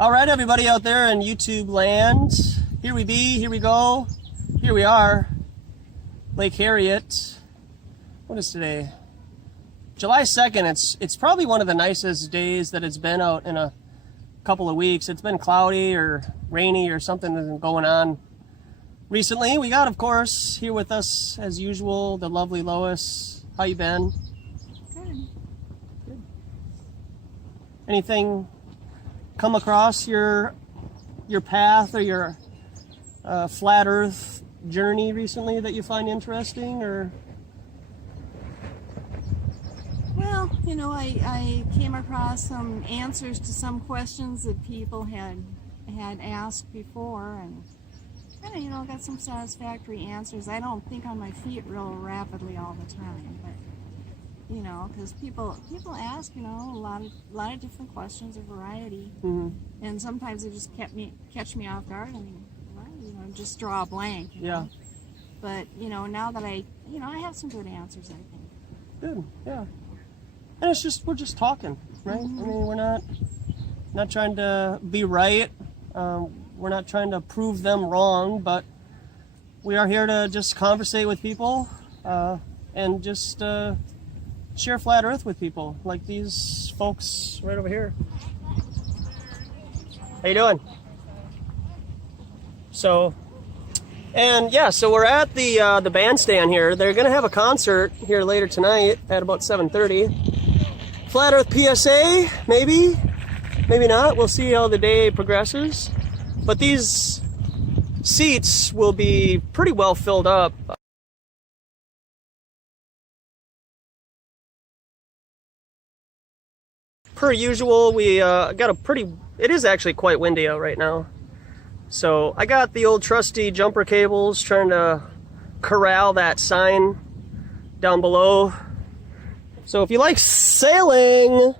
All right, everybody out there in YouTube land, here we be, here we go, here we are, Lake Harriet. What is today? July 2nd. It's probably one of the nicest days that it's been out in a couple of weeks. It's been cloudy or rainy or something going on recently. We got, of course, here with us as usual, the lovely Lois. How you been? Good. Good. Anything come across your path or your flat Earth journey recently that you find interesting, or? Well, you know, I came across some answers to some questions that people had asked before, and kind of, you know, got some satisfactory answers. I don't think on my feet real rapidly all the time, but you know, because people ask, you know, a lot of different questions, a variety, and sometimes they just catch me off guard, and you know, just draw a blank. You know? But you know, now that I have some good answers, I think. Good, yeah. And it's just, we're just talking, right? I mean, we're not trying to be right. We're not trying to prove them wrong, but we are here to just conversate with people and just share flat Earth with people, like these folks right over here. How you doing? So, and yeah, so we're at the bandstand here. They're gonna have a concert here later tonight at about 7:30. Flat Earth PSA, maybe not. We'll see how the day progresses. But these seats will be pretty well filled up. Per usual, we got it is actually quite windy out right now. So I got the old trusty jumper cables trying to corral that sign down below. So if you like sailing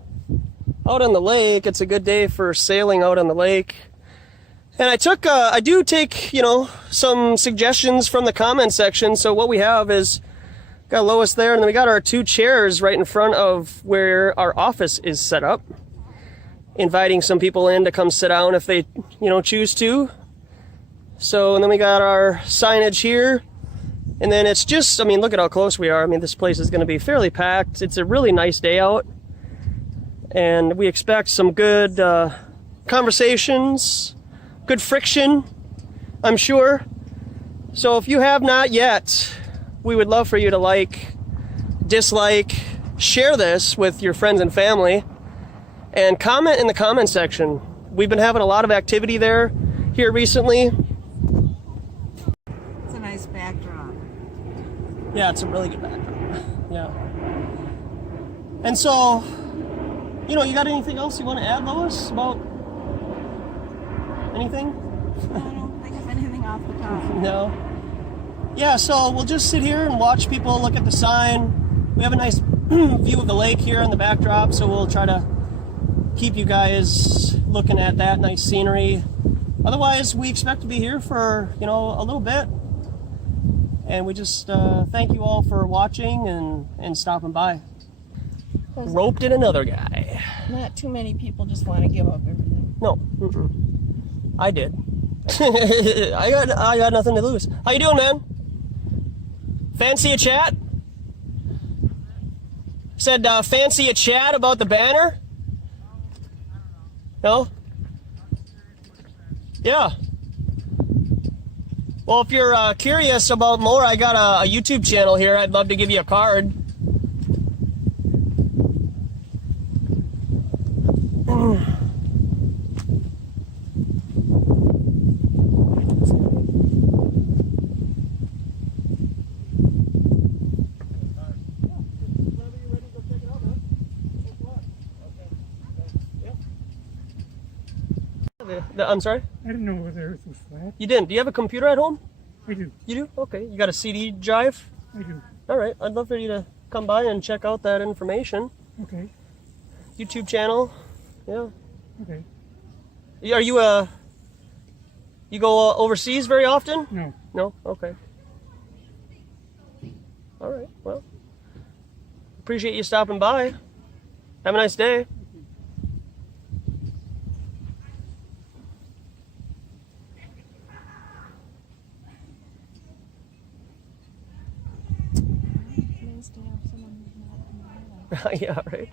out on the lake, it's a good day for sailing out on the lake. And I do take, you know, some suggestions from the comment section. So what we have is, got Lois there, and then we got our two chairs right in front of where our office is set up, inviting some people in to come sit down if they, you know, choose to. So, and then we got our signage here, and then it's just, I mean, look at how close we are. I mean, this place is going to be fairly packed. It's a really nice day out, and we expect some good conversations, good friction, I'm sure. So if you have not yet, we would love for you to like, dislike, share this with your friends and family, and comment in the comment section. We've been having a lot of activity there here recently. It's a nice backdrop. Yeah, it's a really good backdrop. Yeah. And so, you know, you got anything else you want to add, Lois, about anything? I don't think of anything off the top. No. Yeah, so we'll just sit here and watch people look at the sign. We have a nice view of the lake here in the backdrop, so we'll try to keep you guys looking at that nice scenery. Otherwise, we expect to be here for, you know, a little bit. And we just thank you all for watching and stopping by. Roped in another guy. Not too many people just want to give up everything. No. I did. I got nothing to lose. How you doing, man? Fancy a chat? Said fancy a chat about the banner? No? Yeah. Well, if you're curious about more, I got a YouTube channel here. I'd love to give you a card. I'm sorry? I didn't know whether Earth was flat. You didn't? Do you have a computer at home? I do. You do? Okay. You got a CD drive? I do. All right. I'd love for you to come by and check out that information. Okay. YouTube channel. Yeah. Okay. Are you you go overseas very often? No. No? Okay. All right. Well, appreciate you stopping by. Have a nice day. Yeah, right.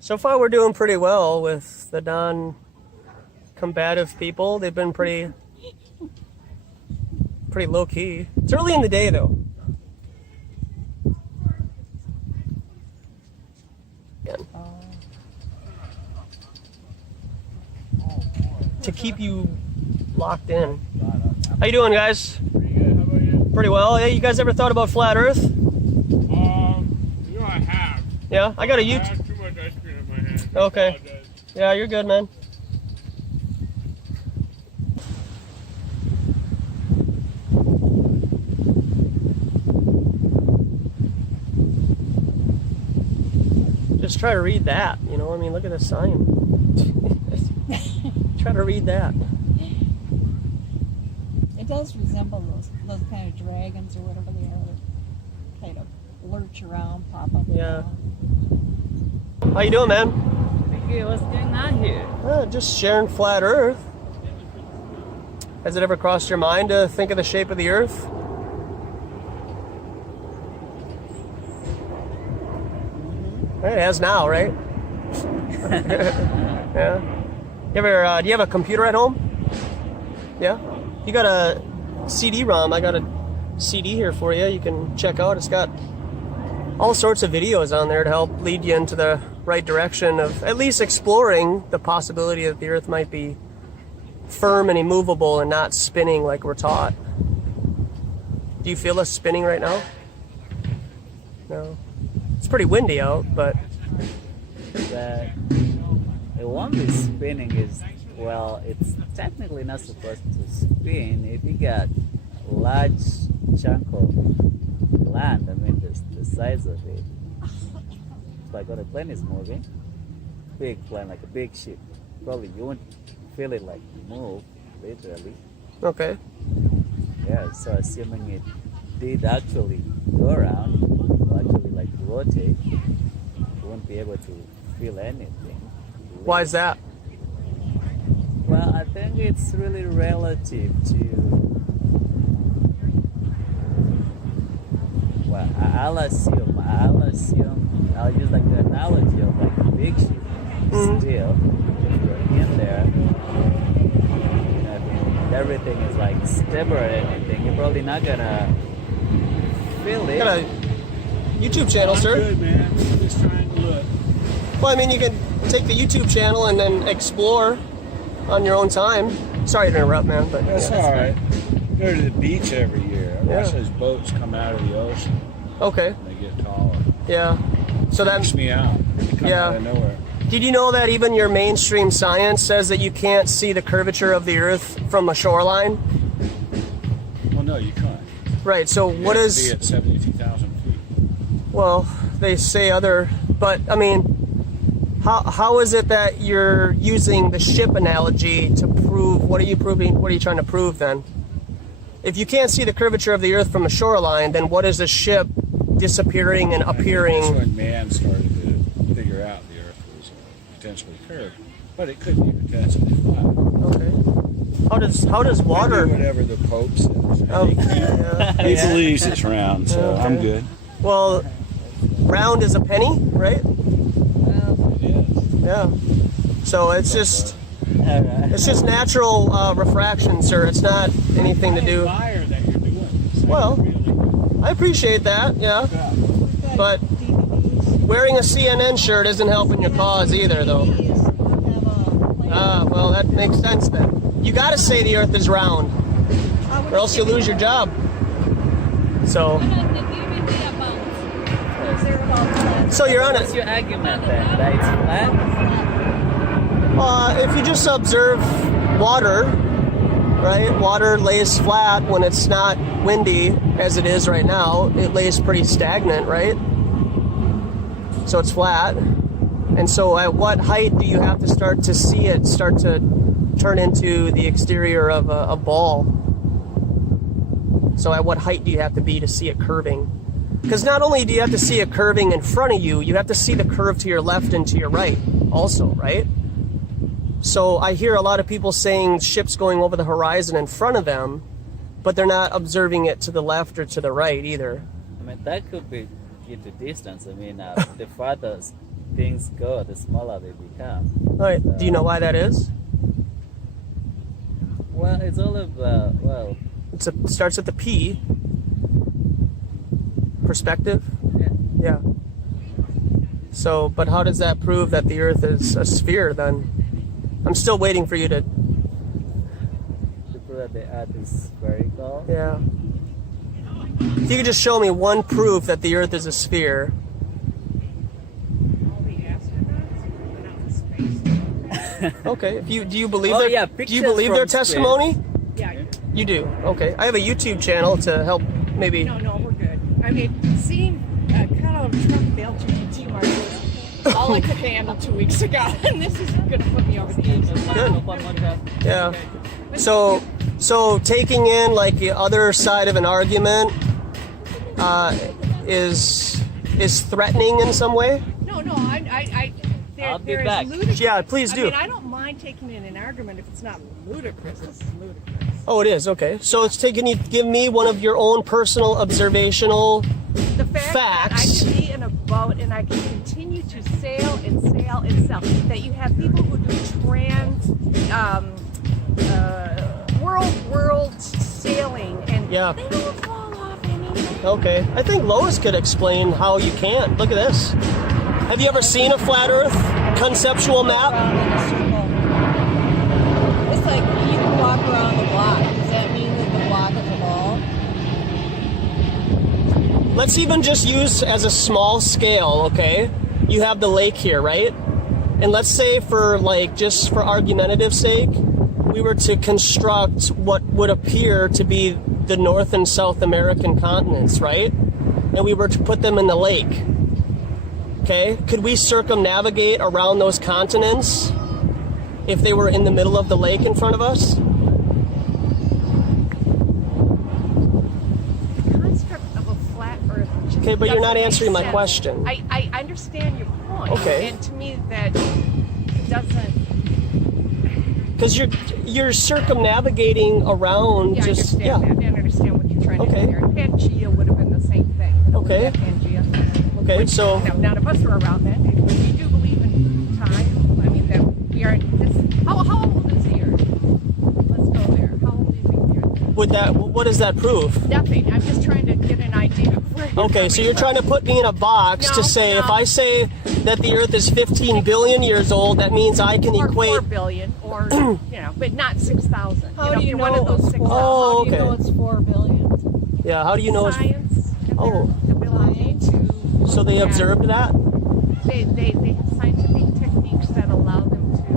So far we're doing pretty well with the non-combative people. They've been pretty low key. It's early in the day though. Again. To keep you locked in. How you doing, guys? Pretty good. How about you? Pretty well. Hey, you guys ever thought about flat Earth? I have. Yeah, I got a I YouTube. have too much ice cream in my hand. Okay. I apologize. Yeah, you're good, man. Just try to read that, you know? I mean, look at the sign. Try to read that. It does resemble those kind of dragons or whatever they are that kind of lurch around, pop up. Yeah. How you doing, man? Okay, what's going on here? Just sharing flat Earth. Has it ever crossed your mind to think of the shape of the Earth? It has now, right? Yeah. You ever? Do you have a computer at home? Yeah. You got a CD-ROM? I got a CD here for you. You can check out. It's got all sorts of videos on there to help lead you into the right direction of at least exploring the possibility that the Earth might be firm and immovable and not spinning like we're taught. Do you feel us spinning right now? No. It's pretty windy out, but That it won't be spinning is, well, it's technically not supposed to spin. If you got a large chunk of land, I mean the size of it, it's like when a plane is moving, big plane, like a big ship, probably you won't feel it like move, literally. okay. Yeah, so assuming it did actually go around, or actually like rotate, you won't be able to feel anything. Why is that? Well, I think it's really relative to. Well, I'll assume. I'll use like the analogy of like a big ship. Mhm. Still, if you're in there, you know, if everything is like stable or anything, you're probably not gonna feel it. Got a YouTube channel, I'm sir. good, man. I'm just trying to look. Well, I mean, you can take the YouTube channel and then explore on your own time. Sorry to interrupt, man, but That's yeah. all right. Go to the beach every year. I watch Yeah. those boats come out of the ocean. Okay. And they get taller. Yeah. So Freaks that. me out. They come Yeah. out of nowhere. Did you know that even your mainstream science says that you can't see the curvature of the Earth from a shoreline? Well, no, you can't. Right. So You what have to is? be at 72,000 feet. Well, they say other, but I mean, how is it that you're using the ship analogy to prove? What are you proving? What are you trying to prove then? If you can't see the curvature of the Earth from a shoreline, then what is the ship disappearing and That's appearing? when man started to figure out the Earth was potentially curved, but it could be potentially flat. Okay. How does I do water? whatever the Pope says. Oh, yeah. He believes it's round, so Okay. I'm good. Well, round is a penny, right? Well, It is. Yeah. So it's just alright. it's just natural refraction, sir. It's not anything to I do. admire that you're doing this. Well, Really. I appreciate that, yeah. But wearing a CNN shirt isn't helping your cause either, though. Ah, well, that makes sense then. You got to say the Earth is round, or else you lose your job. So, so you're on What's it. your argument then? That it's flat? If you just observe water, right? Water lays flat when it's not windy, as it is right now. It lays pretty stagnant, right? So it's flat. And so at what height do you have to start to see it start to turn into the exterior of a ball? So at what height do you have to be to see it curving? Because not only do you have to see it curving in front of you, you have to see the curve to your left and to your right also, right? So I hear a lot of people saying ships going over the horizon in front of them, but they're not observing it to the left or to the right either. I mean, that could be into distance. I mean, the farther things go, the smaller they become. All right. Do you know why that is? Well, it's all about, well, It starts with the P. Perspective. yeah. Yeah. So, but how does that prove that the Earth is a sphere then? I'm still waiting for you to. To prove that the Earth is spherical. Yeah. If you could just show me one proof that the Earth is a sphere. All the astronauts went out to space. Okay. If you do you believe Oh, their, yeah, do you pictures believe their from space. testimony? Yeah, I do. You do. Okay. I have a YouTube channel to help maybe. No, we're good. I mean, seeing kind of Trump LGBT marches, all I could handle 2 weeks ago, and this is going to put me over the edge. Good. Yeah. So taking in like the other side of an argument is threatening in some way. No, I'll be there is back. ludicrous. Yeah, please do. I mean, I don't mind taking in an argument if it's not ludicrous. It's ludicrous. Oh, it is. Okay. So it's taking you. Give me one of your own personal observational. The fact Facts. that I can be in a boat and I can continue to sail and sail and sail. That you have people who do world sailing and Yeah. they don't fall off anything. Okay. I think Lois could explain how you can't. Look at this. Have you ever seen a flat Earth conceptual map? Around in a circle. It's like you can walk around the block. Does that mean that the block is a ball? Let's even just use as a small scale, okay? You have the lake here, right? And let's say for like, just for argumentative sake, we were to construct what would appear to be the North and South American continents, right? And we were to put them in the lake. Okay? Could we circumnavigate around those continents if they were in the middle of the lake in front of us? The construct of a flat Earth. Just Okay, but you're not doesn't make answering my sense. question. I understand your point. Okay. And to me, that doesn't. Because you're circumnavigating around Yeah, just I understand that. I understand what you're trying Okay. to do here. Pangea would have been the same thing. Okay. Yeah, Pangea. Okay, so Now, none of us are around then. We do believe in time. I mean, that we are. How old is the Earth? Let's go there. How old do you think the Earth is? what does that prove? Nothing. I'm just trying to get an idea of where you're Okay, so coming you're from. trying to put me in a box to No, say no. if I say that the Earth is 15 billion years old, that means I can or equate. 4 billion, or but not 6,000. How do you you're know one of those 6,000. Oh, How do you okay. know it's 4 billion? Yeah, how do you know? Science. And Oh. their ability to. So they Yeah. observed that? They have scientific techniques that allow them to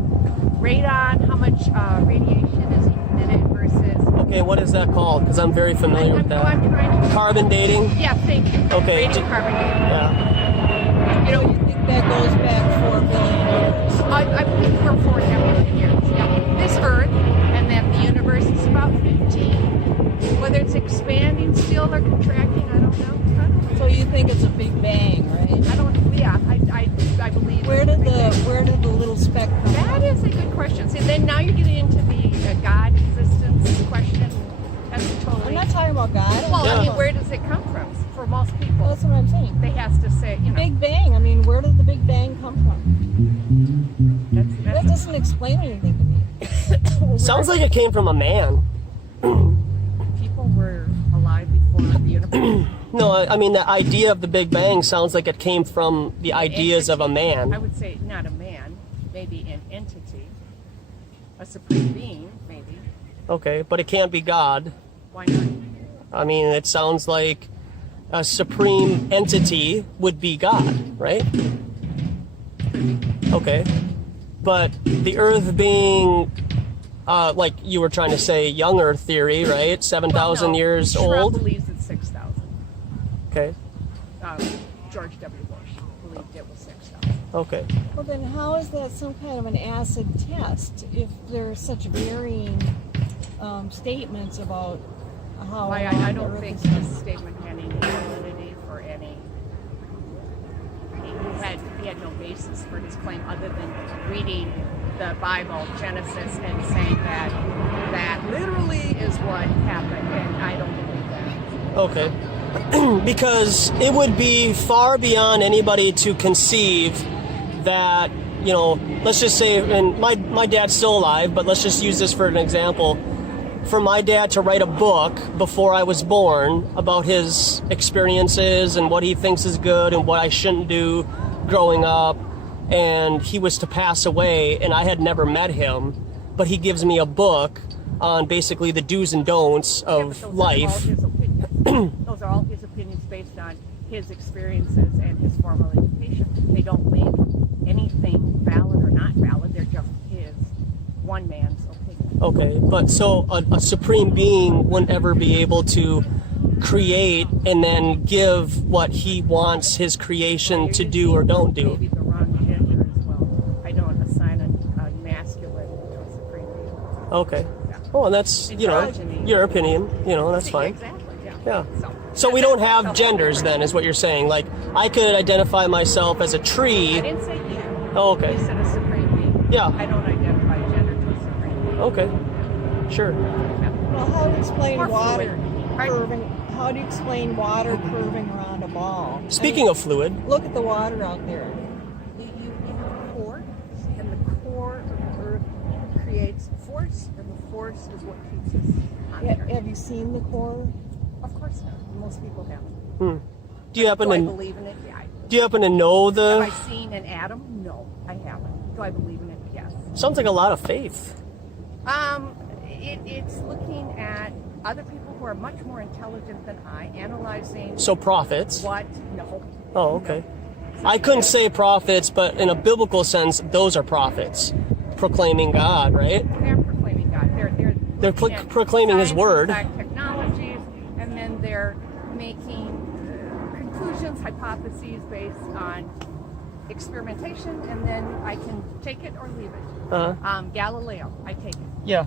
rate on how much radiation is emitted versus. Okay, what is that called? Because I'm very familiar with I'm that. trying to. Carbon dating? Yeah, thank you. Okay, Radiocarbon dating. Yeah. You So know, you think that goes back 4 billion years? I believe we're 4.5 million years. Yeah. This Earth, and that the universe is about 15. Whether it's expanding still or contracting, I don't know. So you think it's a big bang, right? I don't. Yeah, I believe. Where did the little speck come from? That is a good question. See, then now you're getting into the God existence question. That's totally. I'm not talking about God. I'm Well, Yeah. I mean, where does it come from? For most people, That's what I'm saying. they have to say, you know, Big Bang. I mean, where did the Big Bang come from? That that's doesn't explain anything to me. Sounds like it came from a man. people were alive before the universe. No, I mean the idea of the Big Bang sounds like it came from the ideas of a I man. would say not a man, maybe an entity, a supreme being, maybe. Okay, but it can't be God. Why not? I mean, it sounds like a supreme entity would be God, right? Okay. But the Earth being, like you were trying to say, young Earth theory, right? 7,000 Well, no, years Schraub old. believes it's 6,000. Okay. George W. Bush believed it was 6,000. Okay. Well, then how is that some kind of an acid test if there's such varying statements about how Why, long I the don't Earth think is? this statement had any validity for any. He had no basis for his claim other than reading the Bible, Genesis, and saying that literally is what happened, and I don't believe that. Okay. because it would be far beyond anybody to conceive that, you know, let's just say, and my dad's still alive, but let's just use this for an example. For my dad to write a book before I was born about his experiences and what he thinks is good and what I shouldn't do growing up, and he was to pass away and I had never met him, but he gives me a book on basically the do's and don'ts of life. Those are all his opinions based on his experiences and his formal education. They don't make anything valid or not valid. They're just his, one man's opinion. Okay, but so a supreme being wouldn't ever be able to create and then give what he wants his creation to do or don't do. Maybe the wrong gender as well. I don't assign a masculine to a supreme being. Okay. Yeah. Oh, and that's, you know, your opinion, you know, that's fine. Exactly, yeah. Yeah. So we don't have genders then, is what you're saying. Like, I could identify myself as a tree. I didn't say you. Oh, okay. You said a supreme being. Yeah. I don't identify gender to a supreme being. Okay. Sure. Well, how do you explain Or water fluid, right? curving? How do you explain water curving around a ball? Speaking of fluid, Look at the water out there. You have a core, and the core of the earth creates force, and the force is what keeps us on the earth. Have you seen the core? Of course not. Most people haven't. do you happen Do I to believe in it? Yeah. do you happen to know Have the? I seen an atom? No, I haven't. Do I believe in it? Yes. Sounds like a lot of faith. It's looking at other people who are much more intelligent than I, analyzing So prophets. what. No. Oh, okay. I couldn't say prophets, but in a biblical sense, those are prophets, proclaiming God, right? They're proclaiming God. They're looking at proclaiming His science, word. technologies, and then they're making conclusions, hypotheses based on experimentation, and then I can take it or leave it. Uh-huh. Galileo, I take it. Yeah.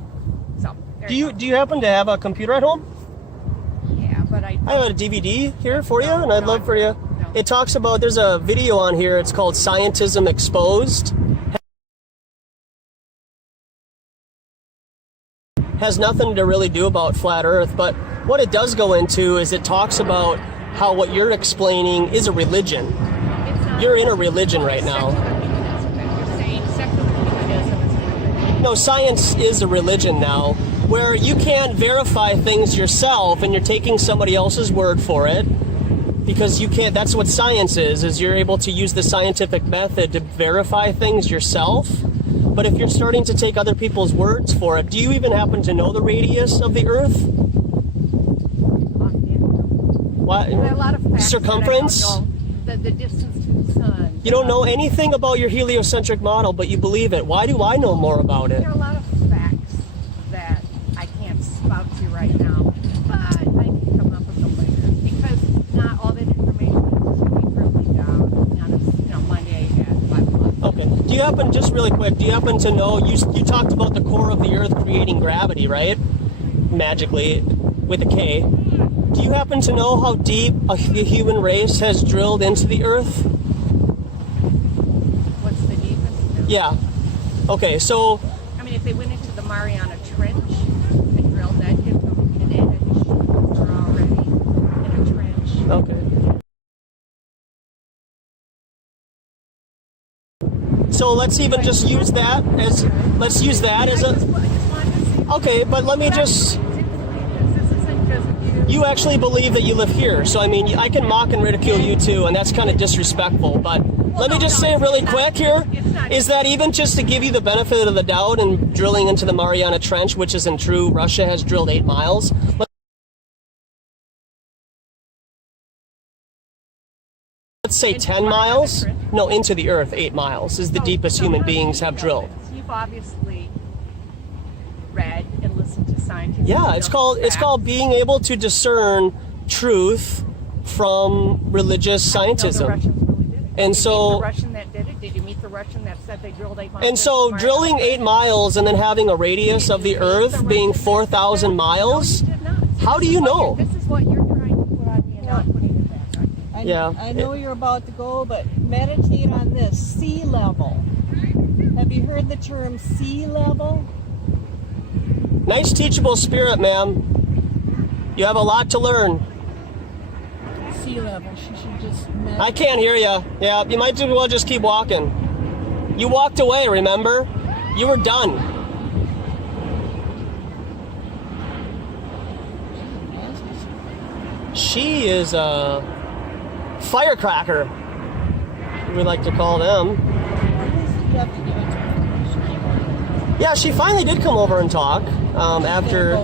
So there Do you you go. do you happen to have a computer at home? Yeah, but I I have a DVD here for you, and I'd No, love for you. no. It talks about, there's a video on here, it's called Scientism Exposed. Has nothing to really do about flat Earth, but what it does go into is it talks about how what you're explaining is a religion. It's not- You're in a religion right now. Secular humanism, that you're saying secular humanism is a religion. No, science is a religion now, where you can't verify things yourself and you're taking somebody else's word for it, because you can't. That's what science is you're able to use the scientific method to verify things yourself. But if you're starting to take other people's words for it, do you even happen to know the radius of the Earth? What? There are a lot of facts Circumference? that I don't know. The distance to the sun. You don't know anything about your heliocentric model, but you believe it. Why do I know more about it? There are a lot of facts that I can't spout to you right now, but I can come up with them later, because not all that information is going to be driven down on a Monday at 5 o'clock. Okay. Do you happen, just really quick, do you happen to know, you talked about the core of the Earth creating gravity, right? Magically, with a K. Do you happen to know how deep the human race has drilled into the Earth? What's the deepest? No. Yeah. Okay, so, I mean, if they went into the Mariana Trench and drilled that, give them an edge. They're already in a trench. okay. So let's even just use that as, let's use that as I a, just wanted to see. okay, but let me just, This isn't just you actually believe that you live here, so I mean, I can mock and ridicule you too, and that's kind of disrespectful, but let me just say really quick here, is that even just to give you the benefit of the doubt and drilling into the Mariana Trench, which isn't true, Russia has drilled 8 miles. Let's say 10 miles? No, into the Earth, 8 miles is the deepest human beings have drilled. You've obviously read and listened to scientists. Yeah, it's called being able to discern truth from religious The scientism. Russians really did it. And Did you meet so- the Russian that did it? Did you meet the Russian that said they drilled 8 miles? And so into drilling Mariana? 8 miles and then having a radius of the Earth being 4,000 miles? No, you did not. How do you know? This is what you're trying to put on me and not putting it back on me. Yeah. I know you're about to go, but meditate on this sea level. Have you heard the term sea level? Nice teachable spirit, ma'am. You have a lot to learn. sea level. She should just. I can't hear you. Yeah, you might as well just keep walking. You walked away, remember? You were done. She is a firecracker, we like to call them. Yeah, she finally did come over and talk. After,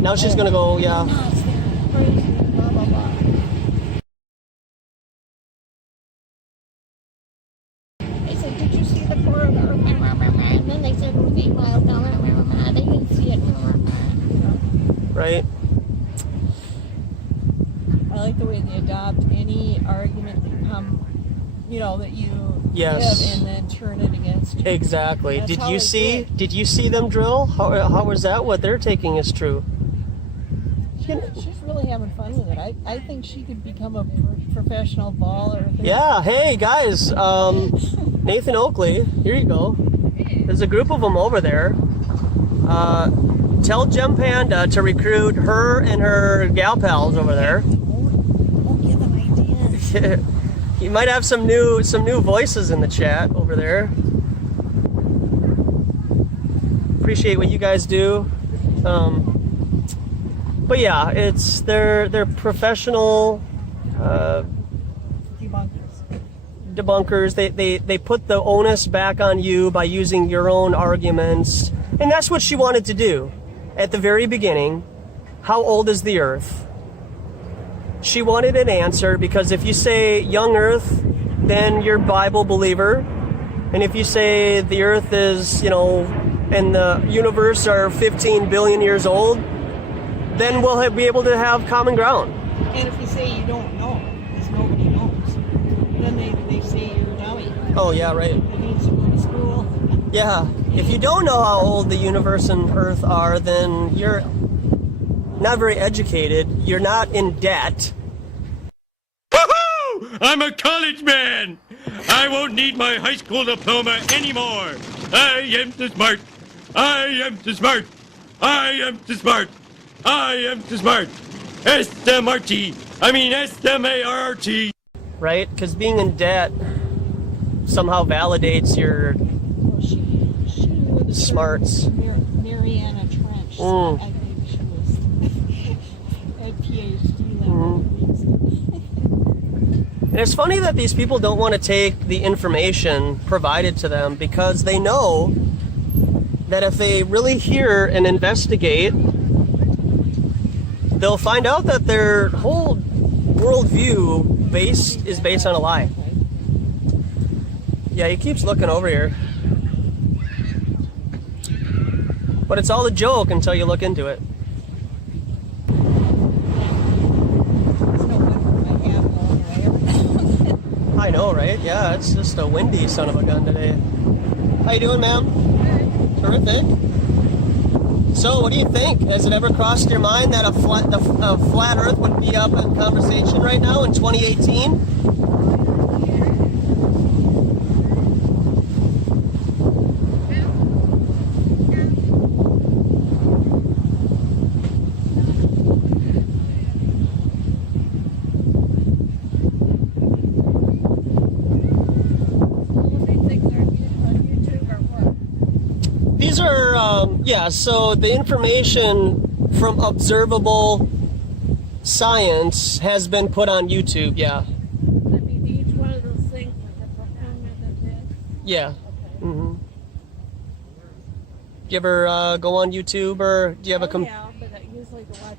now she's gonna go, yeah. They said, did you see the corridor? And then they said, it was 8 miles down. They didn't see it. Right. I like the way they adopt any argument that come, you know, that you Yes. give and then turn it against you. Exactly. That's Did how you they see? do it. Did you see them drill? How was that? What they're taking is true. She's really having fun with it. I think she could become a professional baller. Yeah. Hey guys, Nathan Oakley. Here you go. There's a group of them over there. Tell Gem Panda to recruit her and her gal pals over there. Don't give them ideas. You might have some new voices in the chat over there. Appreciate what you guys do. But yeah, they're professional debunkers. They put the onus back on you by using your own arguments, and that's what she wanted to do at the very beginning. How old is the Earth? She wanted an answer, because if you say young Earth, then you're Bible believer. And if you say the Earth is, you know, and the universe are 15 billion years old, then we'll be able to have common ground. And if you say you don't know, because nobody knows, then they say you're a dummy. Oh yeah, right. It needs to go to school. Yeah. If you don't know how old the universe and Earth are, then you're not very educated. You're not in debt. Woohoo! I'm a college man! I won't need my high school diploma anymore! I am too smart! I am too smart! I am too smart! I am too smart! S-M-R-T! I mean S-M-A-R-T! Right? Because being in debt somehow validates your Well, she was smarts. Mariana Trench. Mm. I think she was at PhD level. And it's funny that these people don't want to take the information provided to them, because they know that if they really hear and investigate, they'll find out that their whole worldview is based on a lie. Yeah, he keeps looking over here. But it's all a joke until you look into it. I know, right? Yeah, it's just a windy son of a gun today. How you doing, ma'am? Terrific. So, what do you think? Has it ever crossed your mind that a flat Earth would be up in conversation right now in 2018? These are, yeah, so the information from observable science has been put on YouTube, yeah. I mean, each one of those things is a proponent of this. Yeah. Mm-hmm. Do you ever go on YouTube, or do you have a Yeah, but I usually watch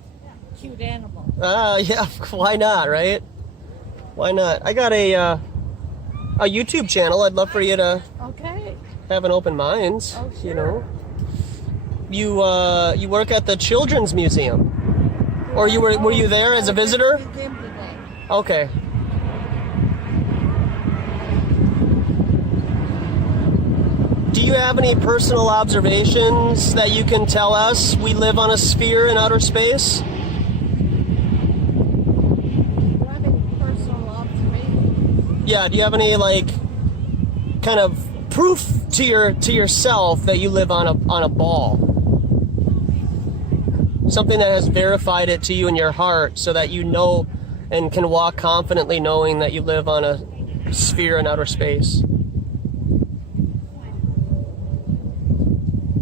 cute animals. yeah, why not, right? Why not? I got a YouTube channel. I'd love for you to Okay. have an open mind, Oh, you sure. know. You work at the Children's Museum, or were you there as a visitor? I came today. Okay. Do you have any personal observations that you can tell us? We live on a sphere in outer space. Do I have any personal observations? Yeah. Do you have any kind of proof to yourself that you live on a ball? Something that has verified it to you in your heart, so that you know and can walk confidently knowing that you live on a sphere in outer space?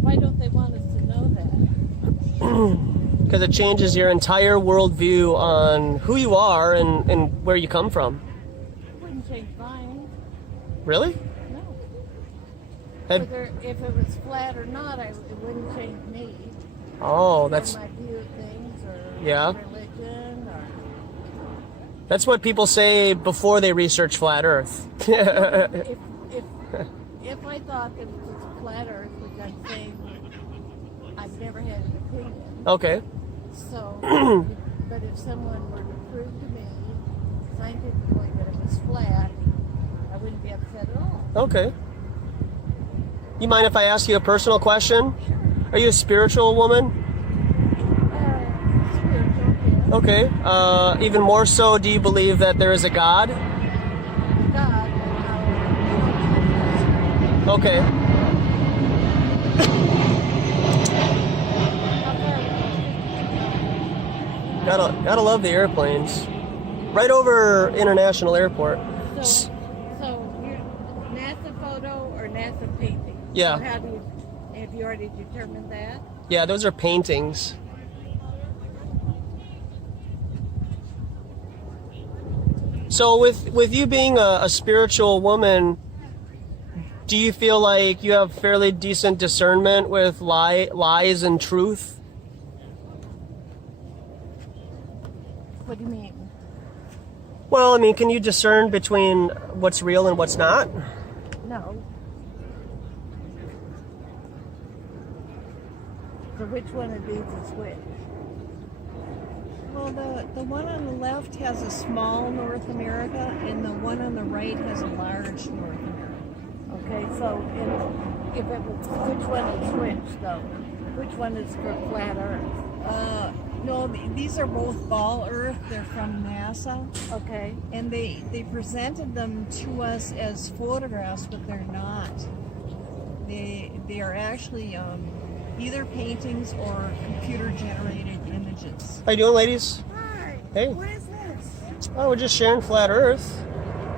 Why don't they want us to know that? Because it changes your entire worldview on who you are and where you come from. It wouldn't change mine. Really? No. Had- Whether if it was flat or not, it wouldn't change me. oh, that's Or my view of things, or Yeah. religion, or that's what people say before they research flat Earth. if I thought that it was a flat Earth, which I'm saying I've never had an opinion. Okay. So, but if someone were to prove to me scientifically that it was flat, I wouldn't be upset at all. Okay. You mind if I ask you a personal question? Are you a spiritual woman? Spiritual, yes. Okay. Even more so, do you believe that there is a God? God, Okay. Gotta love the airplanes. Right over International Airport. so you're NASA photo or NASA painting? Yeah. So have you already determined that? Yeah, those are paintings. So with you being a spiritual woman, do you feel like you have fairly decent discernment with lies and truth? What do you mean? Well, I mean, can you discern between what's real and what's not? No. So which one of these is which? Well, the one on the left has a small North America, and the one on the right has a large North America. Okay, so if it was, which one is which though? Which one is for flat Earth? No, these are both ball Earth. They're from NASA, Okay. and they presented them to us as photographs, but they're not. They are actually either paintings or computer-generated images. How you doing, ladies? Hi. Hey. What is this? Oh, we're just sharing flat Earth.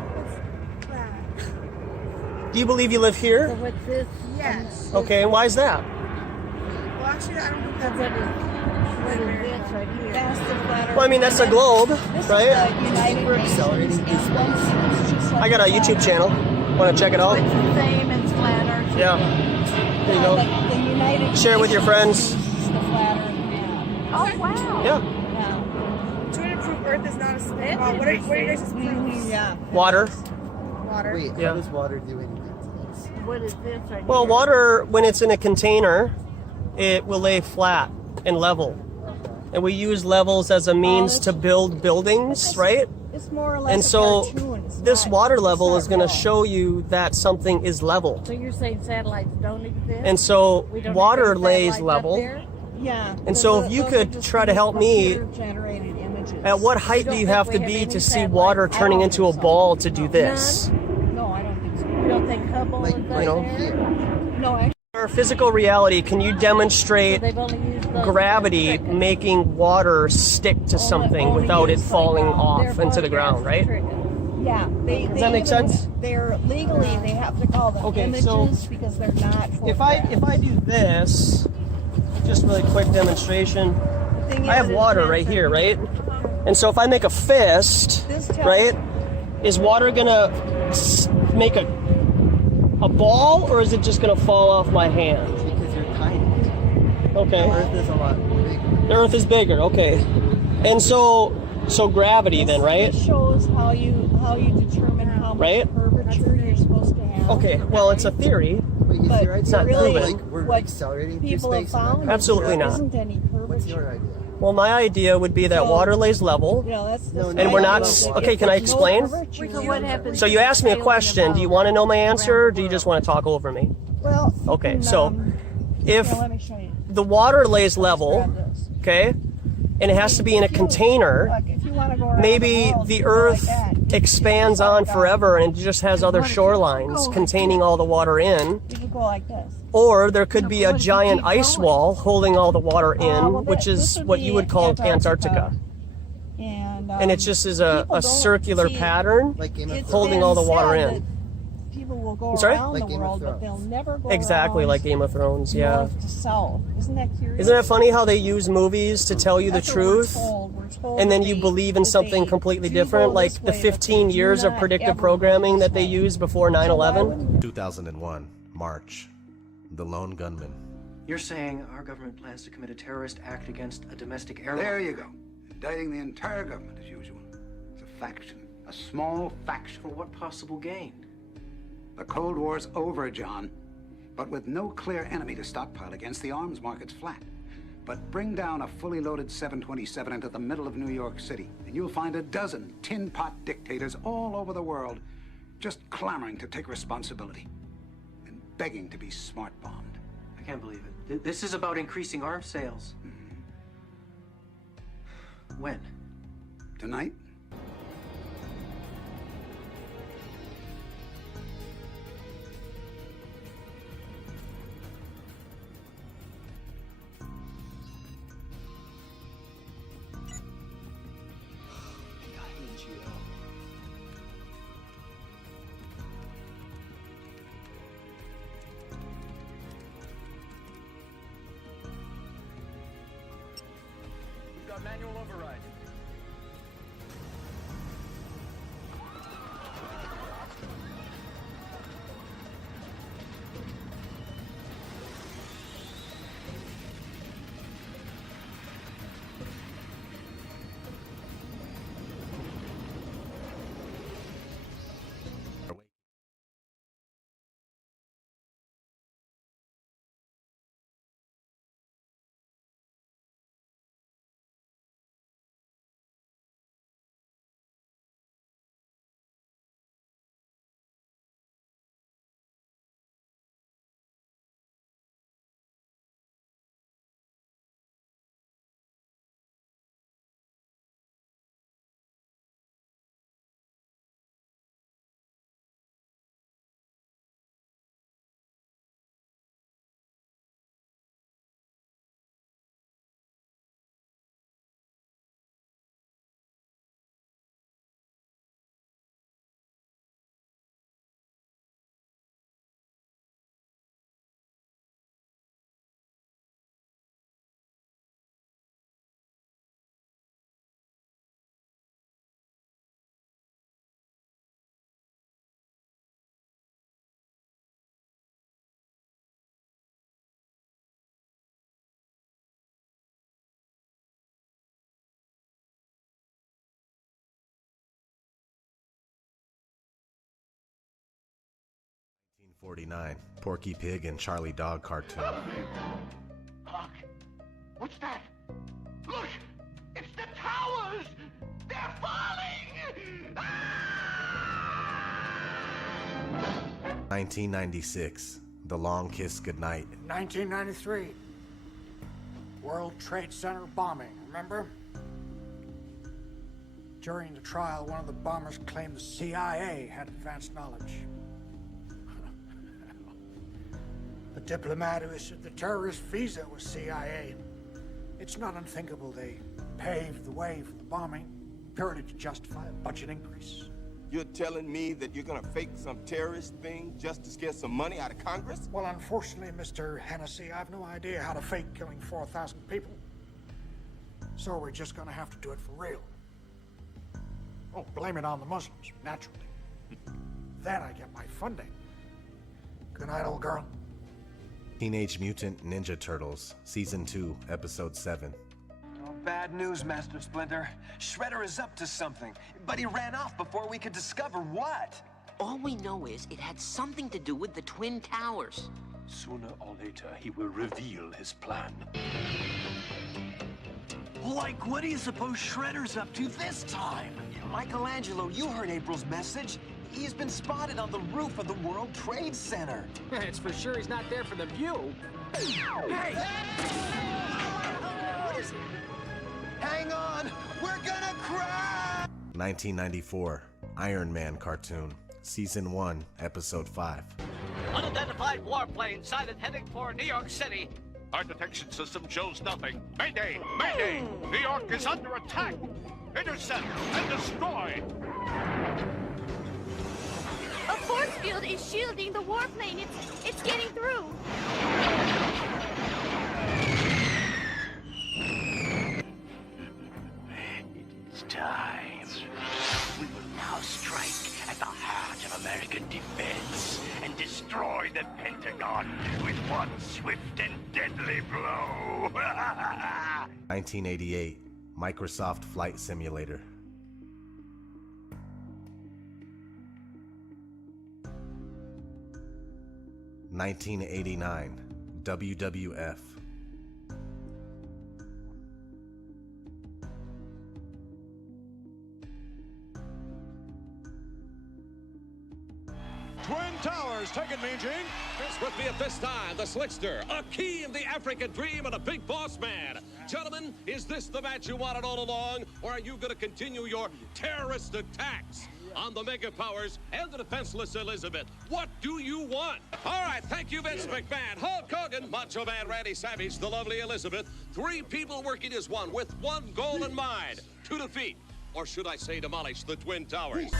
What's flat? Do you believe you live So here? Right. what's this? Yes. Okay, and why is that? Well, actually, I don't think So that's what is this right here? That's the flat Earth. Well, I mean, that's a globe, This right? is the United Nations. It's just like I got a flat YouTube Earth. channel. Want to check it out? It's the same as flat Earth. Yeah. There you go. The United Share with your friends. Nations uses the flat Earth map. Oh wow. Yeah. Yeah. trying to prove Earth is not a sphere. What are you guys' proofs? Yeah. Water. Water. Wait, Yeah. how does water do anything to this? What is this right Well, here? water, when it's in a container, it will lay flat and level. And we use levels as a means to build buildings, right? It's more or less And a so cartoon. It's this not- water it's level not is going to real. show you that something is level. So you're saying satellites don't exist? And so We don't water have any lays satellites up level. there? Yeah. And so if you those are could just try to help me, computer-generated images. at what height do don't you think have we to have be any to see satellites? water I turning don't into a think so. ball to do No. this? No, I don't think so. You don't think Hubble Like is up right know. there? here. No, actually, Our physical reality, can you So demonstrate they've only used those gravity for making water stick to something only without it is like, falling they're off into the ground, right? yeah. Does that make sense? They're legally, they have to call them Okay, images so because they're not If I do this, just really quick demonstration. I have water right here, right? And so if I make a fist, This tells- right, is water gonna make a ball, or is it just gonna fall off my hand? Because you're tiny. Okay. Earth is a lot bigger. The Earth is bigger, okay. And so gravity then, right? This shows how you determine how much Right? curvature you're supposed to have. Okay, well, it's a theory. But is But your idea not really, proven. like we're what accelerating through people have space? and found that- Absolutely is there not. isn't any What's your curvature. idea? Well, my idea would be that So- water lays level. You know, that's No, And we're not- if okay, can I there's no explain? curvature, So what happens? So you asked me a question. Do you want to know my answer, or do you just want to talk over me? Well, you Okay, can, so if here, let me show you. the water lays level, Grab this. okay, and it has to be in a container, Look, if you wanna go around maybe world, the you go like Earth that. expands on forever and it just has other shorelines containing all the water in, You could go like this. or there could be a giant ice wall holding all the water in, Well, which this is would what be you would call Antarctica. And and it just is a people don't circular see- pattern Like Game of It's Thrones. holding been all the water said in. that people will go I'm sorry? around Like the Game of world, but they'll Thrones. never go Exactly around like Game of Thrones, yeah. north to south. Isn't that curious? Isn't it funny how they use movies to tell you the That's what we're truth? told. We're told And then that you they- believe in that something they completely do different, go like this the way, but 15 they do years of not predictive ever go programming this that they way. used before So why 9/11. wouldn't 2001, March. The Lone Gunman. You're saying our government plans to commit a terrorist act against a domestic airline? There you go. Indicting the entire government as usual. It's a faction. A small faction. For what possible gain? The Cold War's over, John. But with no clear enemy to stockpile against, the arms market's flat. But bring down a fully loaded 727 into the middle of New York City, and you'll find a dozen tin-pot dictators all over the world just clamoring to take responsibility and begging to be smart-bombed. I can't believe it. This is about increasing arms sales. When? Tonight? We've got manual override. '49, Porky Pig and Charlie Dog cartoon. Look! What's that? Look! It's the towers! They're falling! 1996, The Long Kiss Goodnight. 1993, World Trade Center bombing, remember? During the trial, one of the bombers claimed the CIA had advanced knowledge. The diplomat who issued the terrorist visa was CIA. It's not unthinkable they paved the way for the bombing purely to justify a budget increase. You're telling me that you're gonna fake some terrorist thing just to scare some money out of Congress? Well, unfortunately, Mr. Hennessy, I've no idea how to fake killing 4,000 people. So we're just gonna have to do it for real. Oh, blame it on the Muslims, naturally. Then I get my funding. Good night, old girl. Teenage Mutant Ninja Turtles, Season 2, Episode 7. Oh, bad news, Master Splinter. Shredder is up to something, but he ran off before we could discover what. All we know is it had something to do with the Twin Towers. Sooner or later, he will reveal his plan. Like, what do you suppose Shredder's up to this time? Michelangelo, you heard April's message. He's been spotted on the roof of the World Trade Center. It's for sure he's not there for the view. Hey! What is it? Hang on! We're gonna crash! 1994, Iron Man cartoon, Season 1, Episode 5. Unidentified warplane sighted heading for New York City. Our detection system shows nothing. Mayday! Mayday! New York is under attack! Intercept and destroy! A force field is shielding the warplane. It's getting through. It's time. We will now strike at the heart of American defense and destroy the Pentagon with one swift and deadly blow. 1988, Microsoft Flight Simulator. (1989) WWF. Twin Towers, take it, Mean Gene. With me at this time, the slickster, Akeem, the African dream, and a big boss man. Gentlemen, is this the match you wanted all along, or are you going to continue your terrorist attacks on the mega powers and the defenseless Elizabeth? What do you want? All right, thank you, Vince McMahon, Hulk Hogan, Macho Man Randy Savage, the lovely Elizabeth. 3 people working as one with one goal in mind: to defeat, or should I say demolish, the Twin Towers.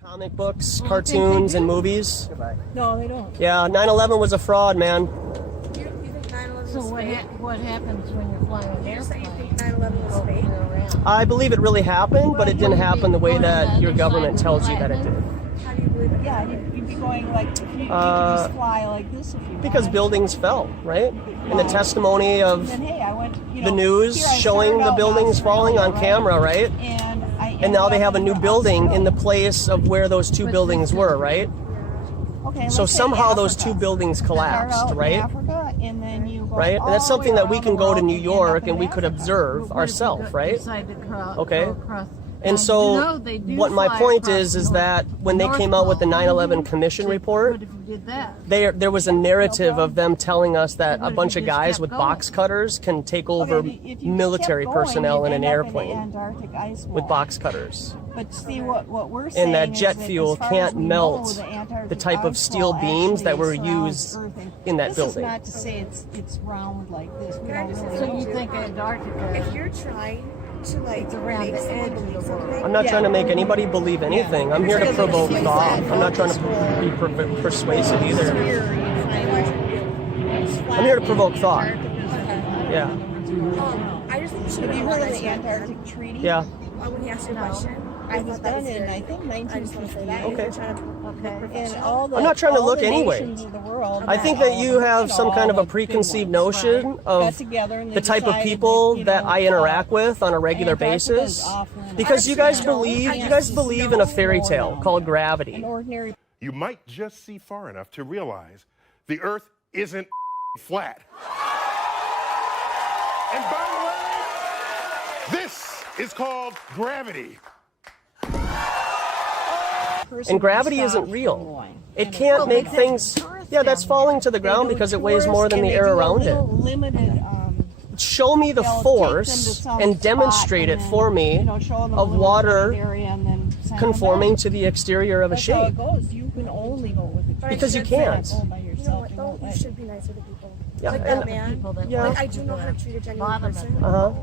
Comic books, cartoons, and movies. No, they don't. Yeah, 9/11 was a fraud, man. So what happens when you're flying an airplane? 9/11 was fake? I believe it really happened, but it didn't happen the way that your government tells you that it did. How do you believe it? Yeah, you'd be going like, you could just fly like this if you Because wanted. buildings fell, right? And the testimony of And then, hey, I went, the news here I showing started the out buildings in falling on Australia, camera, right? And now they have a new building in the place of where those 2 buildings were, right? Okay, So let's say somehow Africa. those 2 buildings Start collapsed, out in right? Africa, and then you go Right? all And that's the something way that we around can the go world to New and end up York in and we could Africa. observe ourselves, right? Okay? And You so know, they do what my fly point across is the that when they North came out with the Pole. 9/11 Commission report, What if you did that? there was a narrative of them telling us that What a if bunch you of just guys kept with going? box cutters can take over Okay, if you military kept going, personnel in you'd an end up in the airplane Antarctic ice with wall. box cutters. But see, what we're saying And that is jet that fuel as far can't as we know, melt the Antarctic the type of ice steel wall beams that actually were surrounds used Earth. in that This building. is not to say it's round like this. We Can I don't just really say know. So you think Antarctica? If you're trying to like around make the someone edge of believe the world. something, I'm not trying to make anybody believe anything. I'm here to Because provoke it's thought. flat, I'm not trying to be persuasive either. I'm here to provoke thought. Yeah. I just think you should Have you know heard of that the Antarctic Treaty? Yeah. when he asked you a question. It was done in, I think, 1958. Okay. And all the, I'm not trying to all look the anyway. nations of the world, I think not that all you of them, have some kind of a preconceived notion got of together and they the type of decided people that, that I interact with on a regular Antarctica is basis. off-limits. Because you guys Honestly, believe in a fairy tale called gravity. An ordinary. You might just see far enough to realize the Earth isn't flat. And by the way, this is called gravity. And gravity isn't real. It can't make things... Yeah, that's falling to the ground because it weighs more than the air around it. Limited, show me the they'll take them to force some and spot demonstrate and it then, for me show them a of little water area and then conforming to the exterior of a That's how it shape. goes. You can only go with it. Because you can't. Go by You know yourself. what, though? You should be nicer to people. Yeah, Like and- that man. yeah. Like, I do know how to treat a genuine person.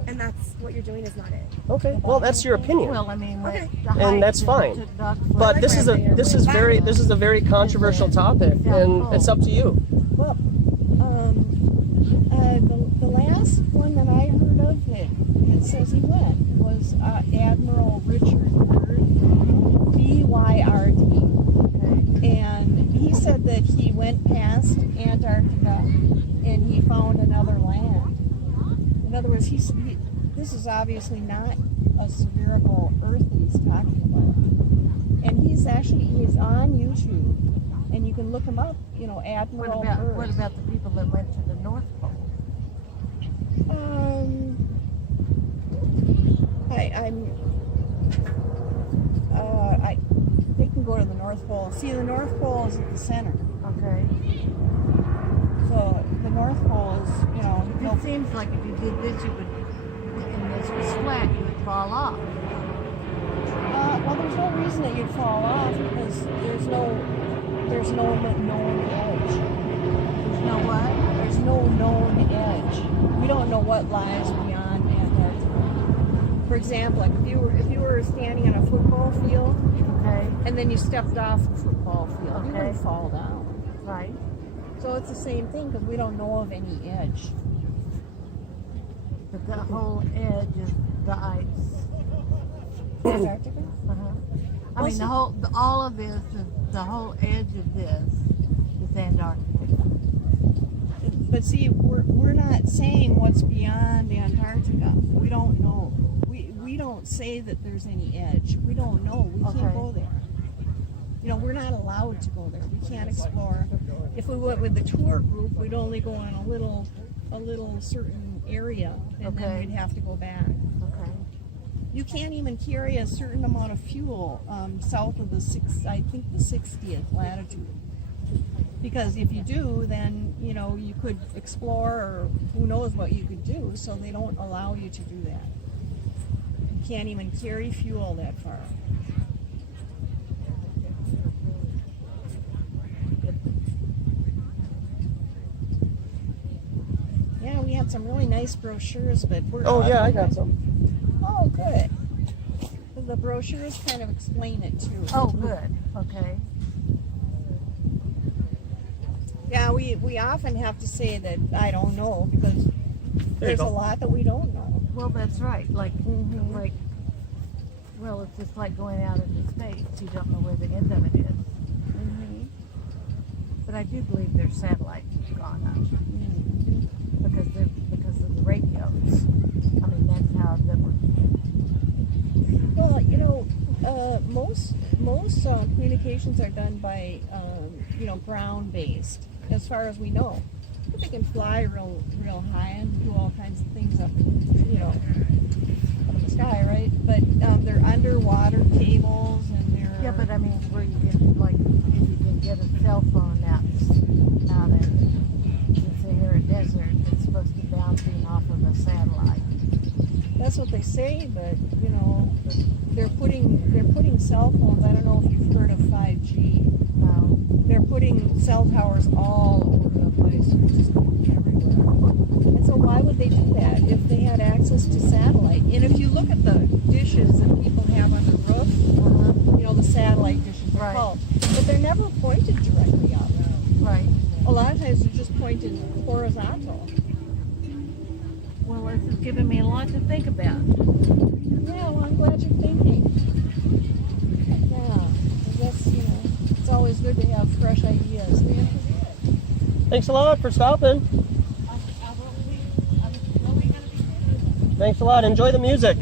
And that's what you're doing is not it. Okay, well, that's your opinion. Well, I mean, Okay. And that's fine. But this is a very controversial topic, and it's up to you. Well, the last one that I heard of it says he went was Admiral Richard Byrd, BYRD. And he said that he went past Antarctica and he found another land. In other words, this is obviously not a spherical Earth that he's talking about. And he's on YouTube, and you can look him up. You know, Admiral Byrd. What about the people that went to the North Pole? They can go to the North Pole. See, the North Pole is at the center. Okay. So the North Pole is, you know. It seems like if you did this, you would, and this was flat, you would fall off. Well, there's no reason that you'd fall off because there's no known edge. There's no what? There's no known edge. We don't know what lies beyond Antarctica. For example, like if you were standing on a football field, okay, and then you stepped off the football field, you Okay. would fall down. Right. So it's the same thing because we don't know of any edge. But the whole edge is the ice. Antarctica? I mean, all of this is the whole edge of this is Antarctica. But see, we're not saying what's beyond Antarctica. We don't know. We don't say that there's any edge. We don't know. We can't go there. You know, we're not allowed to go there. We can't explore. If we went with the tour group, we'd only go on a little certain area, and then we'd have to go back. Okay. You can't even carry a certain amount of fuel south of the 60th latitude. Because if you do, then, you know, you could explore, or who knows what you could do, so they don't allow you to do that. You can't even carry fuel that far. Yeah, we had some really nice brochures, but we're... Oh, yeah, I got some. Oh, good. The brochures kind of explain it, too. Oh, good. Okay. Yeah, we often have to say that I don't know because there's a lot that we don't know. Well, that's right. Like, well, it's just like going out into space. You don't know where the end of it is. But I do believe there's satellites gone up because of the radios. I mean, that's how that works. Well, you know, most communications are done by ground-based, as far as we know. But they can fly real high and do all kinds of things up in the sky, right? But they're underwater cables and they're... Yeah, but I mean, where you get, like, if you can get a cell phone out in the Sahara Desert, it's supposed to be bouncing off of a satellite. That's what they say, but, you know, they're putting cell phones. I don't know if you've heard of 5G. No. They're putting cell towers all over the place. They're just everywhere. And so why would they do that if they had access to satellite? And if you look at the dishes that people have on the roof, you know, the satellite dishes are called, but they're never pointed directly up. Right. A lot of times they're just pointed horizontal. Well, this is giving me a lot to think about. Yeah, well, I'm glad you're thinking. Yeah, I guess, you know, it's always good to have fresh ideas. Thanks a lot for stopping. Thanks a lot. Enjoy the music.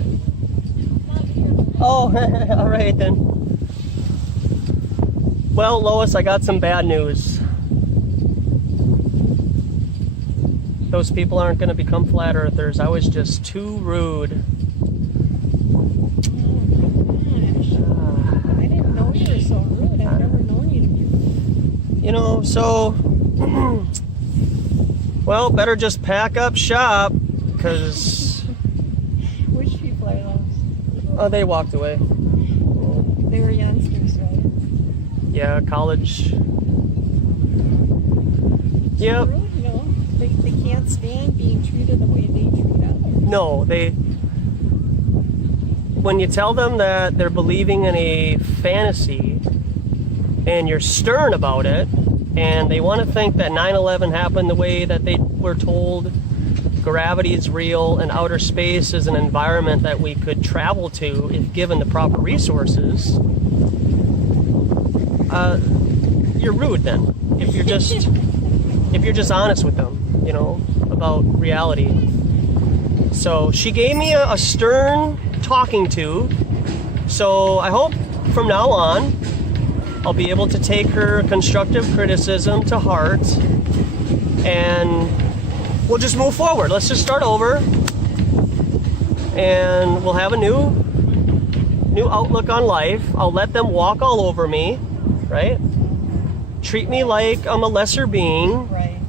Oh, all right then. Well, Lois, I got some bad news. Those people aren't going to become flat earthers. I was just too rude. I didn't know you were so rude. I've never known you to be rude. You know, so... well, better just pack up shop, because... Which people are those? Oh, they walked away. Yeah, college. Yep. You know, they can't stand being treated the way they treat others. No, when you tell them that they're believing in a fantasy and you're stern about it, and they want to think that 9/11 happened the way that they were told, gravity is real, and outer space is an environment that we could travel to if given the proper resources, you're rude then. If you're just honest with them, you know, about reality. So she gave me a stern talking to, so I hope from now on I'll be able to take her constructive criticism to heart, and we'll just move forward. Let's just start over, and we'll have a new outlook on life. I'll let them walk all over me, right? Treat me like I'm a lesser being, right?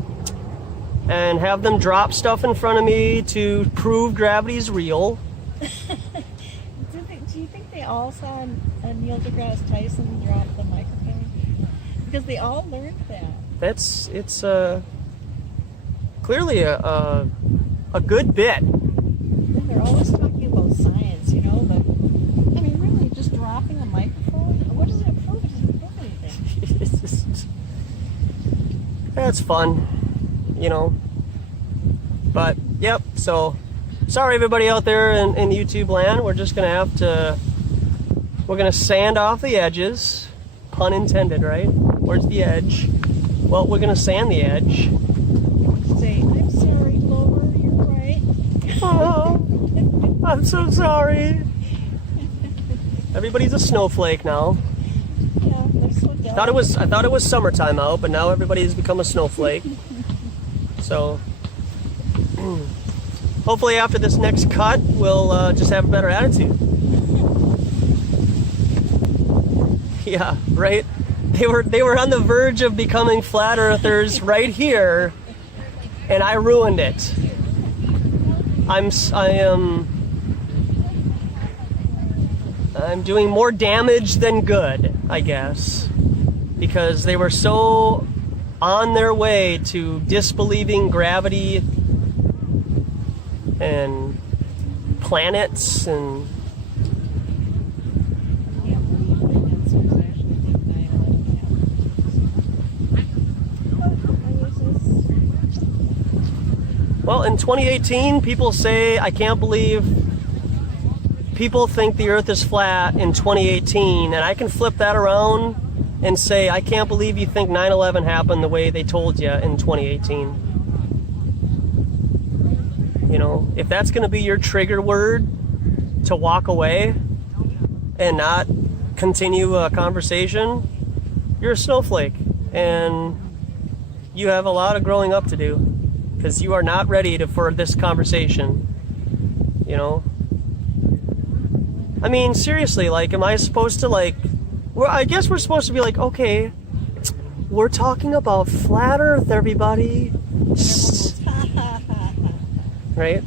And have them drop stuff in front of me to prove gravity's real. Do you think they all saw Neil deGrasse Tyson drop the microphone? Because they all learned that. It's clearly a good bit. They're always talking about science, you know, but I mean, really, just dropping a microphone? What does it prove? It doesn't prove anything. It's just, that's fun, you know. But yep. So sorry, everybody out there in YouTube land. We're just gonna we're gonna sand off the edges, pun intended, right? Where's the edge? Well, we're gonna sand the edge. Say, I'm sorry, Lower, you're right. Oh, I'm so sorry. Everybody's a snowflake now. Yeah, they're so dumb. I thought it was summertime out, but now everybody's become a snowflake. So hopefully after this next cut, we'll just have a better attitude. Yeah, right? They were on the verge of becoming flat earthers right here, and I ruined it. I'm doing more damage than good, I guess, because they were so on their way to disbelieving gravity and planets and well, in 2018, people say, I can't believe people think the Earth is flat in 2018, and I can flip that around and say, I can't believe you think 9/11 happened the way they told you in 2018. You know, if that's going to be your trigger word to walk away and not continue a conversation, you're a snowflake, and you have a lot of growing up to do, because you are not ready for this conversation, you know? I mean, seriously, like, am I supposed to, like, I guess we're supposed to be like, okay, we're talking about flat Earth, everybody. Right?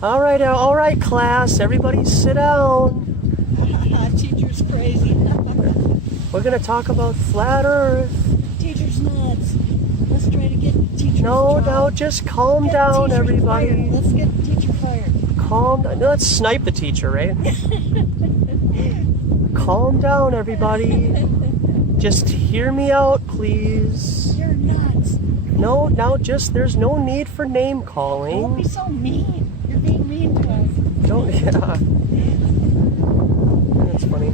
All right, class, everybody sit down. Teacher's crazy. We're gonna talk about flat Earth. Teacher's nuts. Let's try to get teacher. No, just calm down, everybody. Fired. Let's get the teacher fired. Calm down. Let's snipe the teacher, right? Calm down, everybody. Just hear me out, please. You're nuts. No, just there's no need for name calling. Don't be so mean. You're being mean to us. Don't, yeah. That's funny.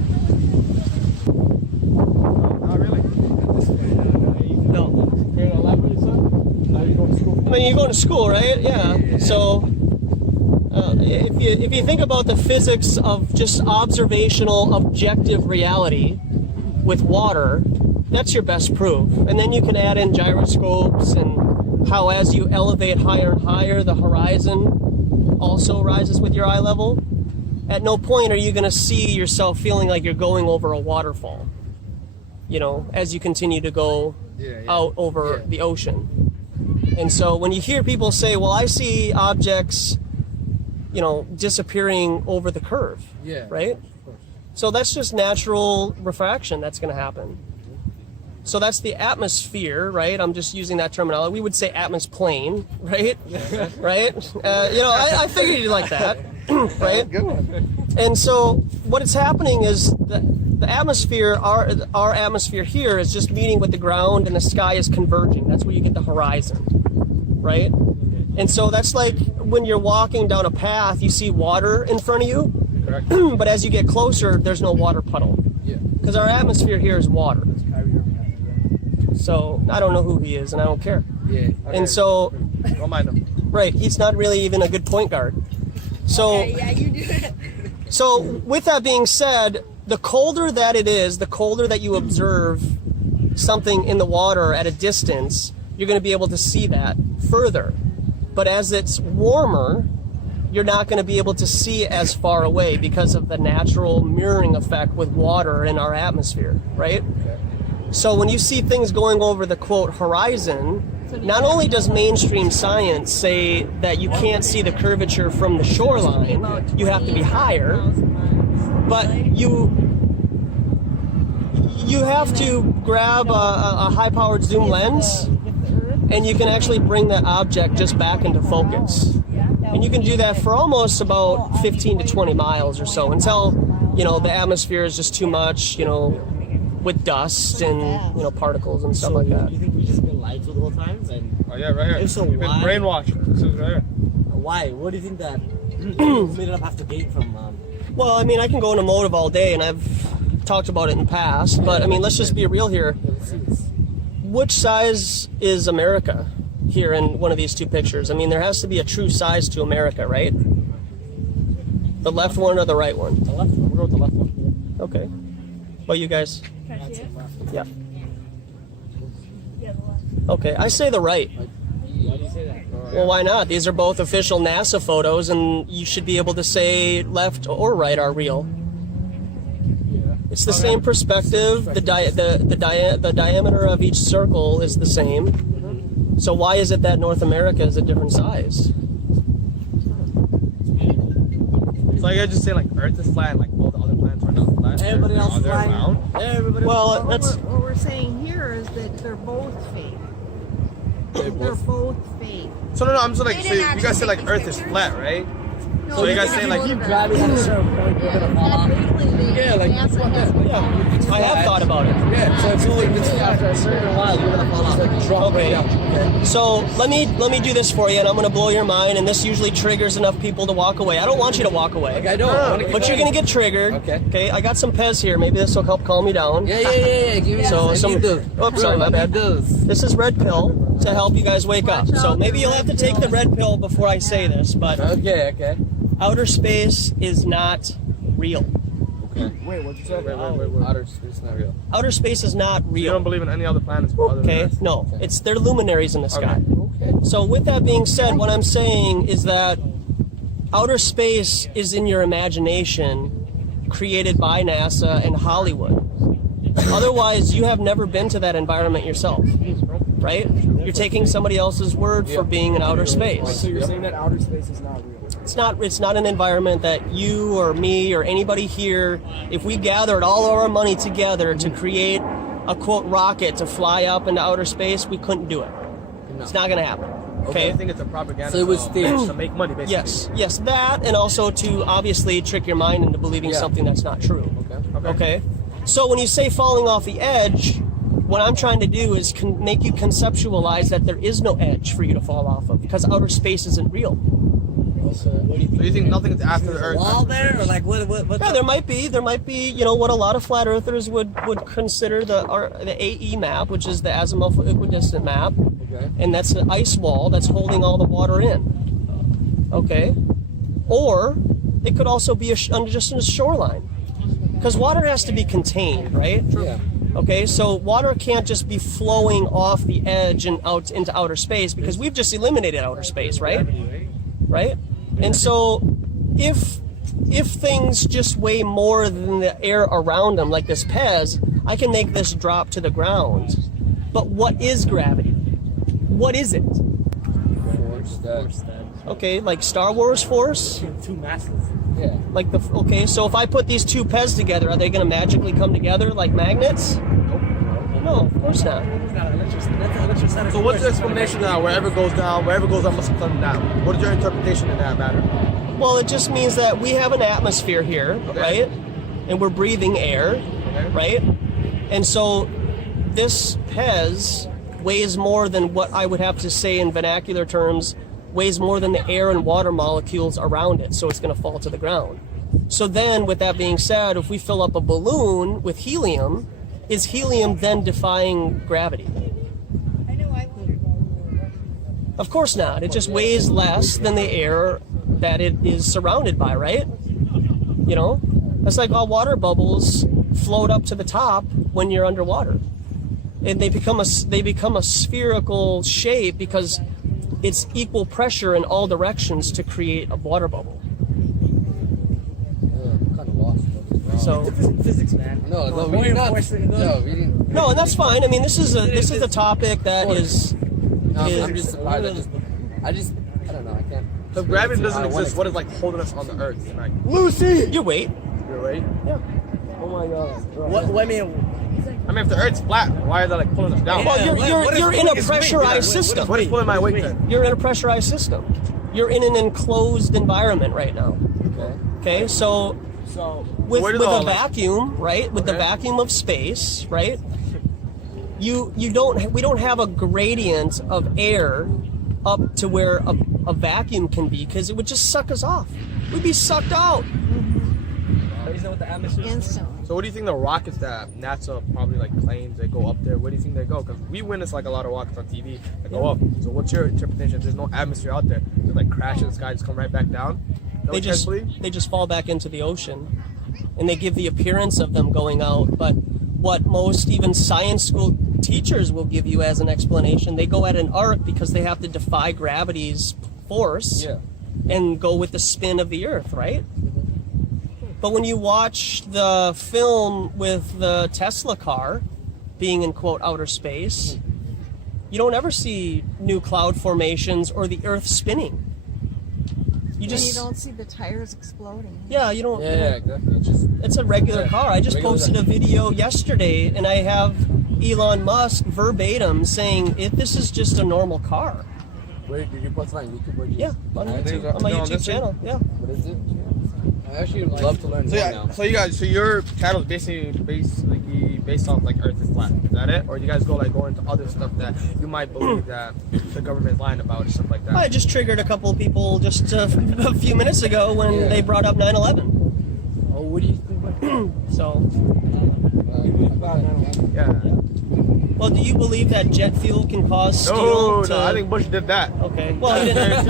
Oh, really? No. You're gonna elaborate some? Now you go to school? I mean, you go to school, right? Yeah. So, if you think about the physics of just observational, objective reality with water, that's your best proof. And then you can add in gyroscopes and how as you elevate higher and higher, the horizon also rises with your eye level. At no point are you going to see yourself feeling like you're going over a waterfall, you know, as you continue to go out over the ocean. And so when you hear people say, well, I see objects, you know, disappearing over the curve, right? So that's just natural refraction that's going to happen. So that's the atmosphere, right? I'm just using that terminology. We would say atmosplane, right? Right? You know, I figured you'd like that, right? Good one. And so what is happening is the atmosphere, our atmosphere here is just meeting with the ground and the sky is converging. That's where you get the horizon, right? And so that's like when you're walking down a path, you see water in front of you. Correct. But as you get closer, there's no water puddle. Yeah. Because our atmosphere here is water. So I don't know who he is, and I don't care. Yeah. Okay. And so, Don't mind him. right, he's not really even a good point guard. So, Okay, yeah, you do it. so with that being said, the colder that it is, the colder that you observe something in the water at a distance, you're going to be able to see that further. But as it's warmer, you're not going to be able to see as far away because of the natural mirroring effect with water in our atmosphere, right? Okay. So when you see things going over the quote horizon, not only does mainstream science say that you can't see the curvature from the shoreline, you have to be higher, but you have to grab a high-powered zoom lens, and you can actually bring that object just back into focus. And you can do that for almost about 15 to 20 miles or so until, you know, the atmosphere is just too much, you know, with dust and, you know, particles and stuff like that. Do you think we've just been lied to the whole time? And Oh yeah, right here. if so, You've been why? brainwashed. This is right here. Why? What do you think that made it up after gate from? Well, I mean, I can go into motive all day, and I've talked about it in the past, but I mean, let's just be real here. Which size is America here in one of these two pictures? I mean, there has to be a true size to America, right? The left one or the right one? The left one. We'll go with the left one. Okay. What you guys? Yeah. Okay, I say the right. Why do you say that? Well, why not? These are both official NASA photos, and you should be able to say left or right are real. It's the same perspective. The diameter of each circle is the same. So why is it that North America is a different size? So you guys just say like Earth is flat, and like all the other planets are not flat. Everybody else is they're flying. round. Everybody. Well, that's What we're saying here is that they're both fake. They're both fake. So no, I'm just like, They so didn't you actually guys say like take Earth these is flat, right? No, So you guys they say like keep driving at a certain point, you're gonna fall off. Yeah, like I have thought about it. yeah. So it's only After a certain while, you're gonna fall off. like drop right down. Okay. So let me do this for you, and I'm going to blow your mind, and this usually triggers enough people to walk away. I don't want you to walk away. Like, I know. But you're going to get triggered. Okay. Okay, I got some Pez here. Maybe this will help calm you down. Yeah. Give me So some. oops, sorry, my bad. This is red pill to help you guys wake up. So maybe you'll have to take the red pill before I say this, but Okay. outer space is not real. Wait, what'd you say? Wait. Outer space is not real. Outer space is not You real. don't believe in any other planets but other than Okay, Earth? no, it's they're luminaries in the sky. Okay. So with that being said, what I'm saying is that outer space is in your imagination, created by NASA and Hollywood. Otherwise, you have never been to that environment yourself, right? You're taking somebody else's word for being in outer space. So you're saying that outer space is not real? It's not an environment that you or me or anybody here, if we gathered all of our money together to create a quote rocket to fly up into outer space, we couldn't do it. It's not going to happen. Okay. I think it's a propaganda. So it was staged to make money, basically. Yes, that, and also to obviously trick your mind into believing something that's not true. Okay. So when you say falling off the edge, what I'm trying to do is make you conceptualize that there is no edge for you to fall off of, because outer space isn't real. So what do you think? So you think nothing's after the Earth? Wall there, or like what? Yeah, there might be, you know, what a lot of flat earthers would consider the AE map, which is the azimuth equidistant map. Okay. And that's an ice wall that's holding all the water in. Okay. Or it could also be just a shoreline, because water has to be contained, right? Yeah. Okay, so water can't just be flowing off the edge and out into outer space, because we've just eliminated outer space, right? Right? And so if things just weigh more than the air around them, like this Pez, I can make this drop to the ground. But what is gravity? What is it? Force. Okay, like Star Wars force? Two masses. Yeah. Like okay, so if I put these two pairs together, are they going to magically come together like magnets? No, of course not. So what's the explanation now? Wherever goes down, wherever goes up must come down. What is your interpretation in that matter? Well, it just means that we have an atmosphere here, right? And we're breathing air, right? And so this Pez weighs more than what I would have to say in vernacular terms, weighs more than the air and water molecules around it, so it's going to fall to the ground. So then, with that being said, if we fill up a balloon with helium, is helium then defying gravity? Of course not. It just weighs less than the air that it is surrounded by, right? You know? That's like all water bubbles float up to the top when you're underwater. And they become a spherical shape because it's equal pressure in all directions to create a water bubble. I'm kind of lost. So physics, man. No, we're not. No, we didn't. No, and that's fine. I mean, this is a topic that is. I'm just surprised. I don't know. I can't. So gravity doesn't exist. What is like holding us on the earth? Like Lucy, your weight. Your weight? Yeah. Oh my God. What I mean, if the Earth's flat, why are they like pulling us down? Well, you're in a pressurized system. What is pulling my weight then? You're in a pressurized system. You're in an enclosed environment right now. Okay. So with a vacuum, right? With the vacuum of space, right? We don't have a gradient of air up to where a vacuum can be, because it would just suck us off. We'd be sucked out. What the atmosphere Instantly. So what do you think the rockets that NASA probably like claims they go up there, where do you think they go? Because we witness like a lot of rockets on TV that go up. So what's your interpretation? If there's no atmosphere out there, they like crash in the sky, just come right back down? They just fall back into the ocean, and they give the appearance of them going out. But what most even science school teachers will give you as an explanation, they go at an arc because they have to defy gravity's force and go with the spin of the Earth, right? But when you watch the film with the Tesla car being in, quote, outer space, you don't ever see new cloud formations or the Earth spinning. You don't see the tires exploding. Yeah, you don't. Yeah, exactly. It's a regular car. I just posted a video yesterday, and I have Elon Musk verbatim saying, this is just a normal car. Where did you post it on YouTube? Yeah, on YouTube, on my YouTube channel. Yeah. What is it? I actually would love to learn more now. So your channel is basically based off like Earth is flat. Is that it? Or do you guys go into other stuff that you might believe that the government is lying about or stuff like that? I just triggered a couple of people just a few minutes ago when they brought up 9/11. Oh, what do you think about that? Yeah. Well, do you believe that jet fuel can cause steel No, I think Bush did that. Okay. Well, he didn't.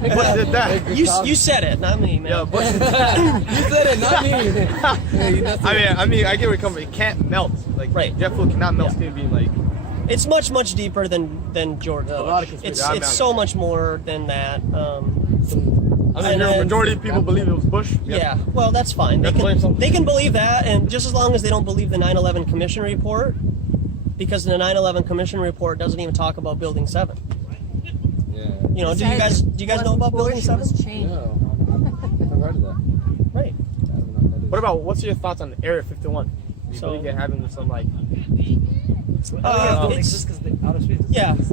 Bush did that. You said it, not me, man. Yeah, Bush did that. You said it, not me. I mean, I get where it comes from. It can't melt. Like, jet fuel cannot melt steel being like... It's much deeper than George Bush. It's so much more than that. I mean, the majority of people believe it was Bush. Yeah, well, that's fine. They can believe that, and just as long as they don't believe the 9/11 Commission report, because the 9/11 Commission report doesn't even talk about Building 7. Yeah. You know, do you guys know about Building 7? No, I've heard of that. Right. What about, what's your thoughts on Area 51? Do you believe they're having some like...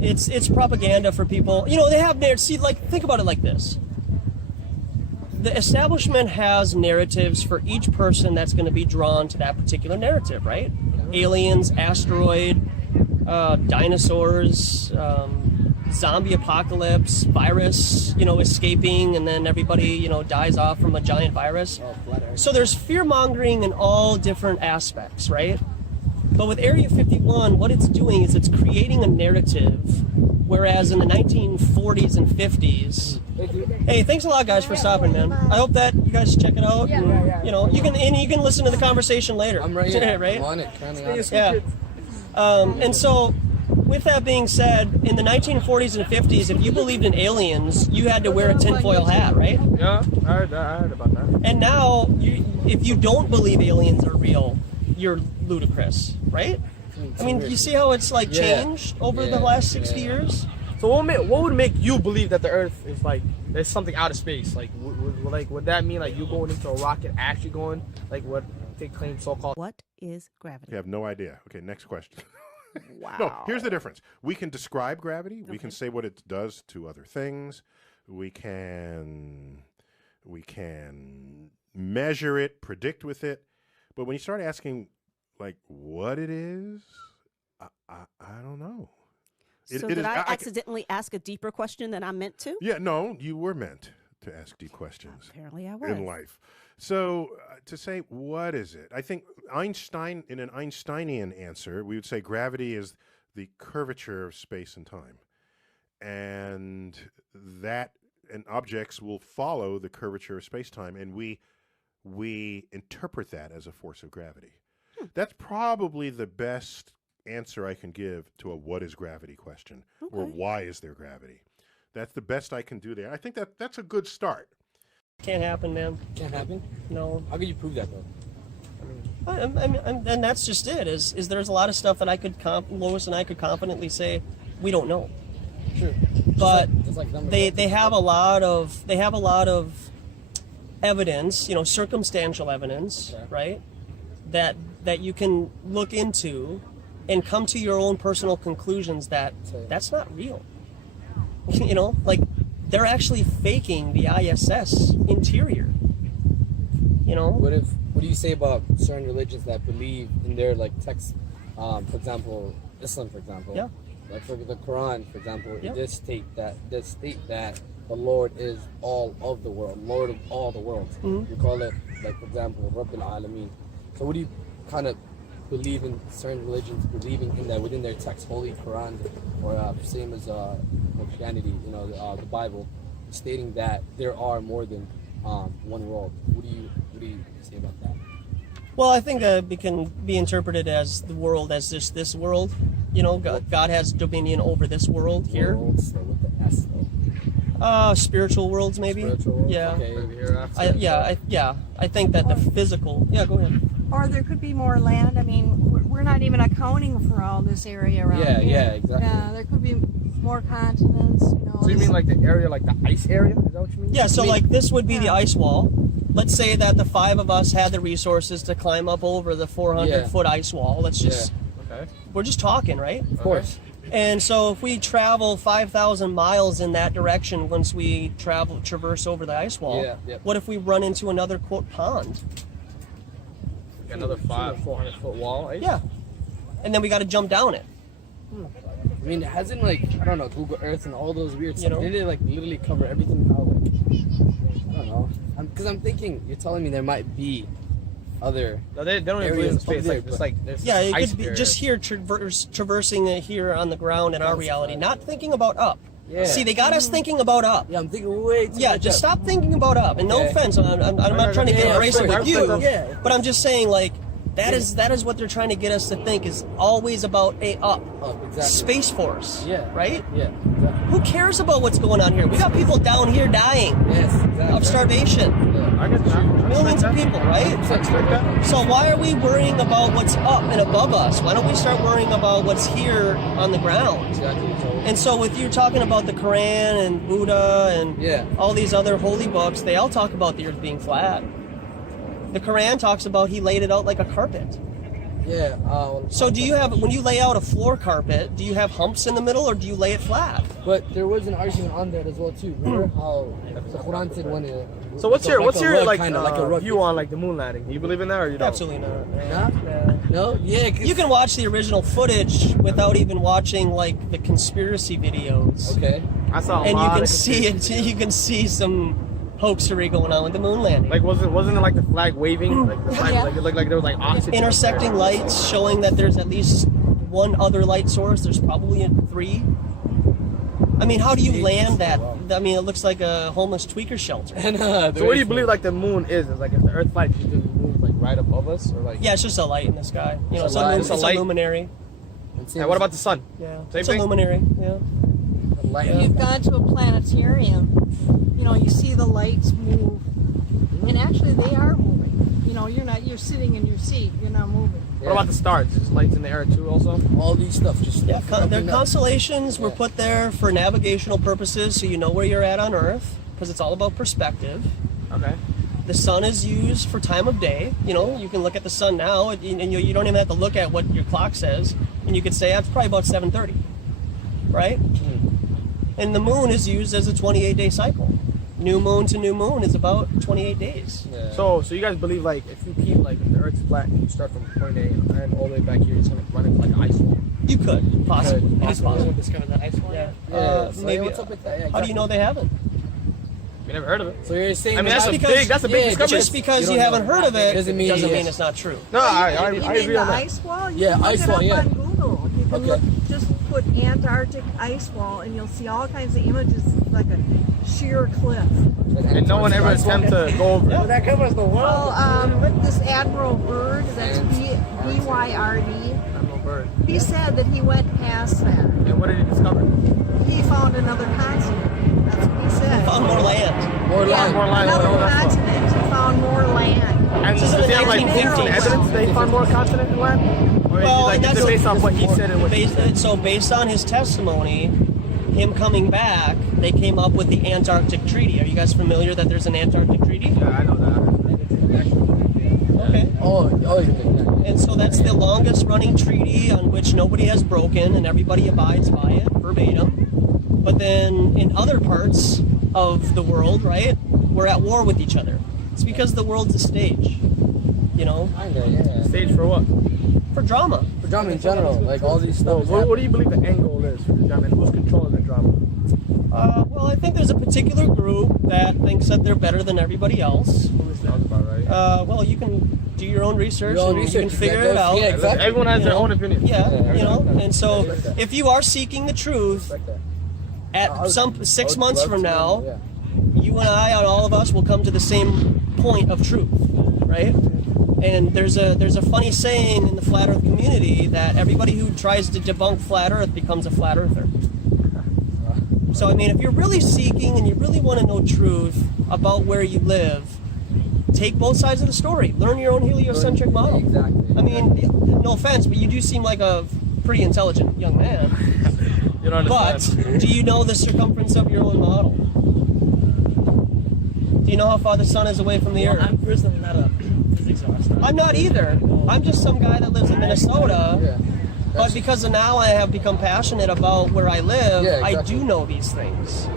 It's propaganda for people. You know, they have narratives. See, think about it like this. The establishment has narratives for each person that's going to be drawn to that particular narrative, right? Aliens, asteroid, dinosaurs, zombie apocalypse, virus, escaping, and then everybody, dies off from a giant virus. So there's fear-mongering in all different aspects, right? But with Area 51, what it's doing is it's creating a narrative, whereas in the 1940s and 50s... Hey, thanks a lot, guys, for stopping, man. I hope that you guys check it out. You can listen to the conversation later. I'm right here. Right? I'm on it, yeah. And so, with that being said, in the 1940s and 50s, if you believed in aliens, you had to wear a tinfoil hat, right? Yeah, I heard about that. And now, if you don't believe aliens are real, you're ludicrous, right? I mean, you see how it's changed over the last 60 years? So what would make you believe that the Earth is there's something out of space. Like, would that mean like you going into a rocket actually going like what they claim so-called? What is gravity? You have no idea. Okay, next question. Wow. No, here's the difference. We can describe gravity. We can say what it does to other things. We can measure it, predict with it. But when you start asking, like, what it is, I don't know. So did I accidentally ask a deeper question than I meant to? Yeah, no, you were meant to ask deep questions. Apparently I was. In life. So to say, what is it? I think Einstein, in an Einsteinian answer, we would say gravity is the curvature of space and time. And objects will follow the curvature of space-time, and we interpret that as a force of gravity. That's probably the best answer I can give to a what is gravity question, or why is there gravity. That's the best I can do there. I think that's a good start. Can't happen, man. Can't happen? No. How can you prove that, though? And that's just it. Is there's a lot of stuff that I could Lois and I could confidently say we don't know. Sure. But just like they have a lot of evidence, you know, circumstantial evidence, right? That you can look into and come to your own personal conclusions that that's not real. You know, like they're actually faking the ISS interior. You know? What do you say about certain religions that believe in their like text? For example, Islam, for example. Yeah. Like for the Quran, for example, Yeah. it does state that the Lord is all of the world, Lord of all the worlds. Mhm. You call it, like for example, Rabbil Alameen. So what do you kind of believe in certain religions believing in that within their text, Holy Quran, or same as Christianity, you know, the Bible, stating that there are more than one world. What do you say about that? Well, I think it can be interpreted as the world as just this world. You know, God has dominion over this world here. Worlds, so with the S though. Spiritual worlds, maybe. Spiritual worlds? Yeah. Okay, maybe hereafter. I think that the physical. Yeah, go ahead. Or there could be more land. I mean, we're not even accounting for all this area around Yeah, here. yeah, exactly. Yeah, there could be more continents, you know. So you mean like the area, like the ice area? Is that what you mean? Yeah, so like this would be the ice wall. Let's say that the five of us had the resources to climb up over the 400-foot ice wall. Let's just, we're just talking, right? Of course. And so if we travel 5,000 miles in that direction once we traverse over the ice wall, what if we run into another, quote, pond? Another 400-foot wall? Ice? Yeah. And then we got to jump down it. I mean, hasn't like, I don't know, Google Earth and all those weird stuff, know? didn't it like literally cover everything now? Like, I don't know. Because I'm thinking, you're telling me there might be other. No, they don't even believe in space. Yeah, it could be just here traversing it here on the ground in our reality, not thinking about up. Yeah. See, they got us thinking about up. Yeah, I'm thinking way too much just up. stop thinking about up. And no offense, I'm not trying to get abrasive with you, but I'm just saying, like, that is what they're trying to get us to think is always about a up. Exactly. Space Force. Yeah. Right? Yeah. Exactly. Who cares about what's going on here? We got people down here dying of starvation. I get that. Millions of people, right? So why are we worrying about what's up and above us? Why don't we start worrying about what's here on the ground? Exactly. And so with you talking about the Quran and Buddha and all these other holy books, they all talk about the earth being flat. The Quran talks about he laid it out like a carpet. Yeah. So do you have, when you lay out a floor carpet, do you have humps in the middle or do you lay it flat? But there was an argument on that as well too. Remember how the Quran said when it. So what's your view on like the moon landing? Do you believe in that or you don't? Absolutely not. Yeah? No? Yeah. You can watch the original footage without even watching like the conspiracy videos. Okay. I saw and you can see it. You can see some hoaxery going on with the moon landing. Like wasn't it like the flag waving? Like the flag, like it looked like there was like oxygen. Intersecting lights showing that there's at least one other light source. There's probably 3. I mean, how do you land that? I mean, it looks like a homeless tweaker shelter. So what do you believe like the moon is? Is like if the Earth flat, you just move like right above us, or like? Yeah, it's just a light in the sky. You know, it's a a luminary. And what about the sun? Yeah, Same it's thing? a luminary. Yeah. If you've gone to a planetarium, you know, you see the lights move, and actually they are moving. You know, you're sitting in your seat, you're not moving. What about the stars? There's lights in the air too, also. All these stuff, just their constellations were put there for navigational purposes, so you know where you're at on Earth. because it's all about perspective. Okay. The sun is used for time of day. You know, you can look at the sun now, and you don't even have to look at what your clock says, and you could say it's probably about 7:30, right? And the moon is used as a 28-day cycle. New moon to new moon is about 28 days. Yeah. So you guys believe like if you keep like if the Earth's flat and you start from point A and all the way back here, it's gonna run into like an ice wall? You could possibly. It It's possible. discovered that ice wall? Yeah. Maybe. What's up with that? Yeah, How do you know they haven't? We never heard of it. So you're saying I mean that's a big discovery. Just because you haven't heard of it doesn't mean it's not true. No, I You agree mean the on that. ice wall? You Yeah, can look ice it wall, up yeah. on Google. You can look, just put Antarctic ice wall, and you'll see all kinds of images. It's like a sheer cliff. And no one ever attempted to go over it. That covers the world. Well, this Admiral Byrd, that's B-Y-R-D. Admiral Byrd. He said that he went past that. And what did he discover? He found another continent. That's what he said. He found more land. More land. Another continent. He found more land. And This is does he have like 1950s. evidence that he found more continent and land? Or is it based off what he said and what he said? So based on his testimony, him coming back, they came up with the Antarctic Treaty. Are you guys familiar that there's an Antarctic Treaty? Yeah, I know that. Okay. And so that's the longest running treaty on which nobody has broken and everybody abides by it verbatim. But then in other parts of the world, right, we're at war with each other. It's because the world's a stage, you know? Stage for what? For drama. For drama in general, like all these stuff. What do you believe the end goal is for the drama and who's controlling the drama? Well, I think there's a particular group that thinks that they're better than everybody else. Sounds about right. Well, you can do your own research and you can figure it out. Yeah, exactly. Everyone has their own opinion. Yeah, you know, and so if you are seeking the truth, at some 6 months from now, you and I and all of us will come to the same point of truth, right? And there's a funny saying in the flat earth community that everybody who tries to debunk flat earth becomes a flat earther. So I mean, if you're really seeking and you really want to know truth about where you live, take both sides of the story. Learn your own heliocentric model. Exactly. I mean, no offense, but you do seem like a pretty intelligent young man. You don't understand. But do you know the circumference of your own model? Do you know how far the sun is away from the Earth? I'm personally not a physics master. I'm not either. I'm just some guy that lives in Minnesota. But because of now I have become passionate about where I live, I do know these things,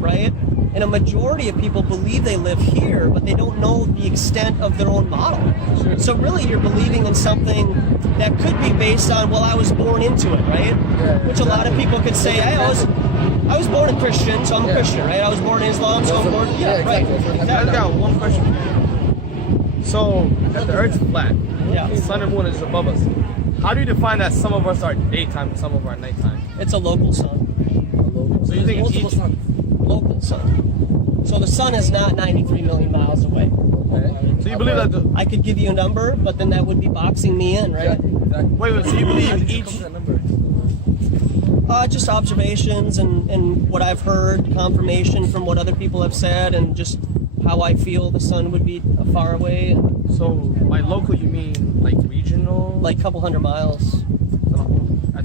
right? And a majority of people believe they live here, but they don't know the extent of their own model. So really you're believing in something that could be based on, well, I was born into it, right? Which a lot of people could say, hey, I was born a Christian, so I'm a Christian, right? I was born in Islam, so I'm born, right. I got one question. So, if the Earth's flat, the sun and moon is above us, how do you define that some of us are daytime and some of us are nighttime? It's a local sun. So you think multiple suns? Local sun. So the sun is not 93 million miles away. So you believe that I could give you a number, but then that would be boxing me in, right? Wait, so you believe each... Just observations and what I've heard, confirmation from what other people have said, and just how I feel the sun would be far away. So by local you mean like regional? Like a couple hundred miles.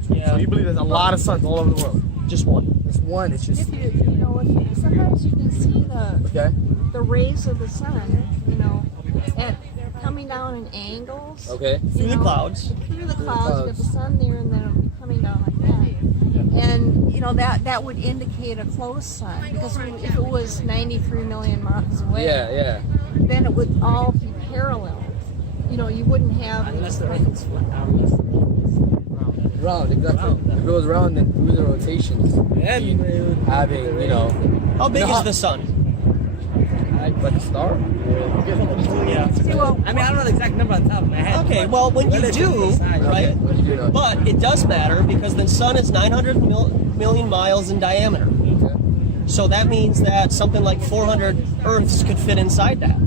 So you believe there's a lot of suns all over the world? Just one. It's one. It's just. If you know, sometimes you can see the rays of the sun, you know, coming down in angles. Okay. Through the clouds. Through the clouds, you get the sun there, and then it'll be coming down like that. And you know that would indicate a close sun, because if it was 93 million miles away, then it would all be parallel. You know, you wouldn't have unless the Earth is flat. Round, exactly. It goes round and through the rotations. And having, you know. How big is the sun? Like a star? Yeah. I mean, I don't know the exact number on top of my head. Okay, well, when you do, right? But it does matter because the sun is 900 million miles in diameter. So that means that something like 400 Earths could fit inside that.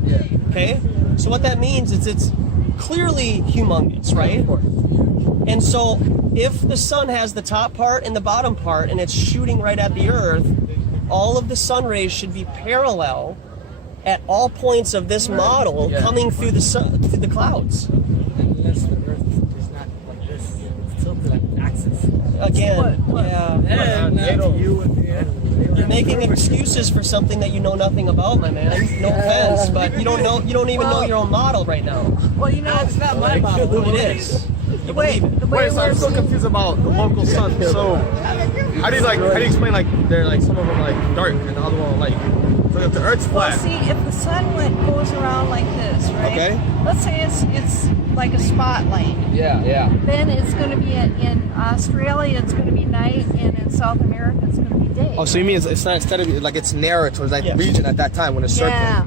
Okay? So what that means is it's clearly humongous, right? And so if the sun has the top part and the bottom part and it's shooting right at the Earth, all of the sun rays should be parallel at all points of this model coming through the sun, through the clouds. Unless the Earth is not like this, it's tilted like an axis. again, you're making excuses for something that you know nothing about, my man. No offense, but you don't know. You don't even know your own model right now. Well, you know, it's not my model. It is. Wait, so I'm still confused about the local sun. So, how do you explain they're like some of them like dark and the other one like? So if the Earth's flat. Well, see, if the sun goes around like this, right? Okay. Let's say it's like a spotlight. Yeah. Then it's going to be in Australia, it's going to be night, and in South America, it's going to be day. Oh, so you mean it's not, instead of like it's narrow towards like region at that time when it's circling? Yeah.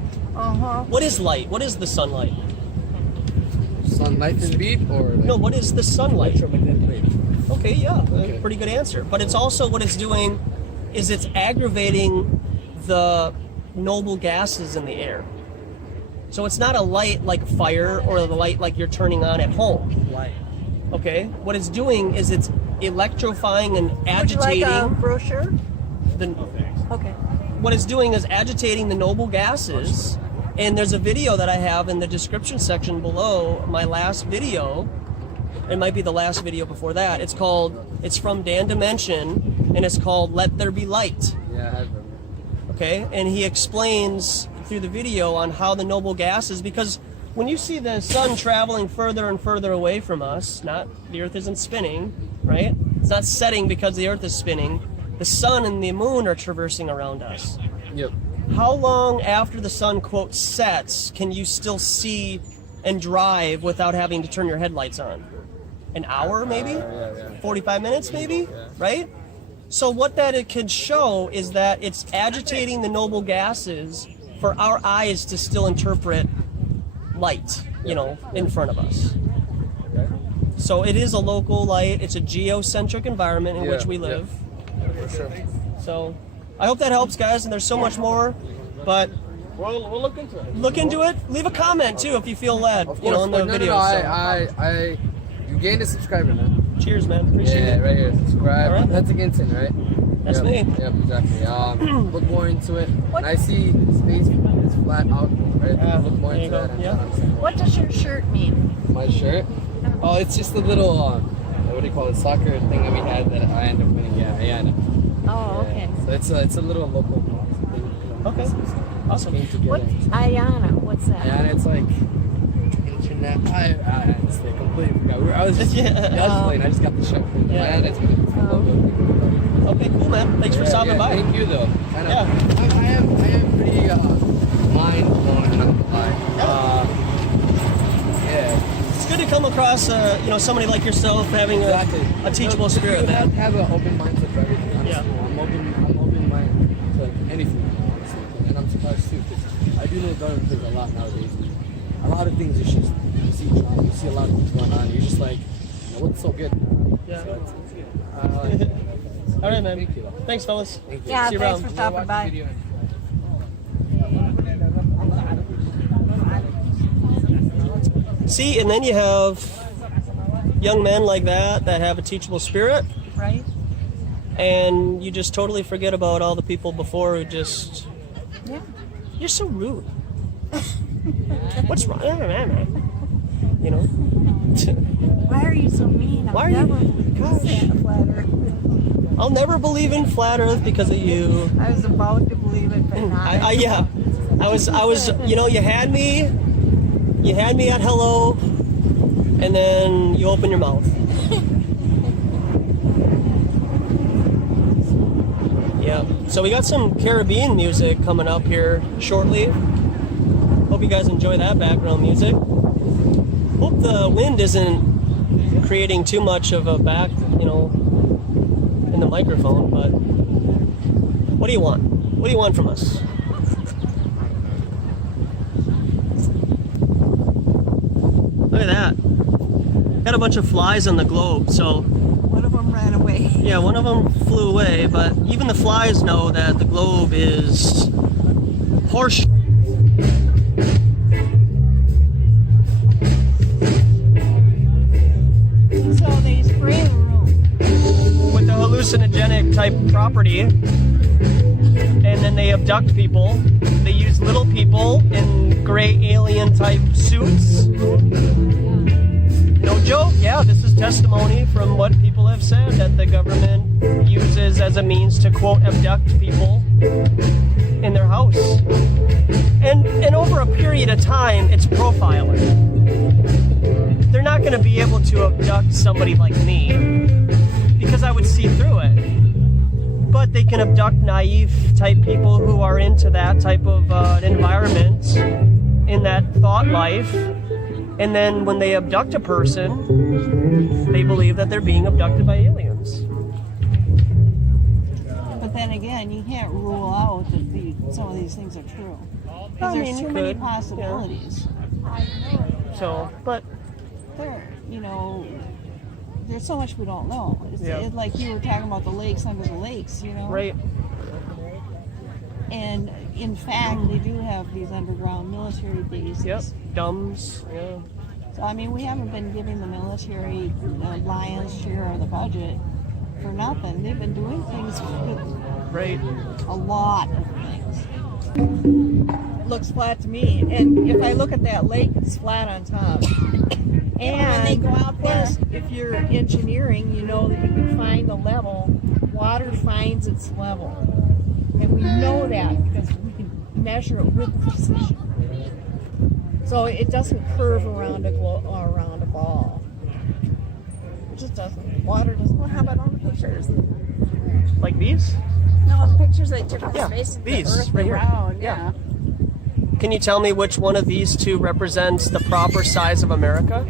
What is light? What is the sunlight? Sunlight speed or? No, what is the sunlight? Okay, yeah, pretty good answer. But it's also what it's doing is it's aggravating the noble gases in the air. So it's not a light like fire or the light like you're turning on at home. Light. Okay? What it's doing is it's electrifying and agitating. Would you like a brochure? Okay. What it's doing is agitating the noble gases. And there's a video that I have in the description section below my last video. It might be the last video before that. It's from Dan Dimension, and it's called Let There Be Light. Yeah, I remember. Okay? And he explains through the video on how the noble gases, because when you see the sun traveling further and further away from us, the Earth isn't spinning, right? It's not setting because the Earth is spinning. The sun and the moon are traversing around us. Yep. How long after the sun, quote, sets can you still see and drive without having to turn your headlights on? An hour, maybe? 45 minutes, maybe? Right? So what that it could show is that it's agitating the noble gases for our eyes to still interpret light, in front of us. So it is a local light. It's a geocentric environment in which we live. For sure. So I hope that helps, guys. And there's so much more, but we'll look into it. Look into it. Leave a comment too if you feel led. Of course, on the video. You gained a subscriber, man. Cheers, man. Appreciate it. Yeah, right here. Subscribe. All right. That's against right? That's me. Yep, exactly. Look more into it. When I see space is flat out, right? Look more into that. Yeah. What does your shirt mean? My shirt? Oh, it's just a little, what do you call it, soccer thing that we had that I ended up winning. Yeah, Ayana. Oh, okay. So it's a little local thing. Okay. Awesome. What? Ayana, what's that? Ayana, it's like internet. I completely forgot. I was playing. I just got the show. Ayana, it's good. Okay, cool, man. Thanks for stopping by. Thank you, though. I am pretty mind blown. I'm not gonna lie. It's good to come across, somebody like yourself having a teachable spirit, you man. have an open mindset for everything. Honestly. I'm open minded to anything, honestly, and I'm surprised too because I do know government plays a lot nowadays. A lot of things is just you see drama, you see a lot of things going on. You're just like, what's so good? Yeah. So all right, man. Thanks, fellas. Thank you. Yeah, See you thanks around. for stopping by. See, and then you have young men like that have a teachable spirit. Right. And you just totally forget about all the people before who just... Yeah. You're so rude. What's wrong? Why are you so mean? Why are you... I'll never believe in flat Earth because of you. I was about to believe it, but not. I was, you had me at hello, and then you open your mouth. Yeah, so we got some Caribbean music coming up here shortly. Hope you guys enjoy that background music. Hope the wind isn't creating too much of a back, in the microphone, but what do you want? What do you want from us? Look at that. Got a bunch of flies on the globe, so... One of them ran away. Yeah, one of them flew away, but even the flies know that the globe is horseshoe. So they spray the room. With the hallucinogenic type property, and then they abduct people. They use little people in gray alien type suits. No Joe, yeah, this is testimony from what people have said that the government uses as a means to, quote, abduct people in their house. And over a period of time, it's profiling. They're not going to be able to abduct somebody like me because I would see through it. But they can abduct naive type people who are into that type of environment, in that thought life. And then when they abduct a person, they believe that they're being abducted by aliens. But then again, you can't rule out that some of these things are true. Because there's too many possibilities. Yeah. So, but... there's so much we don't know. It's like you were talking about the lakes under the lakes, Right. And in fact, they do have these underground military bases. Yep. Dumbs. Yeah. So I mean, we haven't been giving the military the lion's share of the budget for nothing. They've been doing things with a lot of things. Looks flat to me. And if I look at that lake, it's flat on top. And when they go out there, if you're engineering, you know that you can find the level. Water finds its level. And we know that because we can measure it with precision. So it doesn't curve around a ball. It just doesn't. Water doesn't. Well, how about all the pictures? Like these? No, the pictures they took of the space of the these Earth right around. Here. Yeah. Can you tell me which one of these two represents the proper size of America?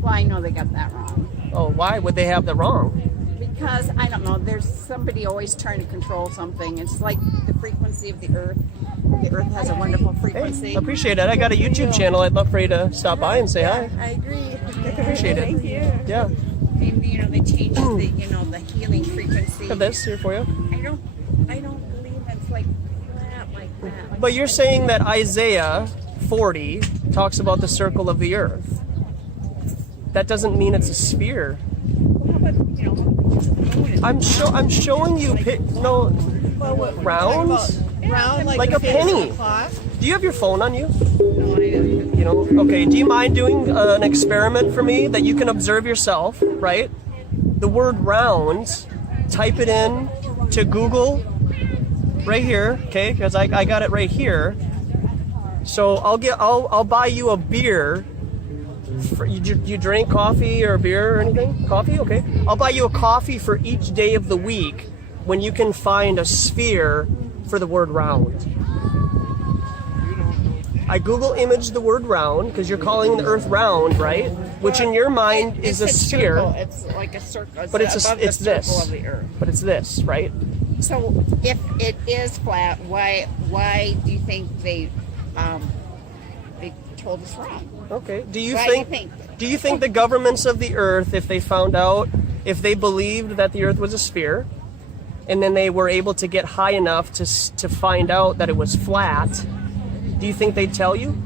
Well, I know they got that wrong. Oh, why would they have that wrong? Because, I don't know, there's somebody always trying to control something. It's like the frequency of the Earth. The Earth has a wonderful frequency. Hey, appreciate it. I got a YouTube channel. I'd love for you to stop by and say hi. I agree. Appreciate it. Thank you. Yeah. Maybe, they changed the healing frequency. Have this here for you. I don't believe it's like flat like that. But you're saying that Isaiah 40 talks about the circle of the Earth. That doesn't mean it's a sphere. I'm showing you rounds, like a penny. Do you have your phone on you? No, okay. Do you mind doing an experiment for me that you can observe yourself? Right. The word round. Type it in to Google. Right here, okay? Because I got it right here. So I'll buy you a beer. You drink coffee or beer or anything? Coffee? Okay. I'll buy you a coffee for each day of the week when you can find a sphere for the word round. I Google image the word round because you're calling the Earth round, right? Which in your mind is a sphere. Circle. It's like a circle. But it's this. Of the Earth. But it's this, right? So if it is flat, why do you think they told us wrong? Okay. Do you think the governments of the Earth, if they believed that the Earth was a sphere, and then they were able to get high enough to find out that it was flat, do you think they'd tell you?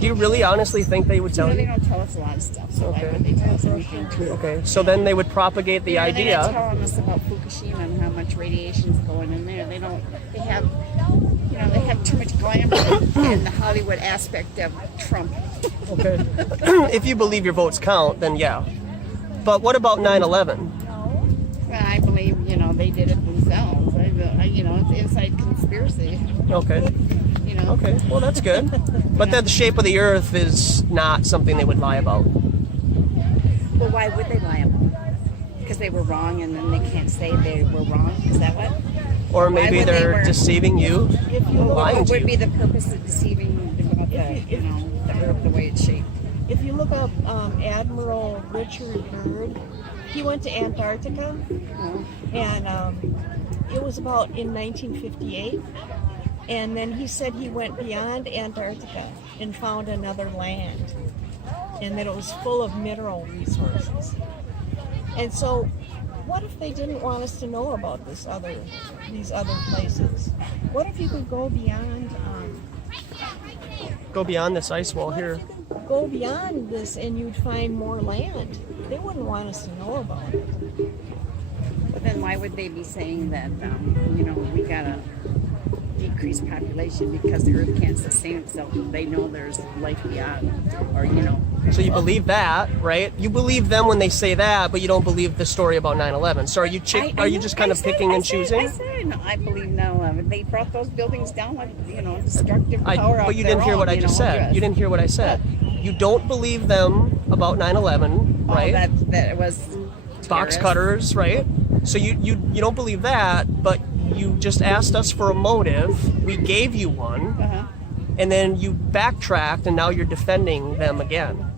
Do you really honestly think they would tell you? They don't tell us a lot of stuff, so why would they tell us anything? Okay, so then they would propagate the idea. They're not telling us about Fukushima and how much radiation's going in there. They have too much glamour in the Hollywood aspect of Trump. Okay. If you believe your votes count, then yeah. But what about 9/11? Well, I believe, they did it themselves. It's inside conspiracy. Okay. Okay, well that's good. But then the shape of the Earth is not something they would lie about. Well, why would they lie about it? Because they were wrong and then they can't say they were wrong? Is that what? Or maybe they're deceiving you, lying What to would you. be the purpose of deceiving about the Earth, the way it's shaped? If you look up Admiral Richard Byrd, he went to Antarctica, and it was about in 1958. And then he said he went beyond Antarctica and found another land, and that it was full of mineral resources. And so, what if they didn't want us to know about these other places? What if you could go beyond? Go beyond this ice wall here. Go beyond this, and you'd find more land. They wouldn't want us to know about it. But then why would they be saying that? We gotta decrease population because the Earth can't sustain itself. They know there's life beyond, or So you believe that, right? You believe them when they say that, but you don't believe the story about 9/11. So are you just kind of picking and choosing? I said, no, I believe 9/11. They brought those buildings down with, destructive power. But you didn't hear what I just said. You didn't hear what I said. You don't believe them about 9/11, right? That it was box cutters, right? So you don't believe that, but you just asked us for a motive. We gave you one, and then you backtracked, and now you're defending them again.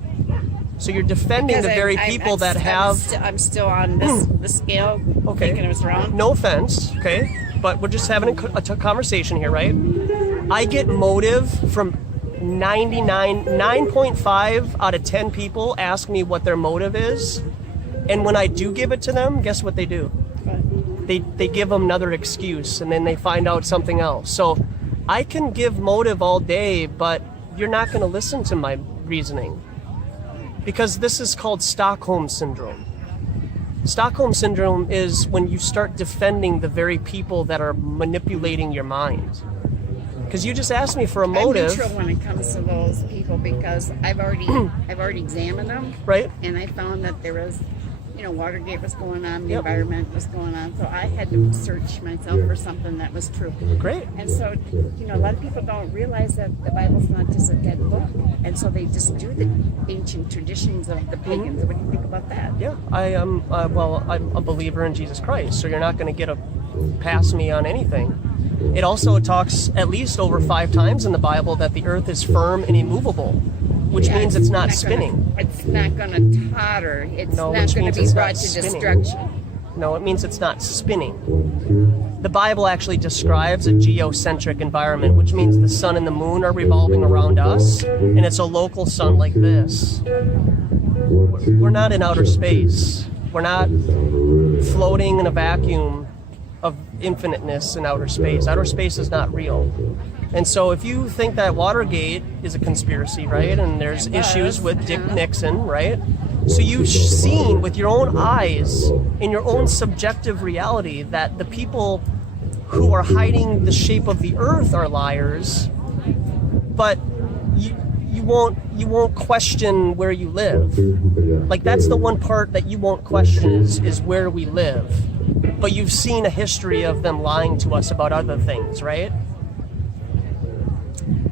So you're defending the very people that have. I'm still on the scale. Okay. Thinking it was wrong. No offense, okay, but we're just having a conversation here, right? I get motive from 9.5 out of 10 people ask me what their motive is, and when I do give it to them, guess what they do? They give them another excuse, and then they find out something else. So I can give motive all day, but you're not going to listen to my reasoning, because this is called Stockholm Syndrome. Stockholm Syndrome is when you start defending the very people that are manipulating your mind. Because you just asked me for a motive. I'm neutral when it comes to those people, because I've already examined them. Right. And I found that there was, Watergate was going on, the environment was going on, so I had to search myself for something that was true. Great. And so, a lot of people don't realize that the Bible's not just a dead book, and so they just do the ancient traditions of the pagans. What do you think about that? Yeah, I'm a believer in Jesus Christ, so you're not going to get past me on anything. It also talks at least over 5 times in the Bible that the earth is firm and immovable, which means it's not spinning. It's not going to totter. It's not going to be brought to destruction. No, it means it's not spinning. The Bible actually describes a geocentric environment, which means the sun and the moon are revolving around us, and it's a local sun like this. We're not in outer space. We're not floating in a vacuum of infiniteness in outer space. Outer space is not real. And so if you think that Watergate is a conspiracy, right, and there's issues with Dick Nixon, right, so you've seen with your own eyes, in your own subjective reality, that the people who are hiding the shape of the earth are liars, but you won't question where you live. Like, that's the one part that you won't question is where we live. But you've seen a history of them lying to us about other things, right?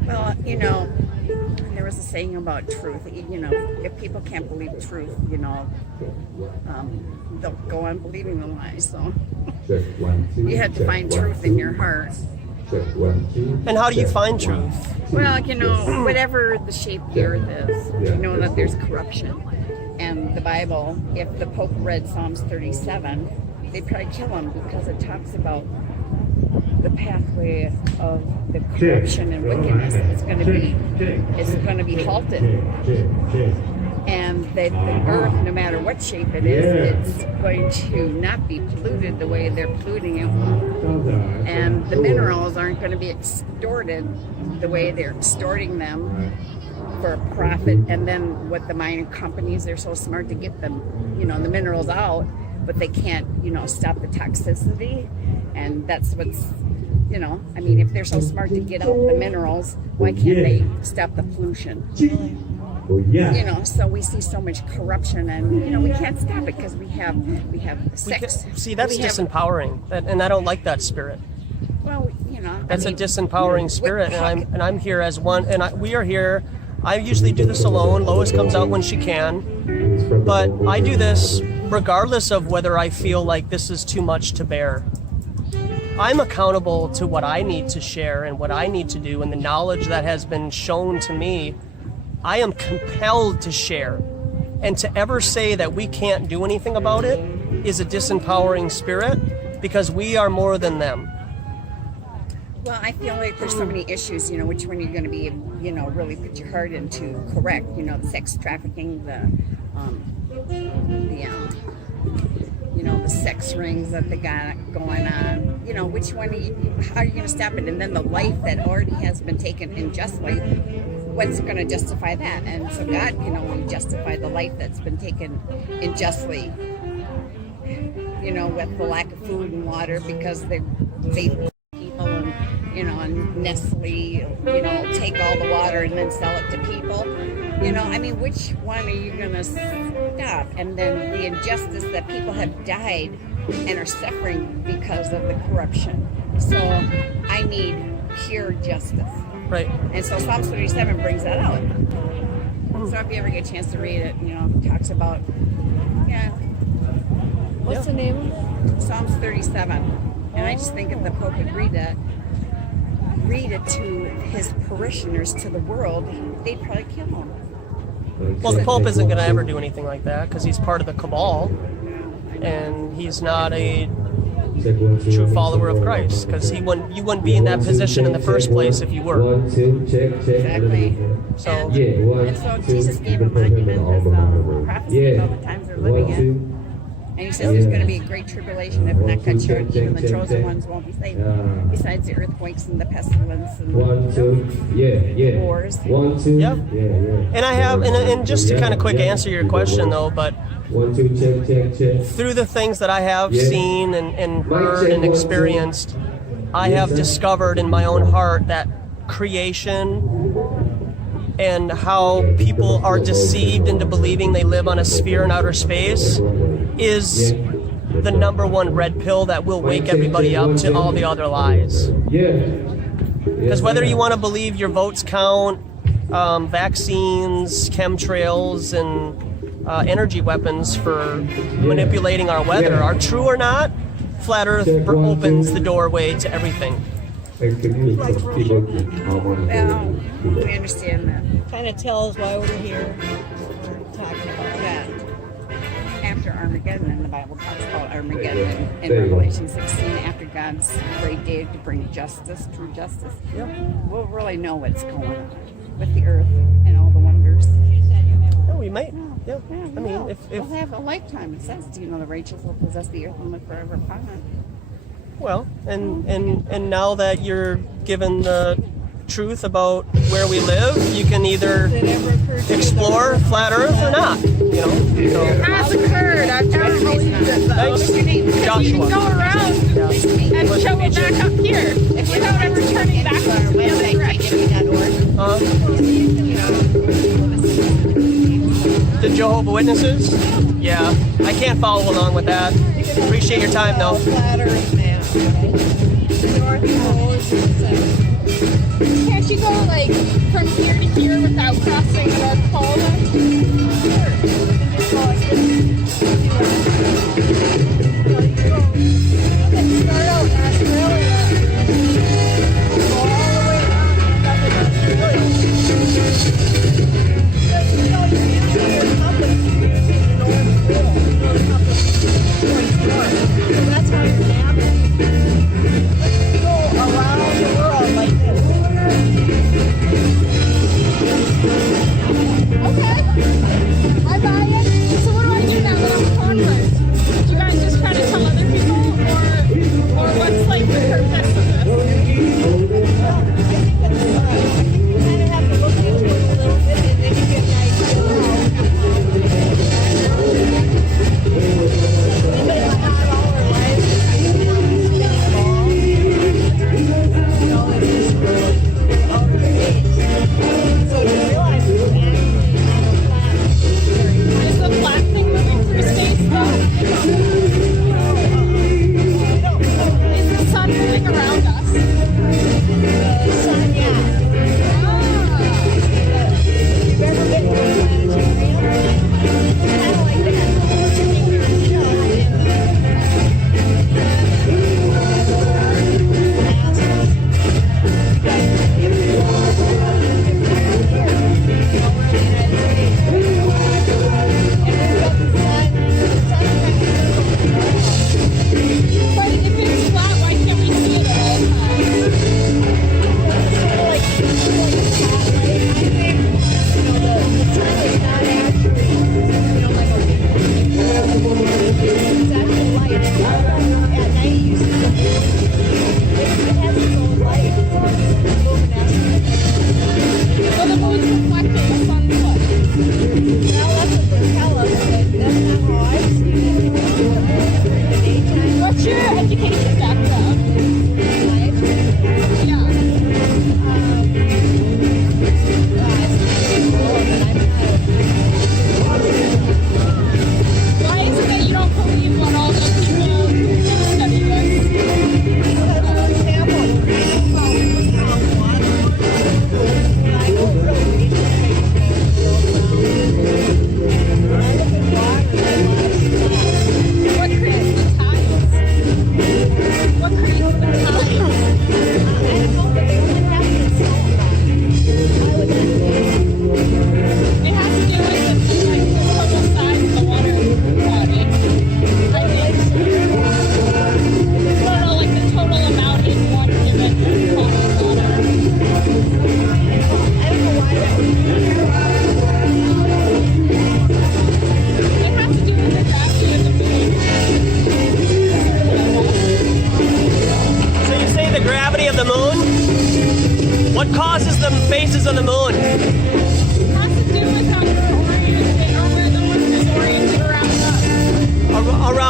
Well, there was a saying about truth. If people can't believe truth, they'll go on believing the lies. So you have to find truth in your heart. And how do you find truth? Well, whatever the shape of the earth is, you know that there's corruption. And the Bible, if the Pope read Psalms 37, they'd probably kill him, because it talks about the pathway of the corruption and wickedness. It's going to be halted. And the earth, no matter what shape it is, it's going to not be polluted the way they're polluting it. And the minerals aren't going to be extorted the way they're extorting them for profit. And then what the mining companies, they're so smart to get them, the minerals out, but they can't, stop the toxicity. And that's what's, if they're so smart to get out the minerals, why can't they stop the pollution? So we see so much corruption, and we can't stop it because we have sex. See, that's disempowering, and I don't like that spirit. Well, that's a disempowering spirit, and I'm here as one, and we are here. I usually do this alone. Lois comes out when she can, but I do this regardless of whether I feel like this is too much to bear. I'm accountable to what I need to share and what I need to do, and the knowledge that has been shown to me, I am compelled to share. And to ever say that we can't do anything about it is a disempowering spirit, because we are more than them. Well, I feel like there's so many issues, which one you're going to be, really put your heart into correct, the sex trafficking, the sex rings that they got going on, which one, how are you going to stop it? And then the life that already has been taken unjustly, what's going to justify that? And so God can only justify the life that's been taken unjustly, with the lack of food and water, because they people and, and Nestle, take all the water and then sell it to people. You know, I mean, which one are you going to stop? And then the injustice that people have died and are suffering because of the corruption. So I need pure justice. Right. And so Psalms 37 brings that out. So if you ever get a chance to read it, you know, it talks about, What's the name of it? Psalms 37. And I just think if the Pope would read it to his parishioners, to the world, they'd probably kill him. Well, the Pope isn't going to ever do anything like that because he's part of the cabal, and he's not a true follower of Christ, because you wouldn't be in that position in the first place if you were. Exactly. So, and so Jesus gave a monument as prophecy about the times they're living in. And he says there's going to be a great tribulation. If not cut short, even the chosen ones won't be saved. Besides the earthquakes and the pestilence and the wars. Yeah. And I have, and just to kind of quick answer your question though, but through the things that I have seen and heard and experienced, I have discovered in my own heart that creation and how people are deceived into believing they live on a sphere in outer space is the #1 red pill that will wake everybody up to all the other lies. Because whether you want to believe your votes count, vaccines, chemtrails, and energy weapons for manipulating our weather are true or not, Flat Earth opens the doorway to everything. Well, we understand that. Kind of tells why we're here. We're talking about that. After Armageddon, and the Bible talks about Armageddon in Revelation 16, after God's great day to bring justice, true justice, we'll really know what's going on with the earth and all the wonders. Oh, we might. Yeah. I mean, if we'll have a lifetime. It says, you know, the righteous will possess the earth and live forever upon it. Well, and now that you're given the truth about where we live, you can either explore Flat Earth or not. You know. It has occurred. I've never believed it though. What's your name? Because you can go around and show it back up here without ever turning back to the other direction. The Jehovah's Witnesses? Yeah, I can't follow along with that. Appreciate your time though. Flat Earth man. North Poles. Can't you go like from here to here without crossing the North Pole? Start out in Australia. Go all the way down to Australia. Because you know you're using your compass, you're using the North Pole. Your compass points north. So that's how you're navigating. You go around the world like this. Okay. I buy it. So what do I do now?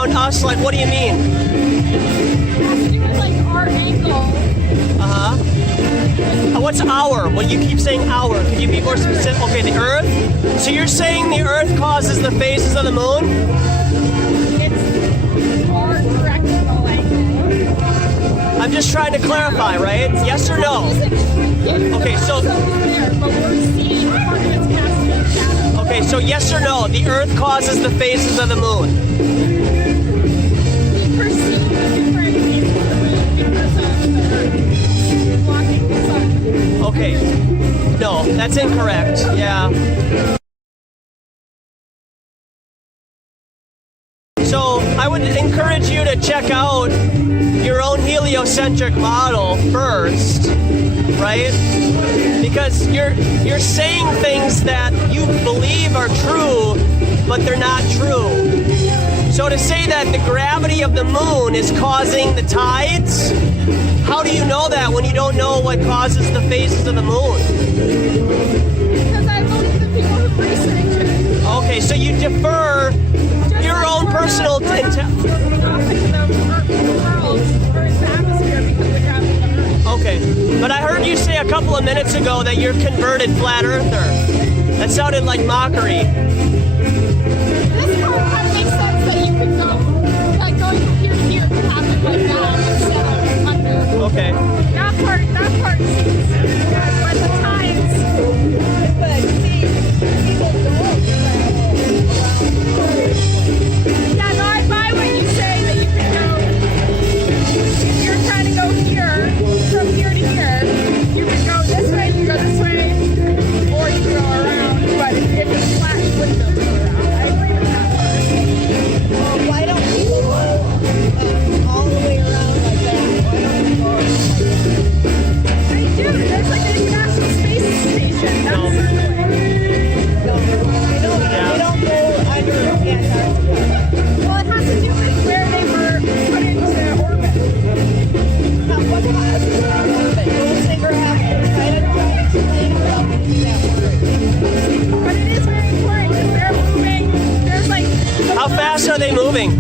around us, like what do you mean? It has to do with like our angle. What's our? Well, you keep saying our. Could you be more specific? Okay, the Earth. So you're saying the Earth causes the phases of the moon? It's our directional angle. I'm just trying to clarify, right? Yes or no? Okay, so. Okay, so yes or no? The Earth causes the phases of the moon. We perceive the different phases of the moon because of the Earth blocking the sun. Okay. No, that's incorrect. Yeah. So I would encourage you to check out your own heliocentric model first, right? Because you're saying things that you believe are true, but they're not true. So to say that the gravity of the moon is causing the tides, how do you know that when you don't know what causes the phases of the moon? Because I believe the people who research it. Okay, so you defer your own personal Okay, but I heard you say a couple of minutes ago that you're converted flat earther. That sounded like mockery. This part makes sense that you could go, like going from here to here could happen like that instead of under. Okay. That part seems good, but the tides. But see, people don't. Yeah, no, I buy what you say that you can go. If you're trying to go here, from here to here, you can go this way, you go this way, or you can go around. But if it's flat, you wouldn't go around. I agree with that part. Why don't people go all the way around like that? Why don't we go like that? I do. There's like an International Space Station. That's the way. No, they don't go under Antarctica. Well, it has to do with where they were put into orbit. Now, what caused the orbit? Those things are happening. Try to explain without using that word. But it is very important because they're moving. There's like. How fast are they moving?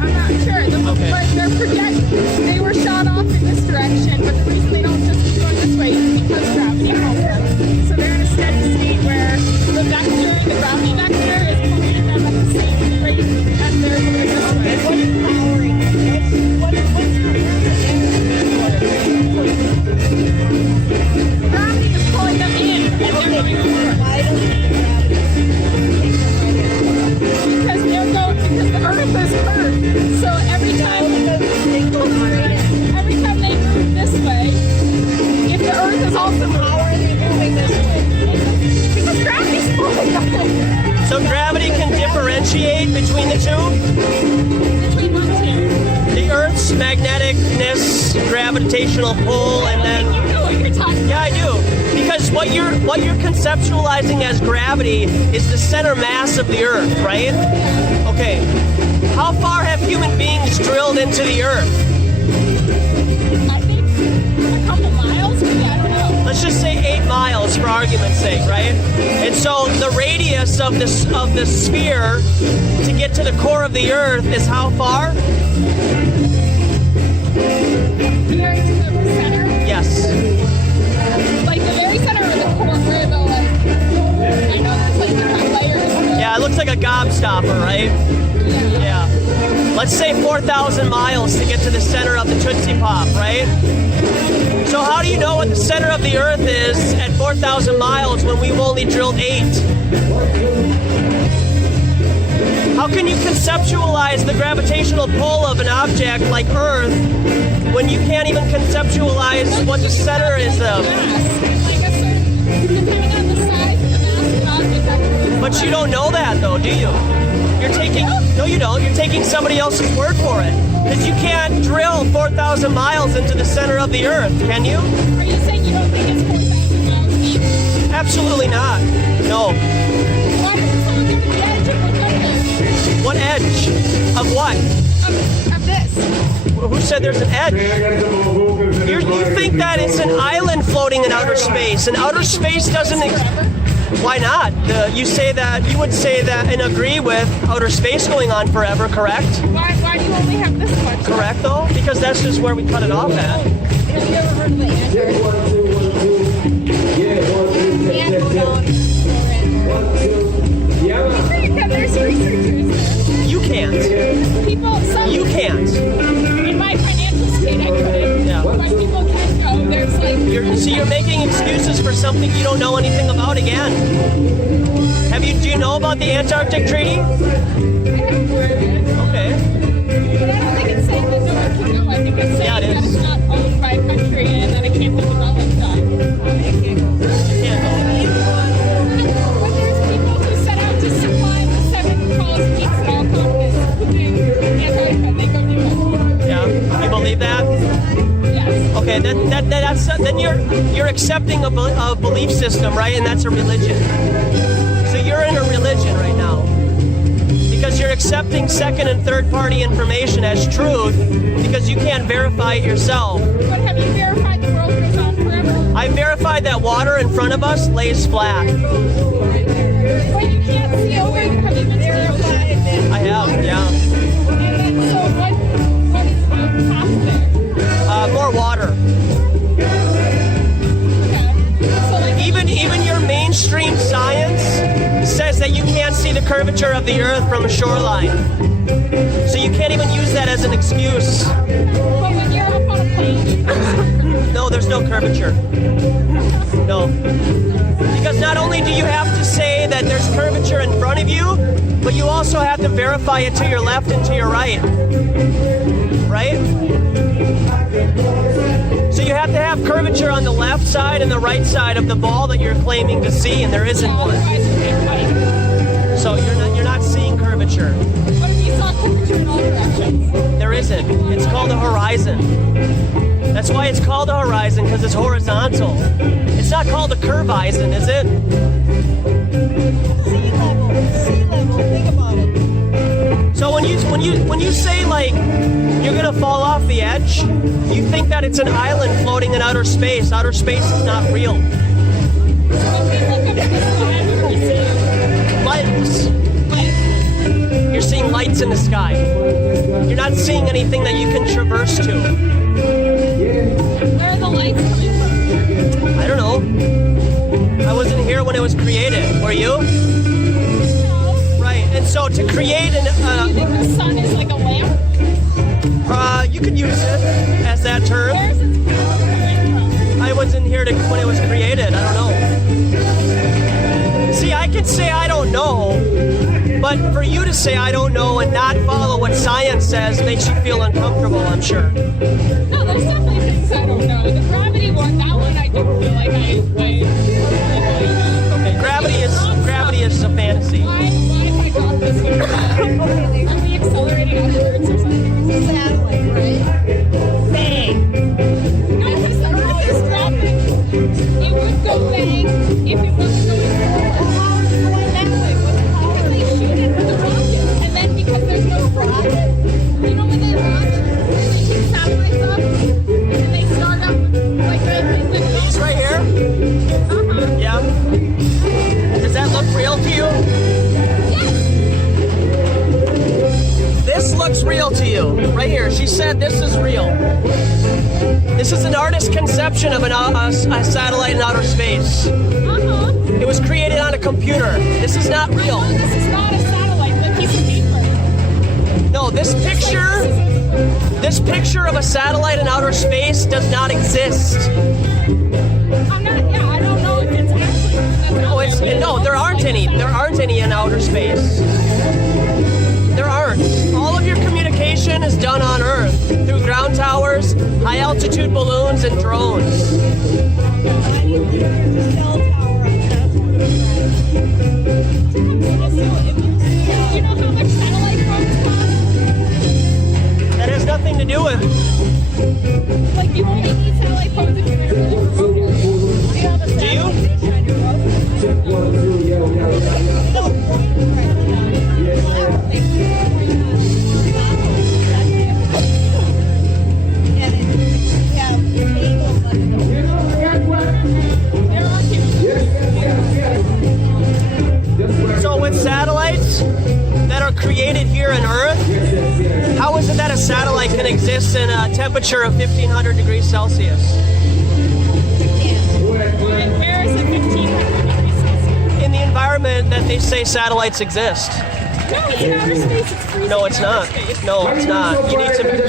I'm not sure. But they're projecting. They were shot off in this direction, but the reason they don't just keep going this way is because gravity pulls them. So they're in a steady state where the gravity vector is pulling them at the same rate as they're moving this way. And what is powering? What's Gravity is pulling them in and they're moving forward. Why don't gravity take them right in? Because the Earth is hurt. So every time they move this way, if the Earth is also how are they moving this way? Because gravity's pulling them. So gravity can differentiate between the two? Between what two? The Earth's magneticness, gravitational pull, and then... You know what you're talking about. Yeah, I do. Because what you're conceptualizing as gravity is the center mass of the Earth, right? Okay. How far have human beings drilled into the Earth? I think a couple miles, maybe, I don't know. Let's just say 8 miles for argument's sake, right? And so the radius of the sphere to get to the core of the Earth is how far? Very to the center? Yes. Like the very center of the core where the like, I know there's like different layers. Yeah, it looks like a gobstopper, right? Yeah. Let's say 4,000 miles to get to the center of the Tootsie Pop, right? So how do you know what the center of the Earth is at 4,000 miles when we've only drilled 8? How can you conceptualize the gravitational pull of an object like Earth when you can't even conceptualize what the center is of? But you don't know that though, do you? No you don't, you're taking somebody else's word for it. Because you can't drill 4,000 miles into the center of the Earth, can you? Are you saying you don't think it's 4,000 miles deep? Absolutely not, no. Why doesn't someone get to the edge and look at this? What edge? Of what? Of this. Who said there's an edge? You think that it's an island floating in outer space, and outer space doesn't Why not? You would say that and agree with outer space going on forever, correct? Why do you only have this much? Correct, though? Because that's just where we cut it off at. Have you ever heard of the Antarctic? Can't go down there's researchers there. You can't. You can't. In my financial state, I couldn't. Yeah. But people can go. There's like... You're making excuses for something you don't know anything about again. Do you know about the Antarctic Treaty? I haven't heard of it. Okay. But I don't think it's saying that no one can go. I think it's saying that it's not owned by a country and that it can't be developed on. But there's people who set out to supply the 7 tallest peaks in all continents, including Antarctica. They go to it. Yeah. You believe that? Yes. Okay. Then you're accepting a belief system, right? And that's a religion. So you're in a religion right now. Because you're accepting second and third party information as truth because you can't verify it yourself. But have you verified the world goes on forever? I verified that water in front of us lays flat. But you can't see over. Have you been verified it? I have, yeah. And then, so what is on top there? More water. Even your mainstream science says that you can't see the curvature of the Earth from a shoreline. So you can't even use that as an excuse. But when you're up on a plane, no, there's no curvature. No. Because not only do you have to say that there's curvature in front of you, but you also have to verify it to your left and to your right. Right? So you have to have curvature on the left side and the right side of the ball that you're claiming to see, and there isn't one. So you're not seeing curvature. What if you saw curvature in all directions? There isn't. It's called a horizon. That's why it's called a horizon, because it's horizontal. It's not called a curvizon, is it? Sea level. Think about it. So when you say like you're gonna fall off the edge, you think that it's an island floating in outer space. Outer space is not real. Lights. You're seeing lights in the sky. You're not seeing anything that you can traverse to. Where are the lights coming from? I don't know. I wasn't here when it was created. Were you? Right. And so to create an... Do you think the sun is like a lamp? You could use it as that term. Where's its power coming from? I wasn't here when it was created. I don't know. See, I could say I don't know, but for you to say I don't know and not follow what science says makes you feel uncomfortable, I'm sure. No, there's definitely things I don't know. The gravity one, that one I do feel like I believe. Okay, gravity is a fantasy. Why have I got this one? Are we accelerating upwards or something? Satellite, right? Bang! No, because the Earth is dropping. It would go bang if it wasn't going forward. That way, because they shoot it with a rocket, and then because there's no rocket, you know when they launch, they shoot satellites up, and they start up like the These right here? Yeah. Does that look real to you? This looks real to you. Right here. She said this is real. This is an artist's conception of a satellite in outer space. It was created on a computer. This is not real. This is not a satellite, but a piece of paper. No, this picture of a satellite in outer space does not exist. I don't know if it's actually... No, there aren't any. There aren't any in outer space. There aren't. All of your communication is done on Earth through ground towers, high altitude balloons, and drones. You know how much satellite phones cost? That has nothing to do with it. Like, you only need satellite phones if you're in a really remote area. Do you? Earth, how is it that a satellite can exist in a temperature of 1500 degrees Celsius? Where is it 1500 degrees Celsius? In the environment that they say satellites exist. No, it's in outer space. It's freezing. No, it's not. No, it's not. You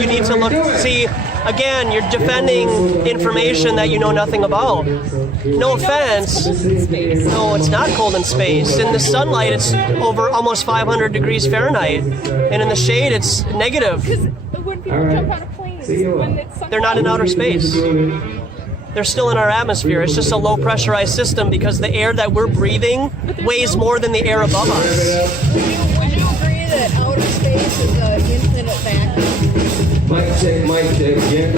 need to look. See, again, you're defending information that you know nothing about. No offense. No, it's not cold in space. In the sunlight, it's over almost 500 degrees Fahrenheit, and in the shade, it's negative. Because when people jump out of planes, when it's They're not in outer space. They're still in our atmosphere. It's just a low pressurized system because the air that we're breathing weighs more than the air above us. Would you agree that outer space is an infinite vacuum? Mic check, yeah.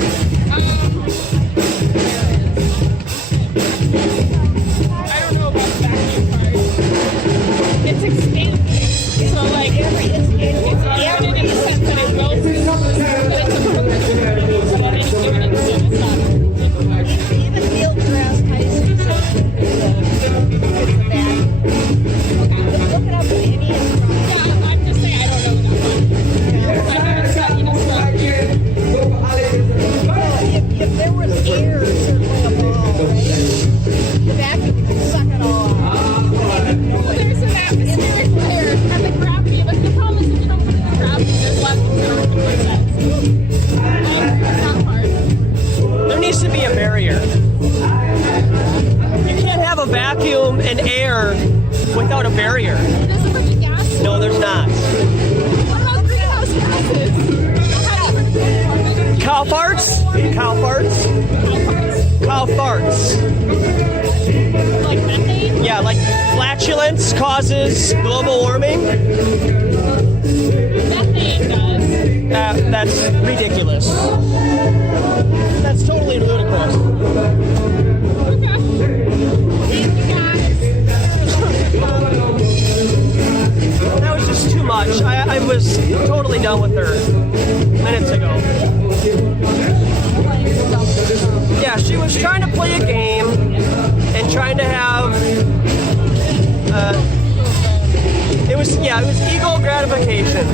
I don't know about the vacuum part. It's expanding. So like it's expanded in the sense that it goes, but it's a progressive so at any given instant it's not. Even Neil deGrasse Tyson said it's a vacuum. Look it up in any Yeah, I'm just saying I don't know enough. I haven't studied astronomy. If there was air circling a ball, right? The vacuum could suck it all out. Well, there's an atmospheric layer and the gravity, but the problem is if you don't put in the gravity, there's less than 0.1%. It's not hard. There needs to be a barrier. You can't have a vacuum and air without a barrier. There's a bunch of gas. No, there's not. What about greenhouse gases? Cow farts? Cow farts? Cow farts. Like methane? Yeah, like flatulence causes global warming. Methane does. That's ridiculous. That's totally ludicrous. That was just too much. I was totally done with her minutes ago. Yeah, she was trying to play a game and trying to have it was ego gratification.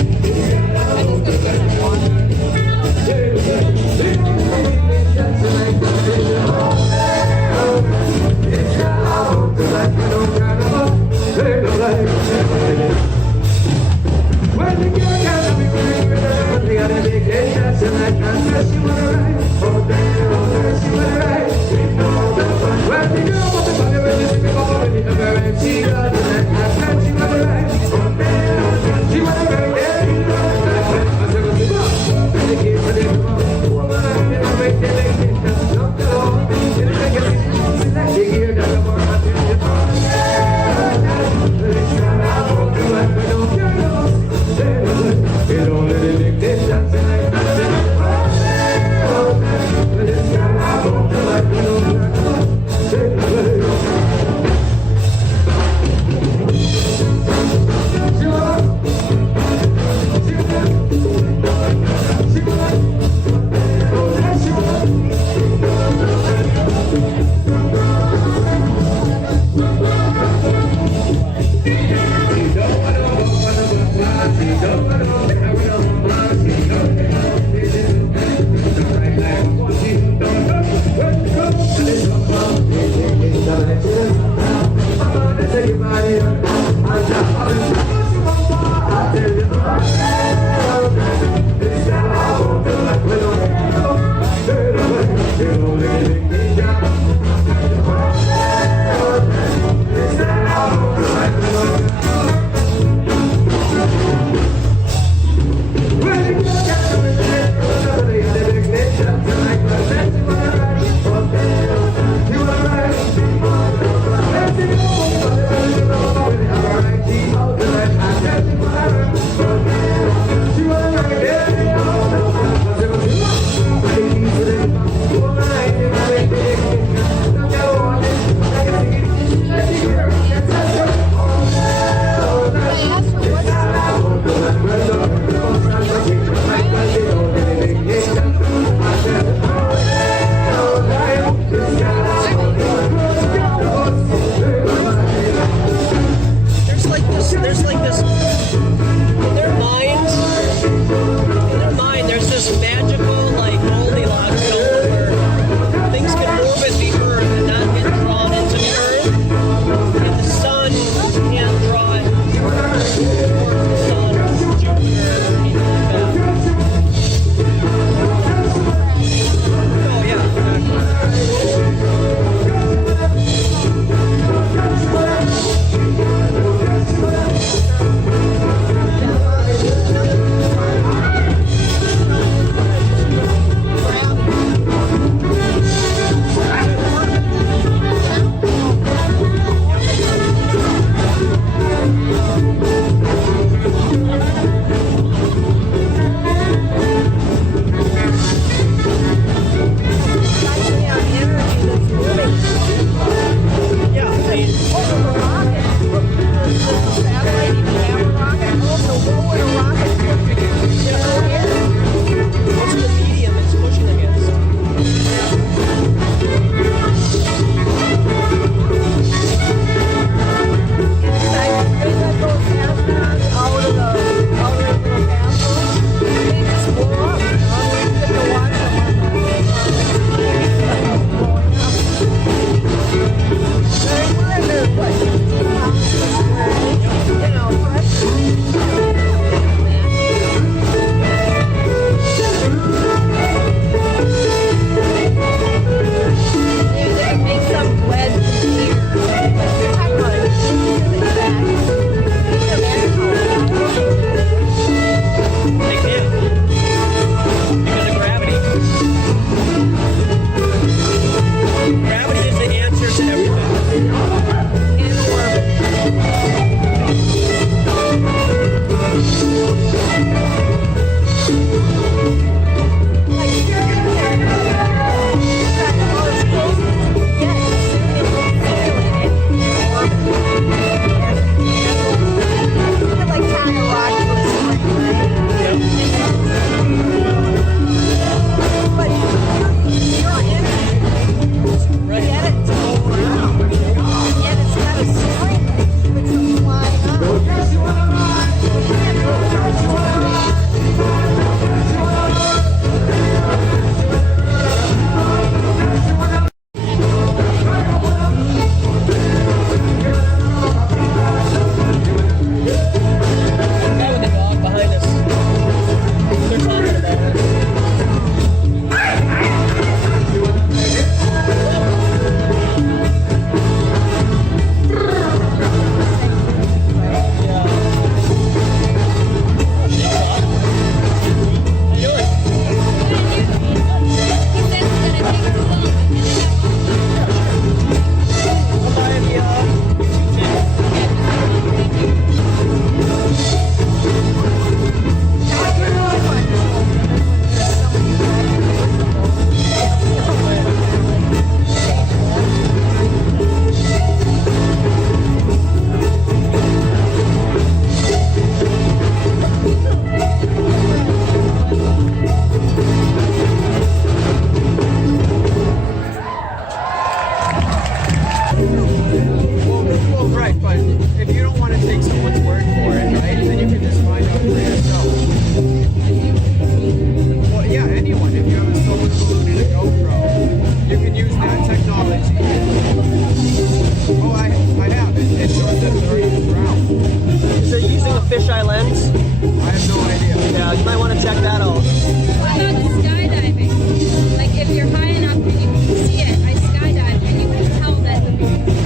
Yeah, you might want to check that out. What about the skydiving? Like if you're high enough and you can see it, I skydive and you can tell that the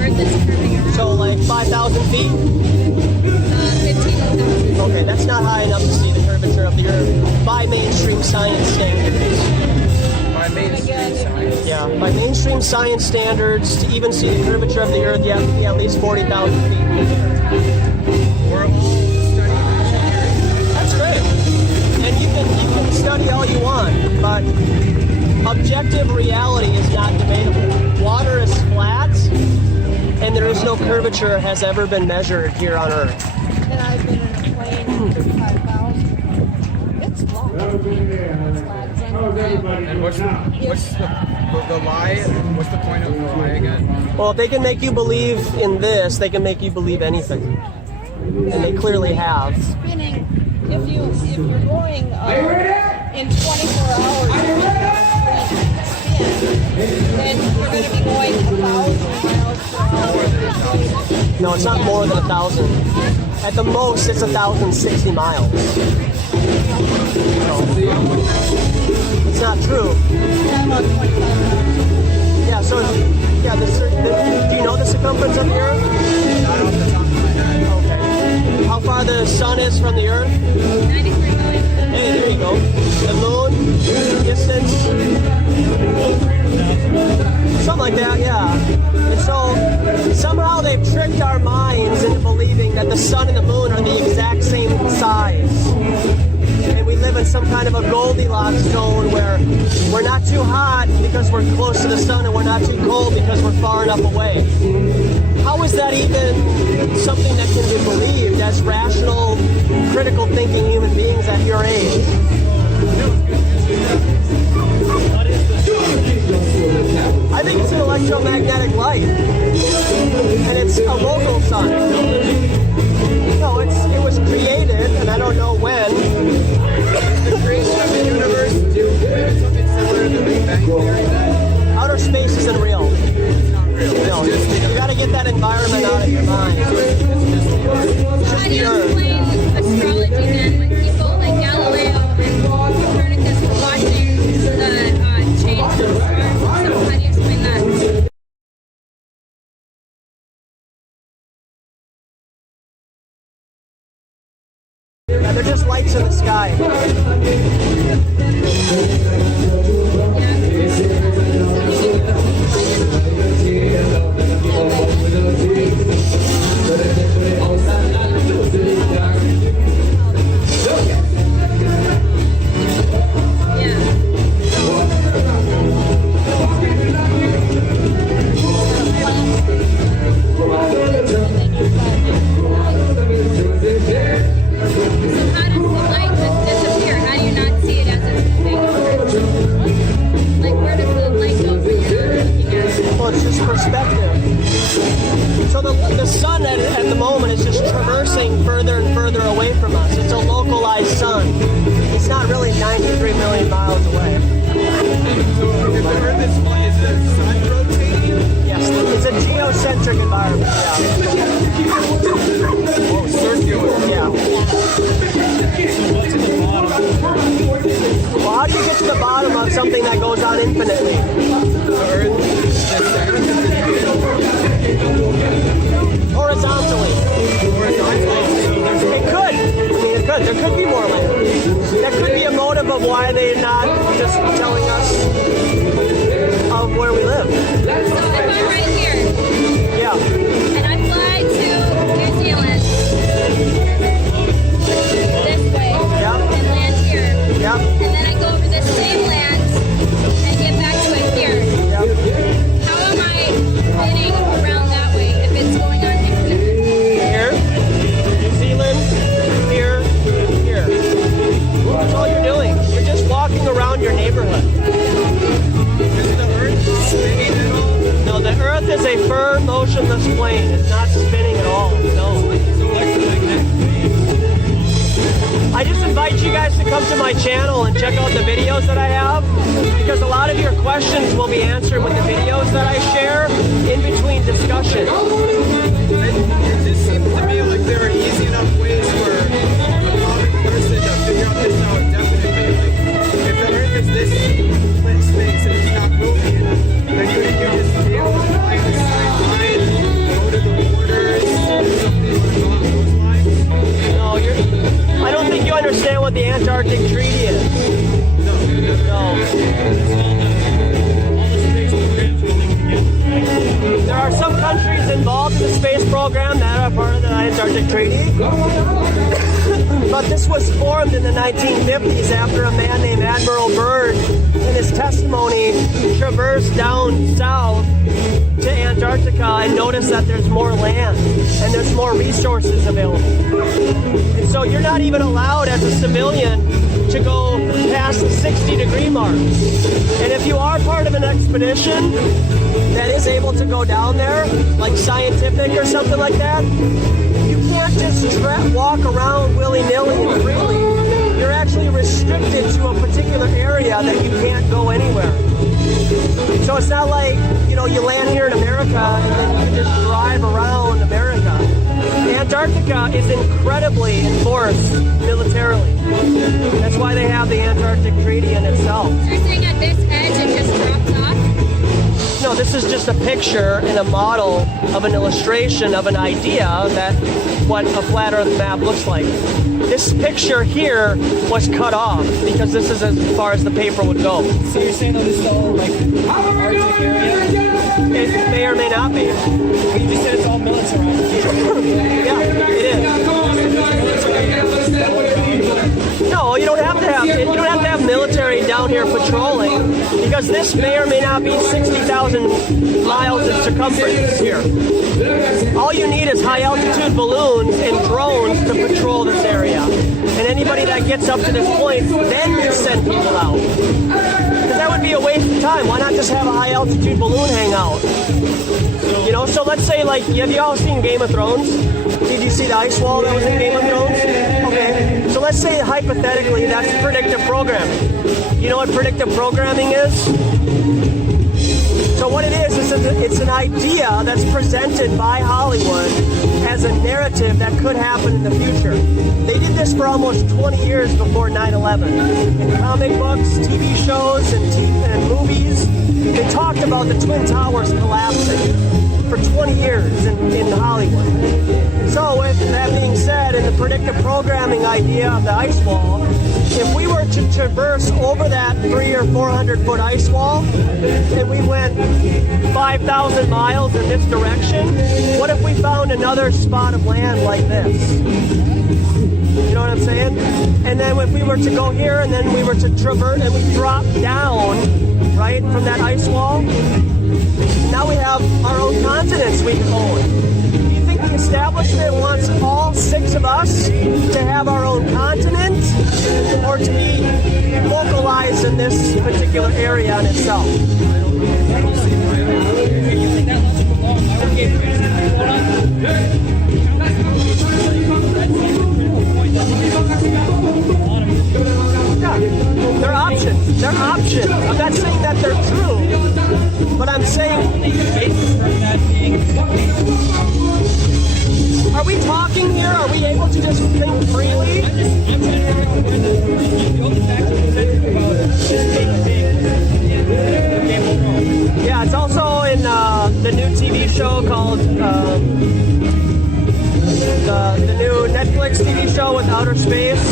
Earth is curving around. So like 5,000 feet? 15,000. Okay, that's not high enough to see the curvature of the Earth by mainstream science standards. By mainstream science? Yeah, by mainstream science standards, to even see the curvature of the Earth, you have to be at least 40,000 feet in the air. We're all studying engineering. That's great. And you can study all you want, but objective reality is not debatable. Water is flat, and there is no curvature has ever been measured here on Earth. And I've been in a plane at 35,000. It's flat. And what's the lie? What's the point of the lie again? Well, if they can make you believe in this, they can make you believe anything. And they clearly have. Spinning. If you're going in 24 hours, then you're going to be going 1,000 miles per hour. No, it's not more than 1,000. At the most, it's 1,060 miles. It's not true. Yeah, so, yeah, do you know the circumference of the Earth? Not off the top of my head. Okay. How far the sun is from the Earth? 93 million. Hey, there you go. The moon, distance. Something like that, yeah. And so, somehow they've tricked our minds into believing that the sun and the moon are the exact same size. And we live in some kind of a Goldilocks zone where we're not too hot because we're close to the sun and we're not too cold because we're far enough away. How is that even something that can be believed as rational, critical thinking human beings at your age? I think it's an electromagnetic light. And it's a local sun. No, it was created, and I don't know when. The creation of the universe, do something similar to the Big Bang Theory then? Outer space isn't real. It's not real. No, you gotta get that environment out of your mind. How do you explain astrology then when people like Galileo and Copernicus were watching the change of the stars and stuff? How do you explain that? Yeah, they're just lights in the sky. Well, it's just perspective. So the sun at the moment is just traversing further and further away from us. It's a localized sun. It's not really 93 million miles away. So if the Earth is flat, is the sun rotating? Yes, it's a geocentric environment. Yeah. Oh, circular. Yeah. Well, how do you get to the bottom of something that goes on infinitely? The Earth descends. Horizontally. It could. I mean, it could. There could be more land. That could be a motive of why they're not just telling us of where we live. So if I'm right here, Yeah. and I fly to New Zealand this way, Yeah. and land here, Yeah. and then I go over this same land and get back to it here, Yeah. how am I spinning around that way if it's going on infinitely? Here. New Zealand. Here. Here. That's all you're doing. You're just walking around your neighborhood. Is the Earth spinning at all? No, the Earth is a firm, motionless plane. It's not spinning at all. No. I just invite you guys to come to my channel and check out the videos that I have, because a lot of your questions will be answered with the videos that I share in between discussion. It just seems to me like there are easy enough ways for a common person to figure out this out what the Antarctic Treaty is? No. There are some countries involved in the space program that are part of the Antarctic Treaty. But this was formed in the 1950s after a man named Admiral Byrd, in his testimony, traversed down south to Antarctica and noticed that there's more land and there's more resources available. And so you're not even allowed as a civilian to go past the 60-degree mark. And if you are part of an expedition that is able to go down there, like scientific or something like that, you can't just walk around willy-nilly and freely. You're actually restricted to a particular area that you can't go anywhere. So it's not like, you know, you land here in America and then you just drive around America. Antarctica is incredibly enforced militarily. That's why they have the Antarctic Treaty in itself. So you're saying at this edge it just drops off? No, this is just a picture and a model of an illustration of an idea that what a flat Earth map looks like. This picture here was cut off because this is as far as the paper would go. So you're saying that this is all like Arctic area? It may or may not be. You just said it's all militarized. Yeah, it is. No, you don't have to have military down here patrolling because this may or may not be 60,000 miles in circumference here. All you need is high altitude balloons and drones to patrol this area. And anybody that gets up to this point, then you send people out. Because that would be a waste of time. Why not just have a high altitude balloon hang out? You know, so let's say, like, have you all seen Game of Thrones? Did you see the ice wall that was in Game of Thrones? Okay, so let's say hypothetically that's predictive programming. You know what predictive programming is? So what it is it's an idea that's presented by Hollywood as a narrative that could happen in the future. They did this for almost 20 years before 9/11. In comic books, TV shows, and movies, they talked about the Twin Towers collapsing for 20 years in Hollywood. So with that being said, in the predictive programming idea of the ice wall, if we were to traverse over that 300 or 400 foot ice wall and we went 5,000 miles in this direction, what if we found another spot of land like this? You know what I'm saying? And then if we were to go here and then we were to traverse and we drop down, right, from that ice wall, now we have our own continents we can own. Do you think the establishment wants all 6 of us to have our own continent or to be localized in this particular area in itself? Yeah, they're options. They're options. I'm not saying that they're true, but I'm saying... Are we talking here? Are we able to just think freely? Yeah, it's also in the new TV show called... the new Netflix TV show with outer space.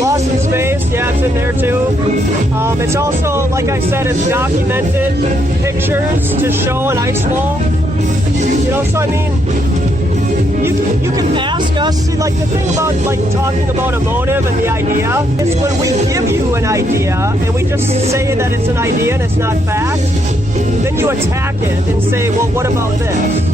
Lost in Space, yeah, it's in there too. It's also, like I said, it's documented pictures to show an ice wall. You know, so I mean, you can ask us, see, like the thing about like talking about a motive and the idea is when we give you an idea and we just say that it's an idea and it's not fact, then you attack it and say, well, what about this?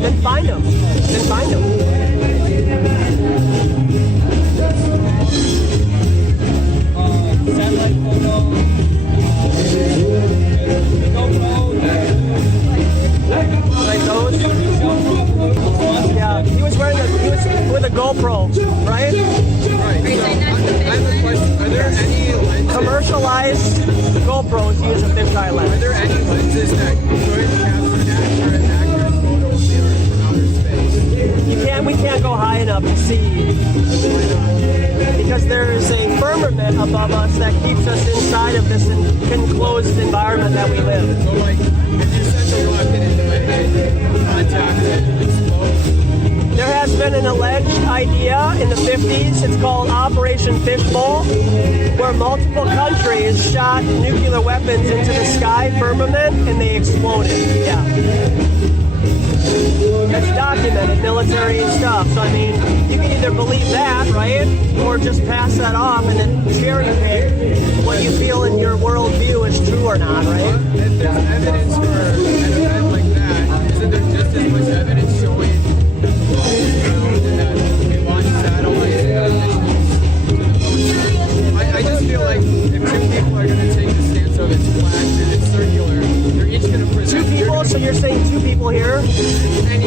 Then find them. Then find them. Satellite photo. Like those? Yeah, he was with a GoPro, right? Right. So, I have a question. Are there any lenses? Commercialized GoPros use a fisheye lens. Are there any lenses that could capture an accurate photo of the Earth from outer space? We can't go high enough to see. Because there is a firmament above us that keeps us inside of this enclosed environment that we live. So like, if you send a rocket into my head, contact it, explode. There has been an alleged idea in the 50s, it's called Operation Fishbowl, where multiple countries shot nuclear weapons into the sky firmament and they exploded. Yeah. It's documented military stuff. So, I mean, you can either believe that, right? Or just pass that off and then cherry pick what you feel in your worldview is true or not, right? If there's evidence for an event like that, isn't there just as much evidence showing that we launch satellites? I just feel like if two people are going to take the stance of it's flat and it's circular, they're each going to present. Two people? So you're saying two people here?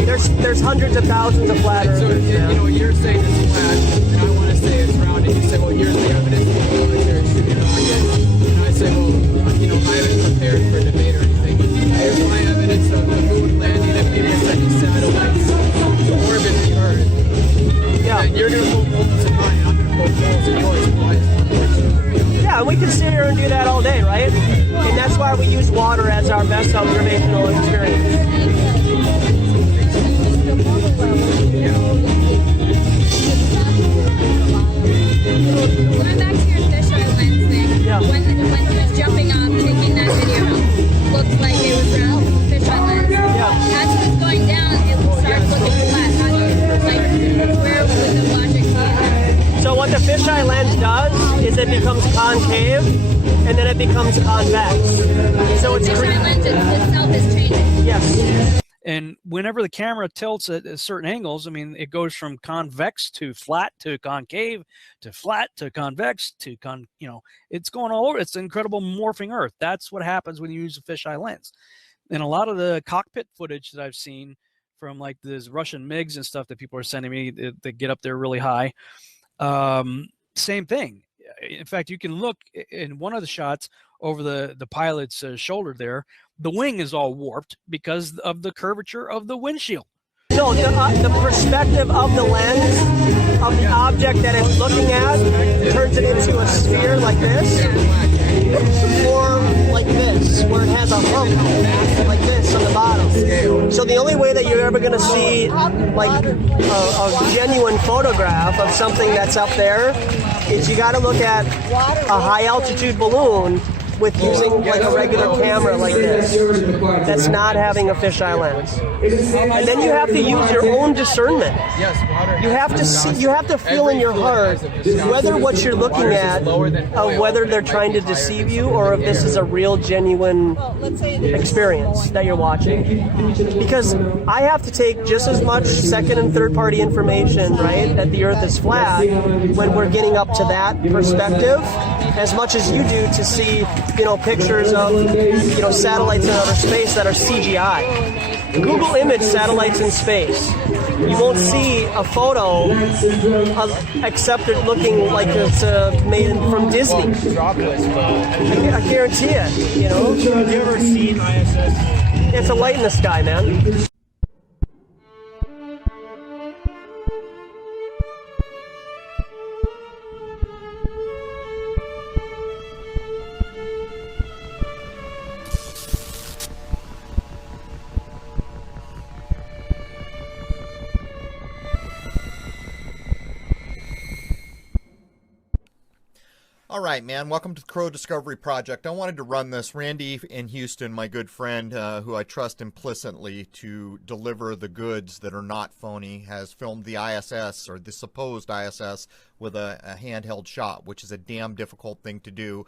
There's hundreds of thousands of flat earthers. So, you know, you're saying it's flat, and I want to say it's round, and you say, well, here's the evidence of the military shooting rocket. And I say, well, you know, I haven't prepared for a debate or anything. Here's my evidence of the moon landing and maybe sending satellites to orbit the Earth. Yeah. And you're going to poke holes in mine, and I'm going to poke holes in yours. Yeah, and we can sit here and do that all day, right? And that's why we use water as our best observational experience. Going back to your fisheye lens thing, when he was jumping off, taking that video, looked like it was round fisheye lens. As it was going down, it starts looking flat. How do you, like, where would the logic be in that? So what the fisheye lens does is it becomes concave, and then it becomes convex. So it's the fisheye lens itself is changing. Yes. And whenever the camera tilts at certain angles, I mean, it goes from convex to flat to concave to flat to convex to you know, it's going all over. It's an incredible morphing Earth. That's what happens when you use a fisheye lens. And a lot of the cockpit footage that I've seen from like these Russian MiGs and stuff that people are sending me that get up there really high, same thing. In fact, you can look in one of the shots over the pilot's shoulder there. The wing is all warped because of the curvature of the windshield. No, the perspective of the lens of the object that it's looking at turns it into a sphere like this, or like this, where it has a hump like this on the bottom. So the only way that you're ever going to see like a genuine photograph of something that's up there is you got to look at a high altitude balloon with using like a regular camera like this that's not having a fisheye lens. And then you have to use your own discernment. You have to see, you have to feel in your heart whether what you're looking at, whether they're trying to deceive you or if this is a real genuine experience that you're watching. Because I have to take just as much second and third party information, right, that the Earth is flat when we're getting up to that perspective as much as you do to see, you know, pictures of, you know, satellites in outer space that are CGI. Google image satellites in space. You won't see a photo except it looking like it's made from Disney. I guarantee it, you know. Have you ever seen ISS? It's a light in the sky, man. All right, man. Welcome to the Crow Discovery Project. I wanted to run this. Randy in Houston, my good friend, who I trust implicitly to deliver the goods that are not phony, has filmed the ISS, or the supposed ISS, with a handheld shot, which is a damn difficult thing to do.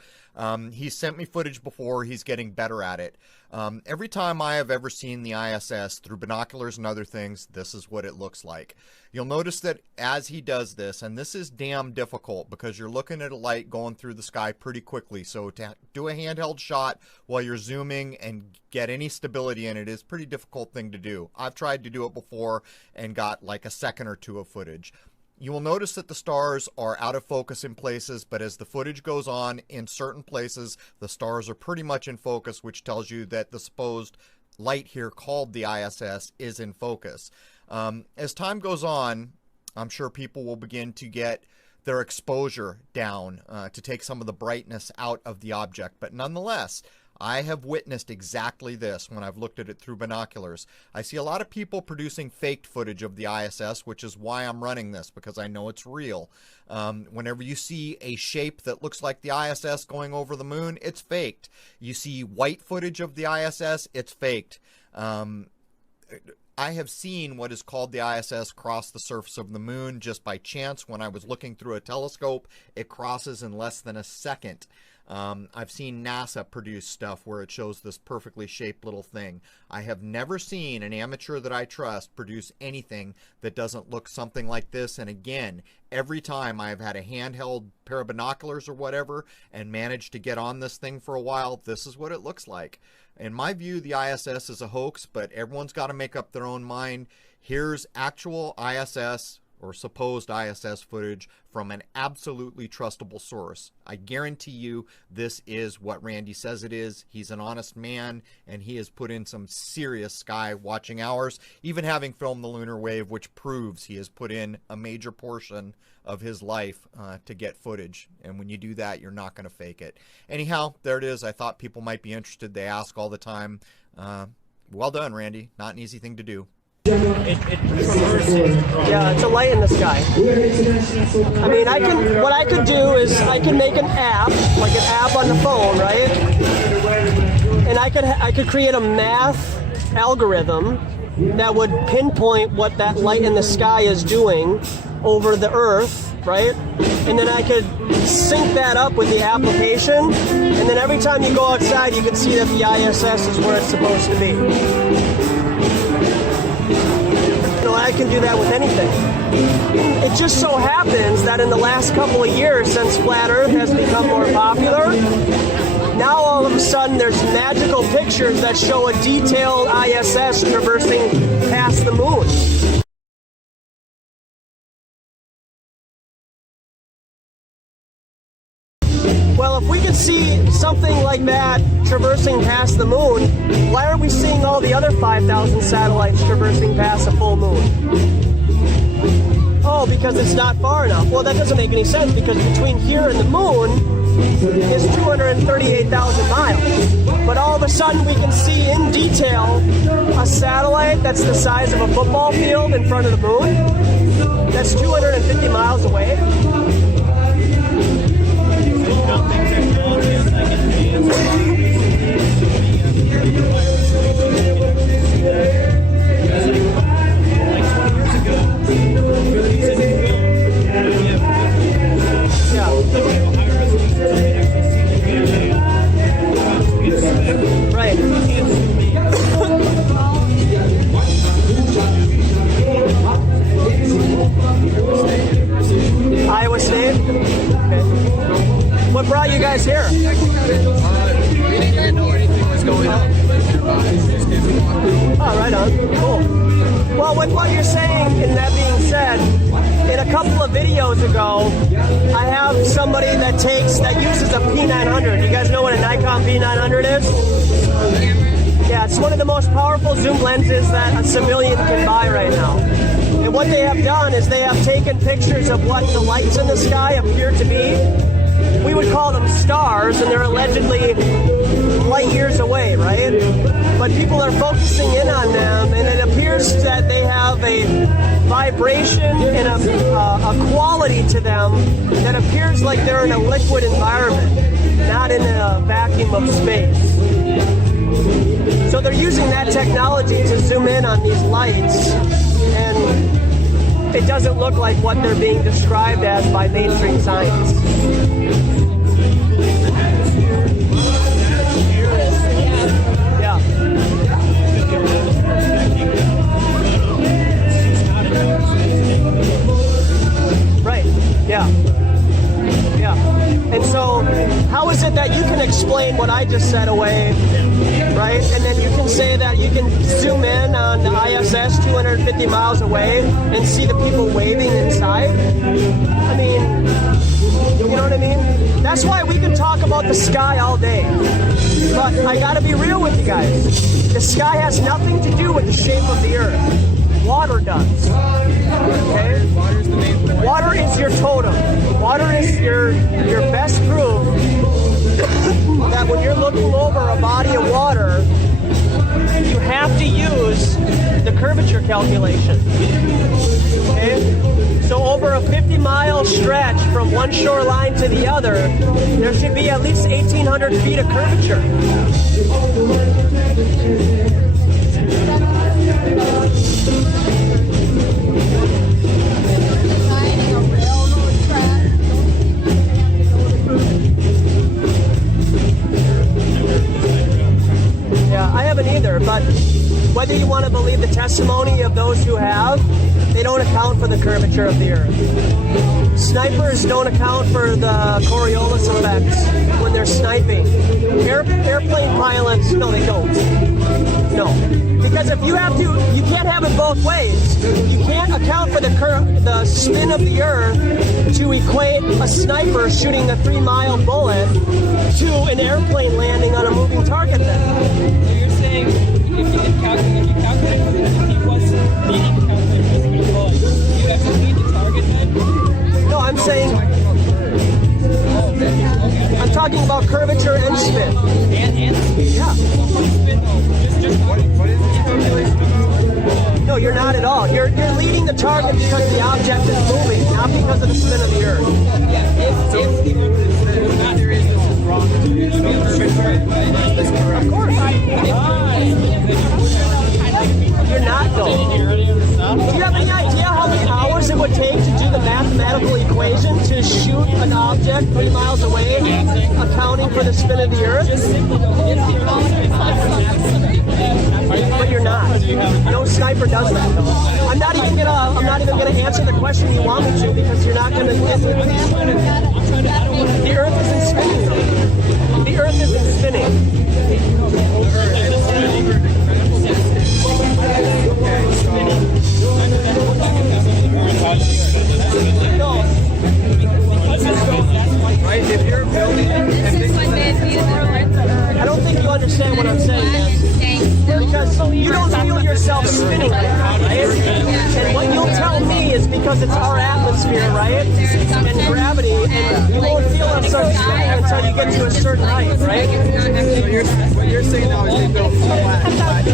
He's sent me footage before. He's getting better at it. Every time I have ever seen the ISS through binoculars and other things, this is what it looks like. You'll notice that as he does this, and this is damn difficult because you're looking at a light going through the sky pretty quickly, so to do a handheld shot while you're zooming and get any stability in it is a pretty difficult thing to do. I've tried to do it before and got like a second or two of footage. You will notice that the stars are out of focus in places, but as the footage goes on, in certain places, the stars are pretty much in focus, which tells you that the supposed light here called the ISS is in focus. As time goes on, I'm sure people will begin to get their exposure down to take some of the brightness out of the object. But nonetheless, I have witnessed exactly this when I've looked at it through binoculars. I see a lot of people producing faked footage of the ISS, which is why I'm running this, because I know it's real. Whenever you see a shape that looks like the ISS going over the moon, it's faked. You see white footage of the ISS, it's faked. I have seen what is called the ISS cross the surface of the moon just by chance. When I was looking through a telescope, it crosses in less than a second. I've seen NASA produce stuff where it shows this perfectly shaped little thing. I have never seen an amateur that I trust produce anything that doesn't look something like this. And again, every time I've had a handheld pair of binoculars or whatever and managed to get on this thing for a while, this is what it looks like. In my view, the ISS is a hoax, but everyone's got to make up their own mind. Here's actual ISS or supposed ISS footage from an absolutely trustable source. I guarantee you this is what Randy says it is. He's an honest man, and he has put in some serious sky watching hours, even having filmed the lunar wave, which proves he has put in a major portion of his life to get footage. And when you do that, you're not going to fake it. Anyhow, there it is. I thought people might be interested. They ask all the time. Well done, Randy. Not an easy thing to do. Yeah, it's a light in the sky. I mean, what I could do is I can make an app, like an app on the phone, right? And I could create a math algorithm that would pinpoint what that light in the sky is doing over the Earth, right? And then I could sync that up with the application, and then every time you go outside, you can see that the ISS is where it's supposed to be. I can do that with anything. It just so happens that in the last couple of years, since Flat Earth has become more popular, now all of a sudden there's magical pictures that show a detailed ISS traversing past the moon. Well, if we could see something like that traversing past the moon, why aren't we seeing all the other 5,000 satellites traversing past a full moon? Oh, because it's not far enough. Well, that doesn't make any sense, because between here and the moon is 238,000 miles. But all of a sudden we can see in detail a satellite that's the size of a football field in front of the moon. That's 250 miles away. Right. Iowa State? Okay. What brought you guys here? We didn't even know anything was going on. Oh, right on. Cool. Well, with what you're saying, and that being said, in a couple of videos ago, I have somebody that uses a P900. You guys know what a Nikon P900 is? Yeah, it's one of the most powerful zoom lenses that a civilian can buy right now. And what they have done is they have taken pictures of what the lights in the sky appear to be. We would call them stars, and they're allegedly light years away, right? But people are focusing in on them, and it appears that they have a vibration and a quality to them that appears like they're in a liquid environment, not in a vacuum of space. So they're using that technology to zoom in on these lights, and it doesn't look like what they're being described as by mainstream science. Yeah. Right. Yeah. Yeah. And so, how is it that you can explain what I just said away, right? And then you can say that you can zoom in on the ISS 250 miles away and see the people waving inside? I mean, you know what I mean? That's why we can talk about the sky all day. But I gotta be real with you guys. The sky has nothing to do with the shape of the Earth. Water does. Okay? Water is your totem. Water is your best proof that when you're looking over a body of water, you have to use the curvature calculation. Okay? So over a 50-mile stretch from one shoreline to the other, there should be at least 1,800 feet of curvature. Yeah, I haven't either, but whether you want to believe the testimony of those who have, they don't account for the curvature of the Earth. Snipers don't account for the Coriolis effects when they're sniping. Airplane pilots, no, they don't. No. Because if you have to, you can't have it both ways. You can't account for the spin of the Earth to equate a sniper shooting a 3-mile bullet to an airplane landing on a moving target then. So you're saying if you calculate if he was needing to calculate the speed of the bullet, you actually need the target then? No, I'm saying I'm talking about curvature and spin. And spin? Yeah. Spin, what is the calculation? No, you're not at all. You're leading the target because the object is moving, not because of the spin of the Earth. Yeah, if the Earth is not, there is no wrong. Of course. You're not though. Do you have any idea how many hours it would take to do the mathematical equation to shoot an object 3 miles away, accounting for the spin of the Earth? But you're not. No sniper does that though. I'm not even gonna answer the question you want me to because you're not gonna get it. The Earth isn't spinning though. The Earth isn't spinning. No. Right? If you're building I don't think you understand what I'm saying, man. Because you don't feel yourself spinning, right? And what you'll tell me is because it's our atmosphere, right? And gravity, and you won't feel yourself spinning until you get to a certain height, right? So what you're saying now is they built a planet.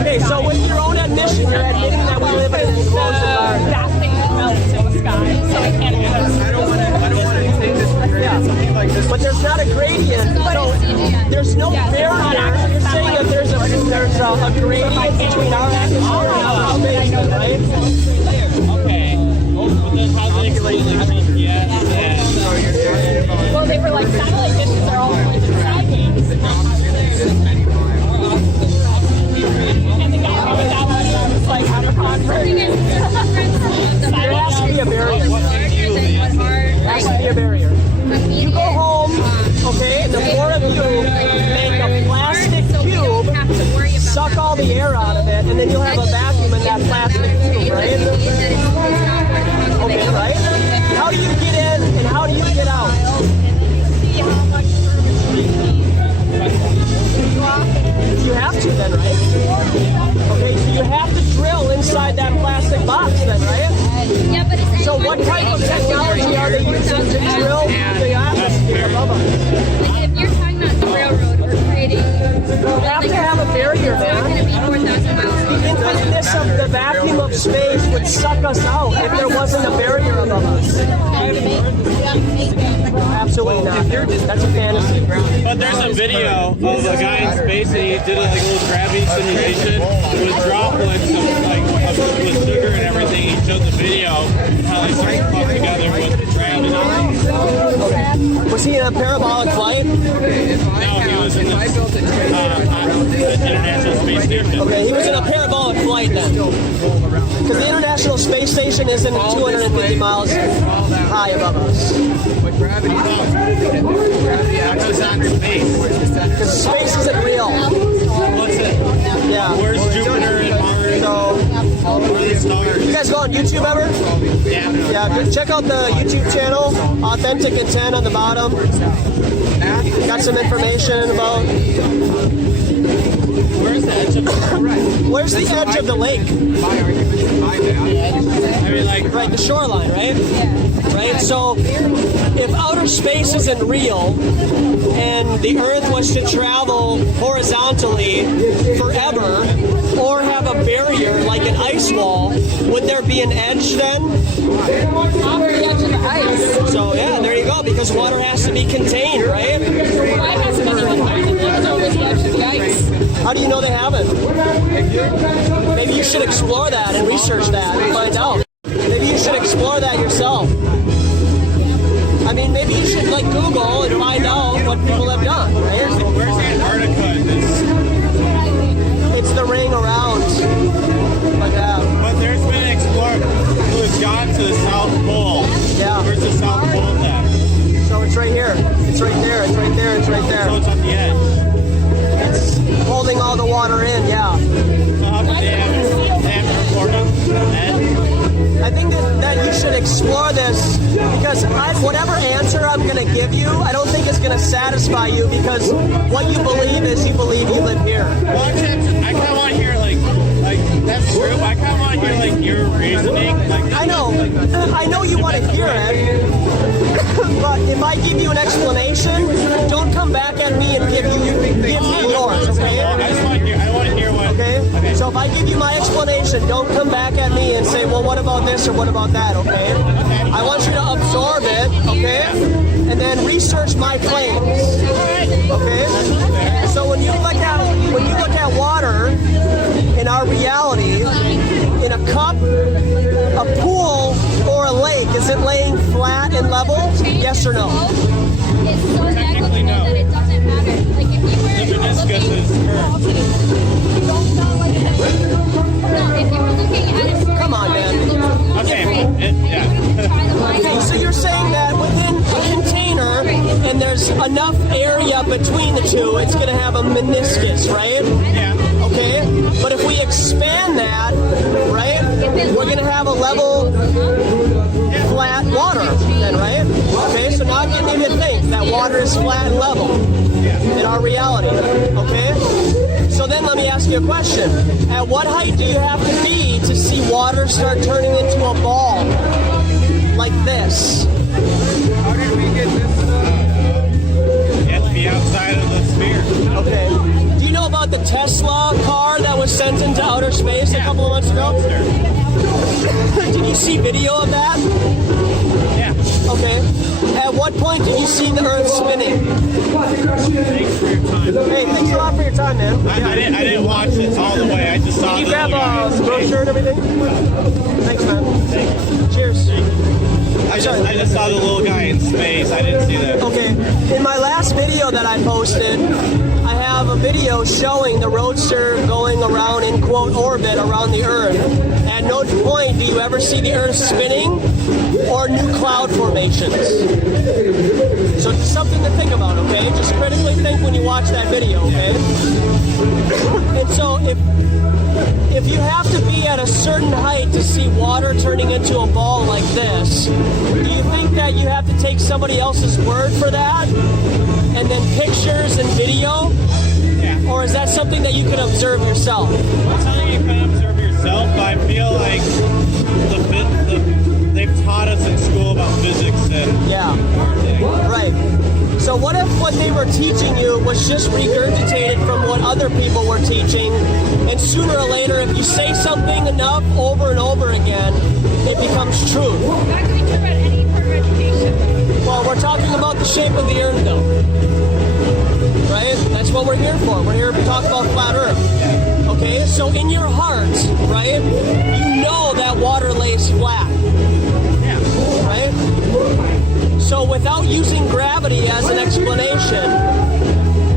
Okay, so with your own admission, you're admitting that we live in an enclosed environment. That thing melts in the sky, so I can't even. I don't want to take this for granted. Something like this. But there's not a gradient, so there's no barrier. You're saying that there's a gradient between our atmosphere and our space, right? Okay. But then how they explain it? I mean, yes. Well, they were like satellite dishes are all pointed sideways. And the guy who was that one was like out of convert. There has to be a barrier. There has to be a barrier. You go home, okay, and the four of you make a plastic cube, suck all the air out of it, and then you'll have a vacuum in that plastic cube, right? Okay, right? How do you get in and how do you get out? You have to then, right? Okay, so you have to drill inside that plastic box then, right? So what type of technology are they using to drill the atmosphere above us? If you're talking about the railroad, we're creating... You have to have a barrier, man. The infiniteness of the vacuum of space would suck us out if there wasn't a barrier above us. Absolutely not. That's a fantasy. But there's a video of a guy in space and he did like a little gravity simulation with droplets with sugar and everything. He showed the video how they started put together with gravity. Was he in a parabolic flight? No, he was in the International Space Station. Okay, he was in a parabolic flight then. Because the International Space Station isn't 250 miles high above us. But gravity acts on space. Because space isn't real. What's it? Yeah. Where's Jupiter and Mars? So, you guys go on YouTube ever? Yeah. Yeah, check out the YouTube channel, Authentic Intent on the bottom. Got some information about... Where's that? Where's the edge of the lake? My argument is my bad. I mean, like, right, the shoreline, right? Yeah. Right. So, if outer space isn't real, and the Earth was to travel horizontally forever, or have a barrier like an ice wall, would there be an edge then? Off the edge of the ice. So yeah, there you go. Because water has to be contained, right? Why hasn't anyone looked over the edge of the ice? How do you know they haven't? Maybe you should explore that and research that and find out. Maybe you should explore that yourself. I mean, maybe you should like Google and find out what people have done, right? Where's Antarctica in this? It's the ring around. Like that. But there's been an explorer who has gone to the South Pole. Yeah. Where's the South Pole at? So it's right here. It's right there. It's right there. It's right there. So it's on the edge. It's holding all the water in, yeah. So how do they have recording edge? I think that you should explore this because whatever answer I'm going to give you, I don't think is going to satisfy you because what you believe is you believe you live here. Well, I kind of want to hear like that's true. But I kind of want to hear like your reasoning. Like I know you want to hear it, but if I give you an explanation, don't come back at me and give me yours. Okay? I want to hear what. Okay. So if I give you my explanation, don't come back at me and say, well, what about this or what about that? Okay. I want you to absorb it. Okay. And then research my claims. Okay. So when you look at water in our reality, in a cup, a pool, or a lake, is it laying flat and level? Yes or no? It's so technically no. That it doesn't matter. Like if you were looking, if you were looking at it, come on, man. Okay, so you're saying that within a container, and there's enough area between the two, it's going to have a meniscus, right? Yeah. Okay. But if we expand that, right, we're going to have a level, flat water, then, right? Okay. So now you need to think that water is flat and level in our reality. Okay. So then let me ask you a question. At what height do you have to be to see water start turning into a ball like this? How did we get this? You have to be outside of the sphere. Okay. Do you know about the Tesla car that was sent into outer space a couple of months ago? Did you see video of that? Yeah. Okay. At what point did you see the Earth spinning? Thanks for your time. Hey, thanks a lot for your time, man. I didn't watch it all the way. I just saw. Did you grab a brochure and everything? Thanks, man. Thanks. Cheers. I just saw the little guy in space. I didn't see that. Okay. In my last video that I posted, I have a video showing the Roadster going around in quote orbit around the Earth. At no point do you ever see the Earth spinning or new cloud formations. So it's something to think about, okay? Just critically think when you watch that video, okay? And so if you have to be at a certain height to see water turning into a ball like this, do you think that you have to take somebody else's word for that? And then pictures and video? Yeah. Or is that something that you can observe yourself? It's something you can observe yourself, but I feel like they've taught us in school about physics and right. So what if what they were teaching you was just regurgitated from what other people were teaching, and sooner or later, if you say something enough over and over again, it becomes true? We're not going to talk about any part of education. Well, we're talking about the shape of the Earth, though. Right? That's what we're here for. We're here to talk about flat Earth. Okay? So in your heart, right, you know that water lays flat. Yeah. Right? So without using gravity as an explanation,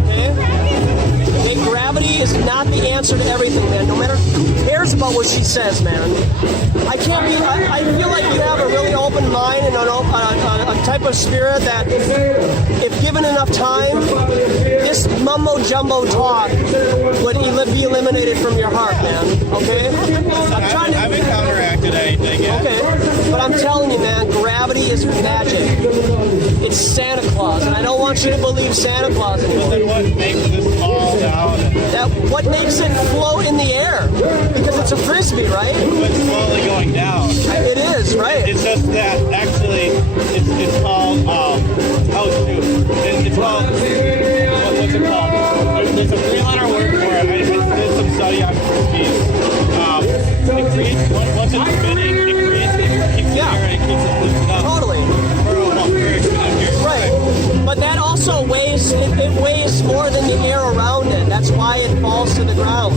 okay, gravity is not the answer to everything, man. No matter who cares about what she says, man. I feel like you have a really open mind and a type of spirit that if given enough time, this mumbo-jumbo talk would be eliminated from your heart, man. Okay? I haven't counteracted anything yet. Okay. But I'm telling you, man, gravity is magic. It's Santa Claus, and I don't want you to believe Santa Claus anymore. Then what makes this fall down? what makes it float in the air? Because it's a frisbee, right? It's slowly going down. It is, right? It's just that actually, it's called. It's called. What's it called? There's a 3-letter word for it. I did some study on frisbees. It creates once it's spinning, it keeps the air and it keeps it lifted up. Totally. For a very extended period. Right. But that also weighs, it weighs more than the air around it. That's why it falls to the ground.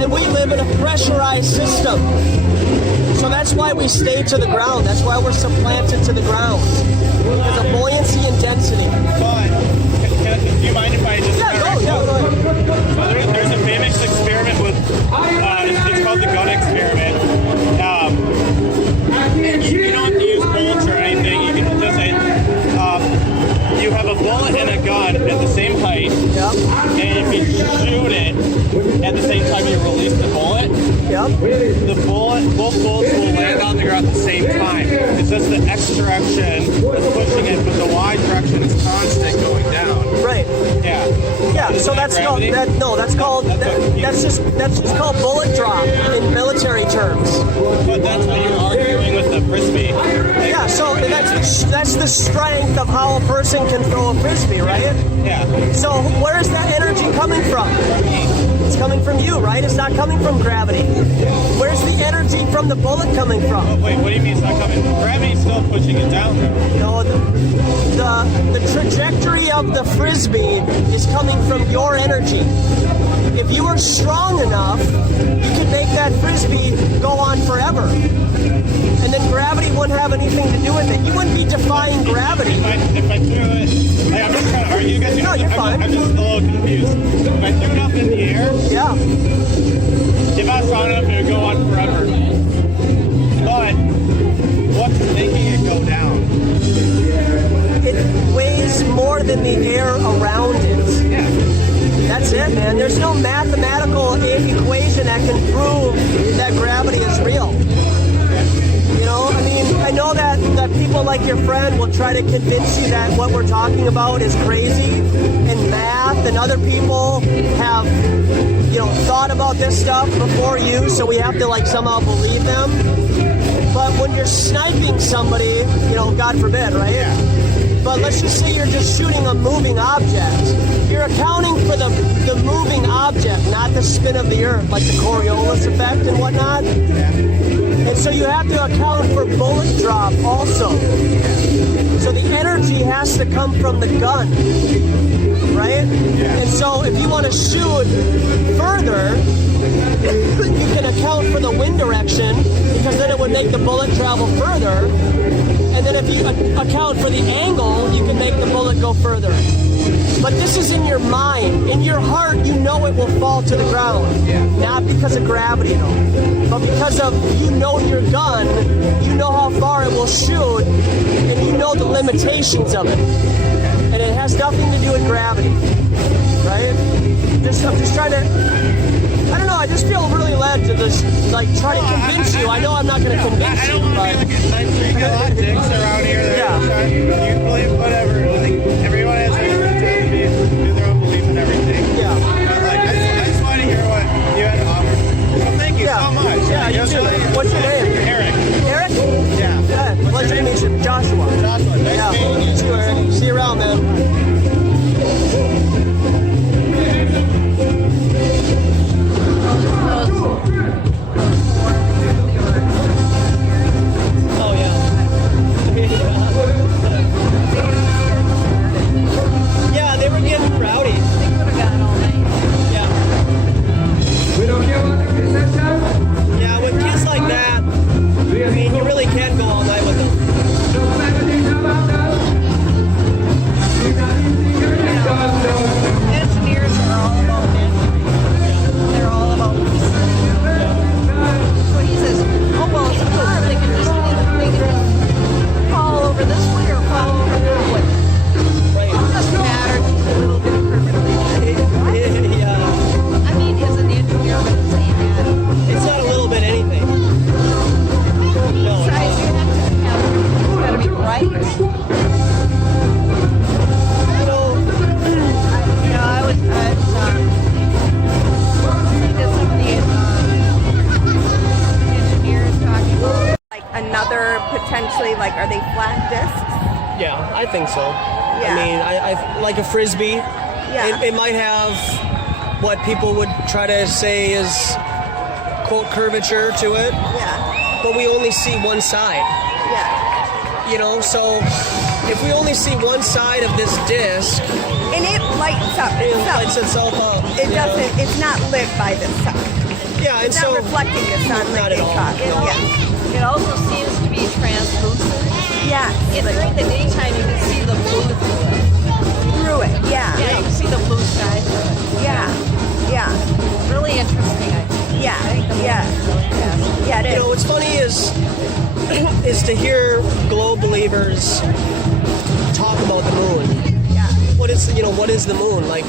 And we live in a pressurized system. So that's why we stay to the ground. That's why we're supplanted to the ground. Because of buoyancy and density. But, do you mind if I just... Yeah, go ahead. So there's a famous experiment with, it's called the gun experiment. And you don't have to use bullets or anything. You can just say, you have a bullet and a gun at the same height, and if you shoot it at the same time you release the bullet, both bullets will land on the ground at the same time. It's just the X direction that's pushing it, but the Y direction is constant going down. Right. Yeah. Yeah. So that's called that's just called bullet drop in military terms. But that's what you're arguing with the frisbee. Yeah. So that's the strength of how a person can throw a frisbee, right? Yeah. So where's that energy coming from? It's coming from you, right? It's not coming from gravity. Where's the energy from the bullet coming from? Oh, wait, what do you mean it's not coming? Gravity's still pushing it down, though. No, the trajectory of the frisbee is coming from your energy. If you were strong enough, you could make that frisbee go on forever. And then gravity wouldn't have anything to do with it. You wouldn't be defying gravity. If I threw it, I'm just trying to argue against you. No, you're fine. I'm just a little confused. If I threw it up in the air, if I was strong enough, it would go on forever. But what's making it go down? It weighs more than the air around it. Yeah. That's it, man. There's no mathematical equation that can prove that gravity is real. You know, I mean, I know that people like your friend will try to convince you that what we're talking about is crazy, and math and other people have, thought about this stuff before you, so we have to somehow believe them. But when you're sniping somebody, God forbid, right? Yeah. But let's just say you're just shooting a moving object. You're accounting for the moving object, not the spin of the earth, like the Coriolis effect and whatnot. And so you have to account for bullet drop also. So the energy has to come from the gun, right? And so if you want to shoot further, you can account for the wind direction, because then it would make the bullet travel further. And then if you account for the angle, you can make the bullet go further. But this is in your mind. In your heart, you know it will fall to the ground. Not because of gravity, though. But because of, your gun, you know how far it will shoot, and you know the limitations of it. And it has nothing to do with gravity. Right? I'm just trying to... I don't know, I just feel really led to just, try to convince you. I know I'm not going to convince you, but... You got a lot of dicks around here that you believe whatever. Everyone has their own belief in everything. Yeah. I just want to hear what you had to offer. Well, thank you so much. Yeah, you too. What's your name? Eric. Eric? Yeah. Yeah, pleasure to meet you. Joshua. Joshua, nice meeting you. See you, Eric. See you around, man. Oh, yeah. are they flat discs? Yeah, I think so. Yeah. I mean, I like a Frisbee. Yeah. It might have what people would try to say is, quote, curvature to it. Yeah. But we only see one side. Yeah. You know, so if we only see one side of this disc, and it lights up it itself. lights itself up. It doesn't. It's not lit by the sun. Yeah, it's and not so reflecting the sun not like they at all. talk. No. Yeah. It also seems to be translucent. Yeah. During the daytime, you can see the blue through it. Through it, yeah. Yeah, you can see the blue sky through it. Yeah. Yeah. Really interesting, I think. Yeah. I think the moon is really fascinating. Yeah, it is. You know, what's funny is to hear glow believers talk about the moon. Yeah. What is the moon? Like,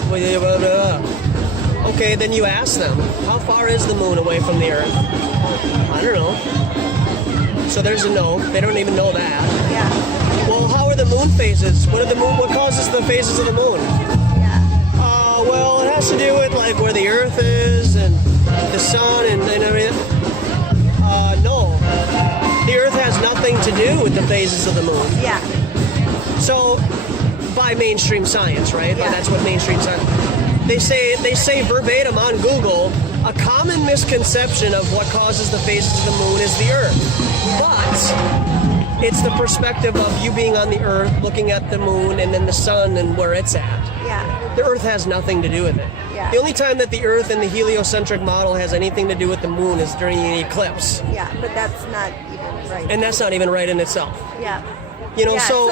okay, then you ask them, how far is the moon away from the Earth? I don't know. So there's a no. They don't even know that. Yeah. Well, how are the moon phases? What causes the phases of the moon? Yeah. Well, it has to do with like where the Earth is and the sun and everything. No. The Earth has nothing to do with the phases of the moon. Yeah. So, by mainstream science, right? Yeah. That's what mainstream science. They say verbatim on Google, a common misconception of what causes the phases of the moon is the Earth. But it's the perspective of you being on the Earth, looking at the moon, and then the sun and where it's at. Yeah. The Earth has nothing to do with it. Yeah. The only time that the Earth in the heliocentric model has anything to do with the moon is during an eclipse. Yeah, but that's not even right. And that's not even right in itself. Yeah. You know, yeah, so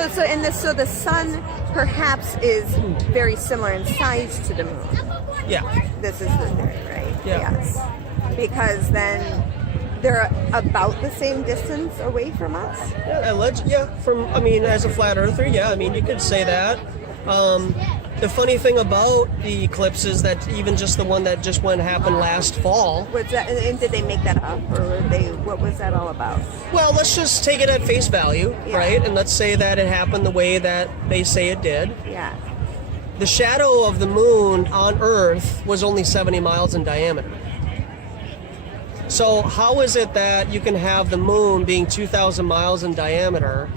so the sun perhaps is very similar in size to the moon. Yeah. This is the theory, right? Yeah. Yes. Because then they're about the same distance away from us. As a flat earther, yeah, I mean, you could say that. The funny thing about the eclipse is that even just the one that just happened last fall. Was that, and did they make that up, or what was that all about? Well, let's just take it at face value, right? And let's say that it happened the way that they say it did. Yeah. The shadow of the moon on Earth was only 70 miles in diameter. So how is it that you can have the moon being 2,000 miles in diameter,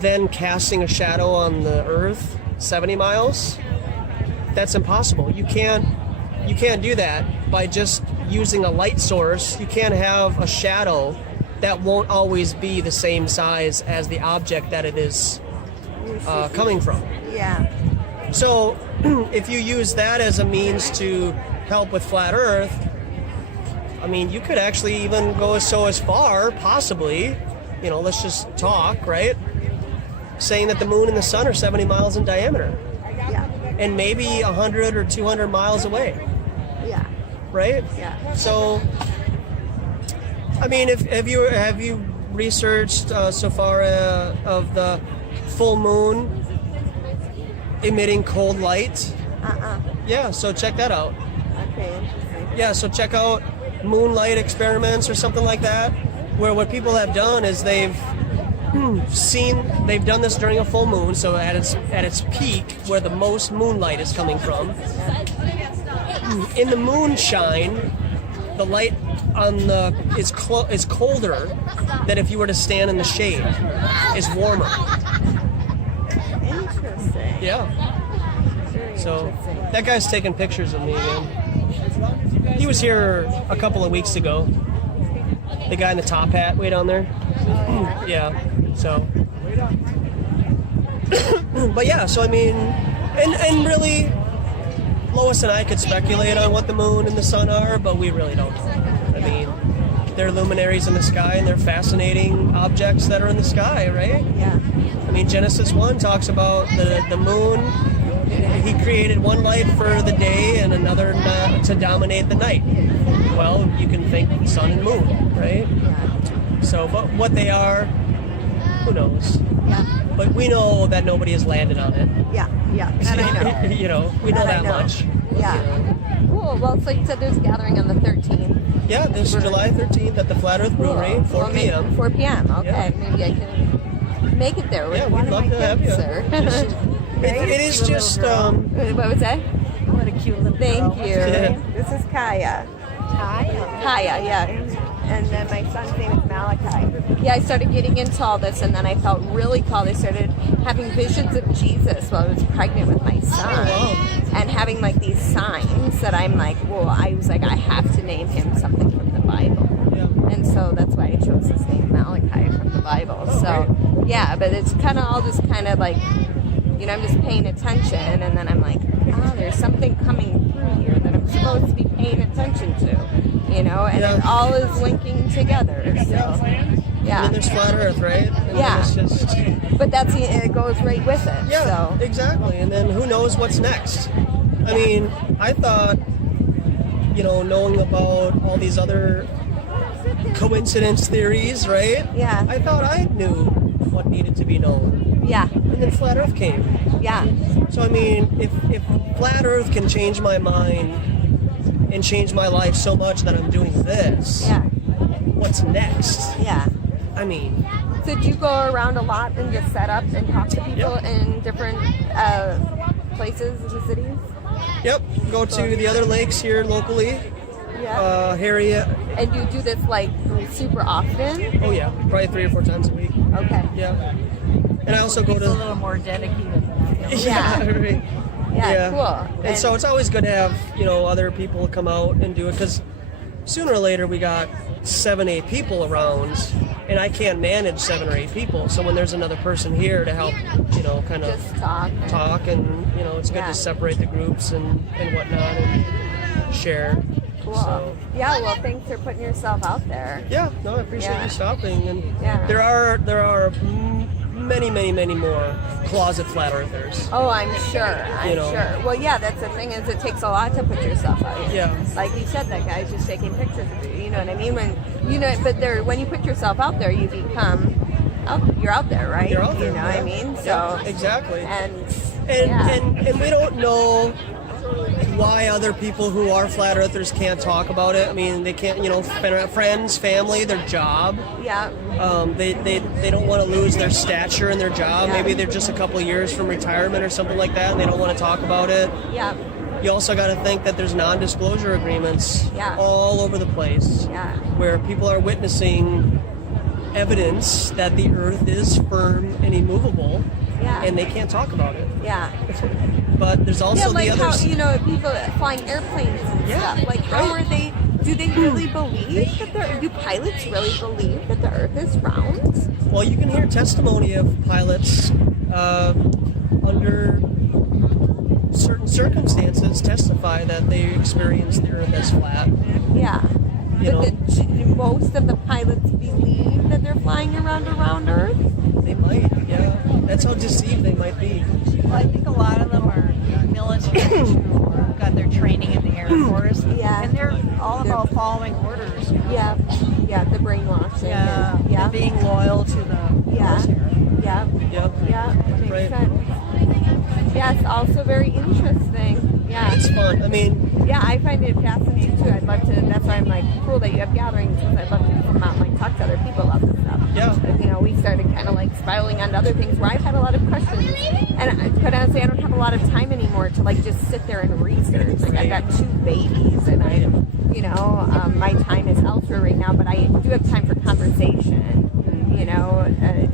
then casting a shadow on the Earth 70 miles? That's impossible. You can't do that by just using a light source. You can't have a shadow that won't always be the same size as the object that it is coming from. Yeah. So if you use that as a means to help with flat Earth, I mean, you could actually even go as far, possibly, let's just talk, right? Saying that the moon and the sun are 70 miles in diameter. Yeah. And maybe 100 or 200 miles away. Yeah. Right? Yeah. So, I mean, have you researched so far of the full moon emitting cold light? Yeah, so check that out. Okay, interesting. Yeah, so check out moonlight experiments or something like that, where what people have done is they've done this during a full moon, so at its peak, where the most moonlight is coming from. In the moonshine, the light on is colder than if you were to stand in the shade. It's warmer. Interesting. Yeah. So that guy's taking pictures of me again. He was here a couple of weeks ago. The guy in the top hat, way down there. Yeah. So. But yeah, so I mean, and really, Lois and I could speculate on what the moon and the sun are, but we really don't know. I mean, they're luminaries in the sky, and they're fascinating objects that are in the sky, right? Yeah. I mean, Genesis 1 talks about the moon. He created one light for the day and another to dominate the night. Well, you can think sun and moon, right? Yeah. So, but what they are, who knows? Yeah. But we know that nobody has landed on it. Yeah, yeah, that I know. We know that much. Yeah. Cool. Well, so you said there's a gathering on the 13th. Yeah, this is July 13th at the Flat Earth Brewery, 4 p.m. 4 p.m. Okay, Yeah. maybe I can make it there with Yeah, one we'd of love my to have kids, you. sir. It is just. What was that? What a cute little Thank girl. you. Yeah. This is Kaya. Kaya. Kaya, yeah. and then my son's name is Malachi. Yeah, I started getting into all this, and then I felt really called. I started having visions of Jesus while I was pregnant with my son, and having like these signs that I'm like, well, I was like, I have to name him something from the Bible. And so that's why I chose his name, Malachi, from the Bible. So, yeah, but it's kind of all just kind of like, you know, I'm just paying attention, and then I'm like, oh, there's something coming through here that I'm supposed to be paying attention to, you know, and it all is linking together. So, yeah. And then there's flat Earth, right? And yeah. It's just... But it goes right with it. Yeah, so. Exactly. And then who knows what's next? I mean, I thought, you know, knowing about all these other coincidence theories, right? Yeah. I thought I knew what needed to be known. Yeah. And then flat Earth came. Yeah. So I mean, if flat Earth can change my mind and change my life so much that I'm doing this, yeah. What's next? Yeah. I mean. So do you go around a lot and just set up and talk to people in different places in the cities? Yep. Go to the other lakes here locally. Yeah. Harriet. And you do this like super often? Oh yeah, probably 3 or 4 times a week. Okay. Yeah. And I also go to a little more dedicated than that. Yeah. Right. Yeah, cool. And so it's always good to have, you know, other people come out and do it, because sooner or later we got 7, 8 people around, and I can't manage 7 or 8 people. So when there's another person here to help, you know, kind of just talk and you know, it's good to separate the groups and whatnot and share. Cool. So, yeah, well, thanks for putting yourself out there. Yeah, no, I appreciate you stopping. And yeah. there are many more closet flat earthers. Oh, I'm sure. I'm You know. sure. Well, yeah, that's the thing, is it takes a lot to put yourself out. Yeah. Like you said, that guy's just taking pictures of you. You know what I mean? When you put yourself out there, you become you're out there, right? You're out there. You know what I mean? So yeah, exactly. And we don't know why other people who are flat earthers can't talk about it. I mean, they can't, you know, friends, family, their job. Yeah. They don't want to lose their stature in their job. Maybe they're just a couple of years from retirement or something like that, and they don't want to talk about it. Yeah. You also got to think that there's non-disclosure agreements all over the place where people are witnessing evidence that the earth is firm and immovable, and they can't talk about it. Yeah. But there's also like the other... how, you know, people flying airplanes and stuff. Like, how are they... Do they really believe that do pilots really believe that the Earth is round? Well, you can hear testimony of pilots under certain circumstances testify that they experienced the Earth as flat. Yeah. Most of the pilots believe that they're flying around Earth? They might, yeah. That's how deceived they might be. Well, I think a lot of them are military who got their training in the Air Force. Yeah. And they're all about following orders. You know? Yeah. Yeah, the brainwashing. Yeah. And being loyal to the military. Yeah. Yep. Yeah. Makes sense. Yeah, it's also very interesting. Yeah. It's fun. I mean... Yeah, I find it fascinating too. I'd love to, that's why I'm like, cool that you have gatherings, because I'd love to come out and like talk to other people about this stuff. Yeah. And, you know, we started kind of like spiraling onto other things where I've had a lot of questions. And quite honestly, I don't have a lot of time anymore to like just sit there and research. Like I've got 2 babies and I, you know, my time is elsewhere right now, but I do have time for conversation. You know,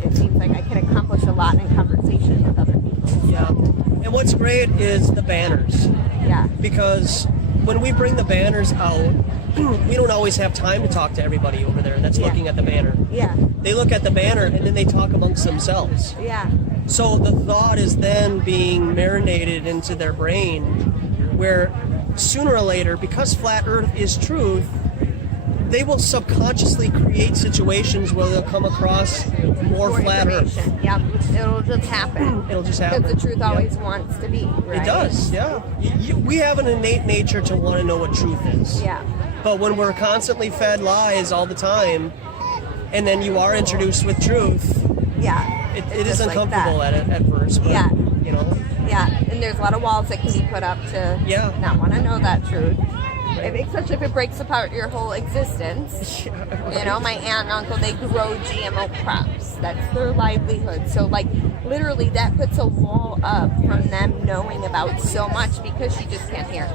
it seems like I can accomplish a lot in conversation with other people. Yeah. And what's great is the banners. Yeah. Because when we bring the banners out, we don't always have time to talk to everybody over there that's looking at the banner. Yeah. They look at the banner and then they talk amongst themselves. Yeah. So the thought is then being marinated into their brain, where sooner or later, because flat Earth is truth, they will subconsciously create situations where they'll come across more flat Earth. Yeah, it'll just happen. It'll just happen. Because the truth always wants to be, right? It does, yeah. We have an innate nature to want to know what truth is. Yeah. But when we're constantly fed lies all the time, and then you are introduced with truth, it is uncomfortable at first. But, you know. Yeah, and there's a lot of walls that can be put up to not want to know that truth. Especially if it breaks apart your whole existence. You know, my aunt and uncle, they grow GMO crops. That's their livelihood. So, like, literally that puts a wall up from them knowing about so much because she just can't hear.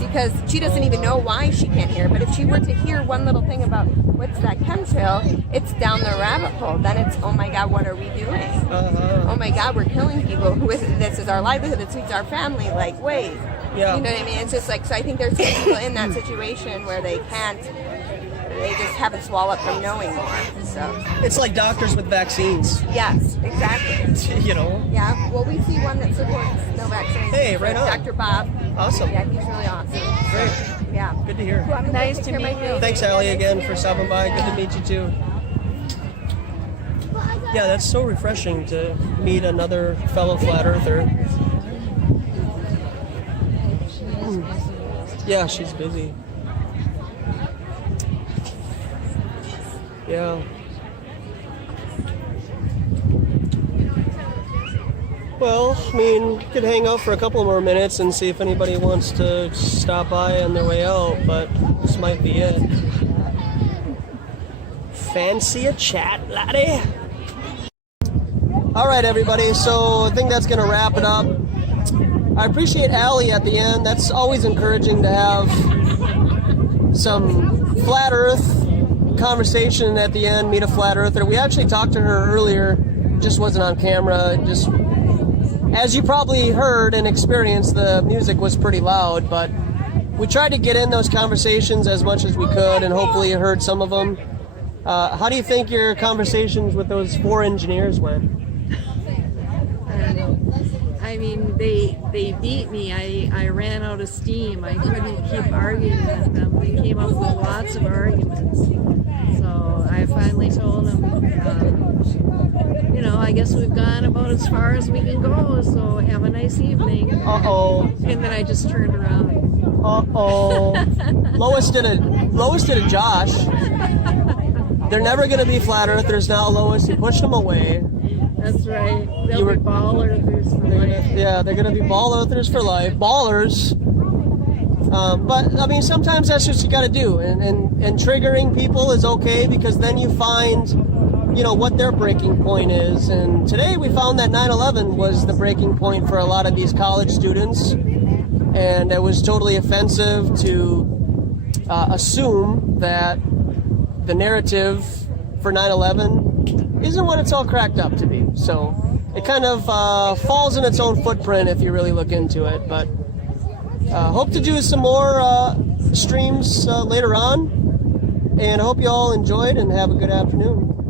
because she doesn't even know why she can't hear. But if she were to hear one little thing about what's that chemtrail, it's down the rabbit hole. Then it's, oh my God, what are we doing? Oh my God, we're killing people. This is our livelihood. This feeds our family. Like, wait. Yeah. You know what I mean? It's just like, so I think there's people in that situation where they just haven't swallowed up from knowing more. So it's like doctors with vaccines. Yes, exactly. You know? Yeah. Well, we see one that supports no vaccines. Hey, right on. Dr. Bob. Awesome. Yeah, he's really awesome. Great. So, yeah. Good to hear. Nice to meet you. Thanks, Allie, again for stopping by. Good to meet you too. Yeah, that's so refreshing to meet another fellow flat earther. Yeah, she's busy. Yeah. Well, I mean, could hang out for a couple more minutes and see if anybody wants to stop by on their way out, but this might be it. Fancy a chat, laddie? All right, everybody, so I think that's going to wrap it up. I appreciate Allie at the end. That's always encouraging to have some flat earth conversation at the end, meet a flat earther. We actually talked to her earlier, just wasn't on camera. Just as you probably heard and experienced, the music was pretty loud, but we tried to get in those conversations as much as we could, and hopefully you heard some of them. How do you think your conversations with those 4 engineers went? I mean, they beat me. I ran out of steam. I couldn't keep arguing with them. They came up with lots of arguments. So I finally told them, you know, I guess we've gone about as far as we can go, so have a nice evening. Uh-oh. And then I just turned around. Uh-oh. Lois did a Josh. They're never going to be flat earthers now, Lois. You pushed them away. That's right. They'll be ball earthers for life. Yeah, they're going to be ball earthers for life. Ballers. But, I mean, sometimes that's what you got to do. And triggering people is okay, because then you find, you know, what their breaking point is. And today we found that 9/11 was the breaking point for a lot of these college students. And it was totally offensive to assume that the narrative for 9/11 isn't what it's all cracked up to be. So it kind of falls in its own footprint if you really look into it. But hope to do some more streams later on. And I hope you all enjoyed and have a good afternoon.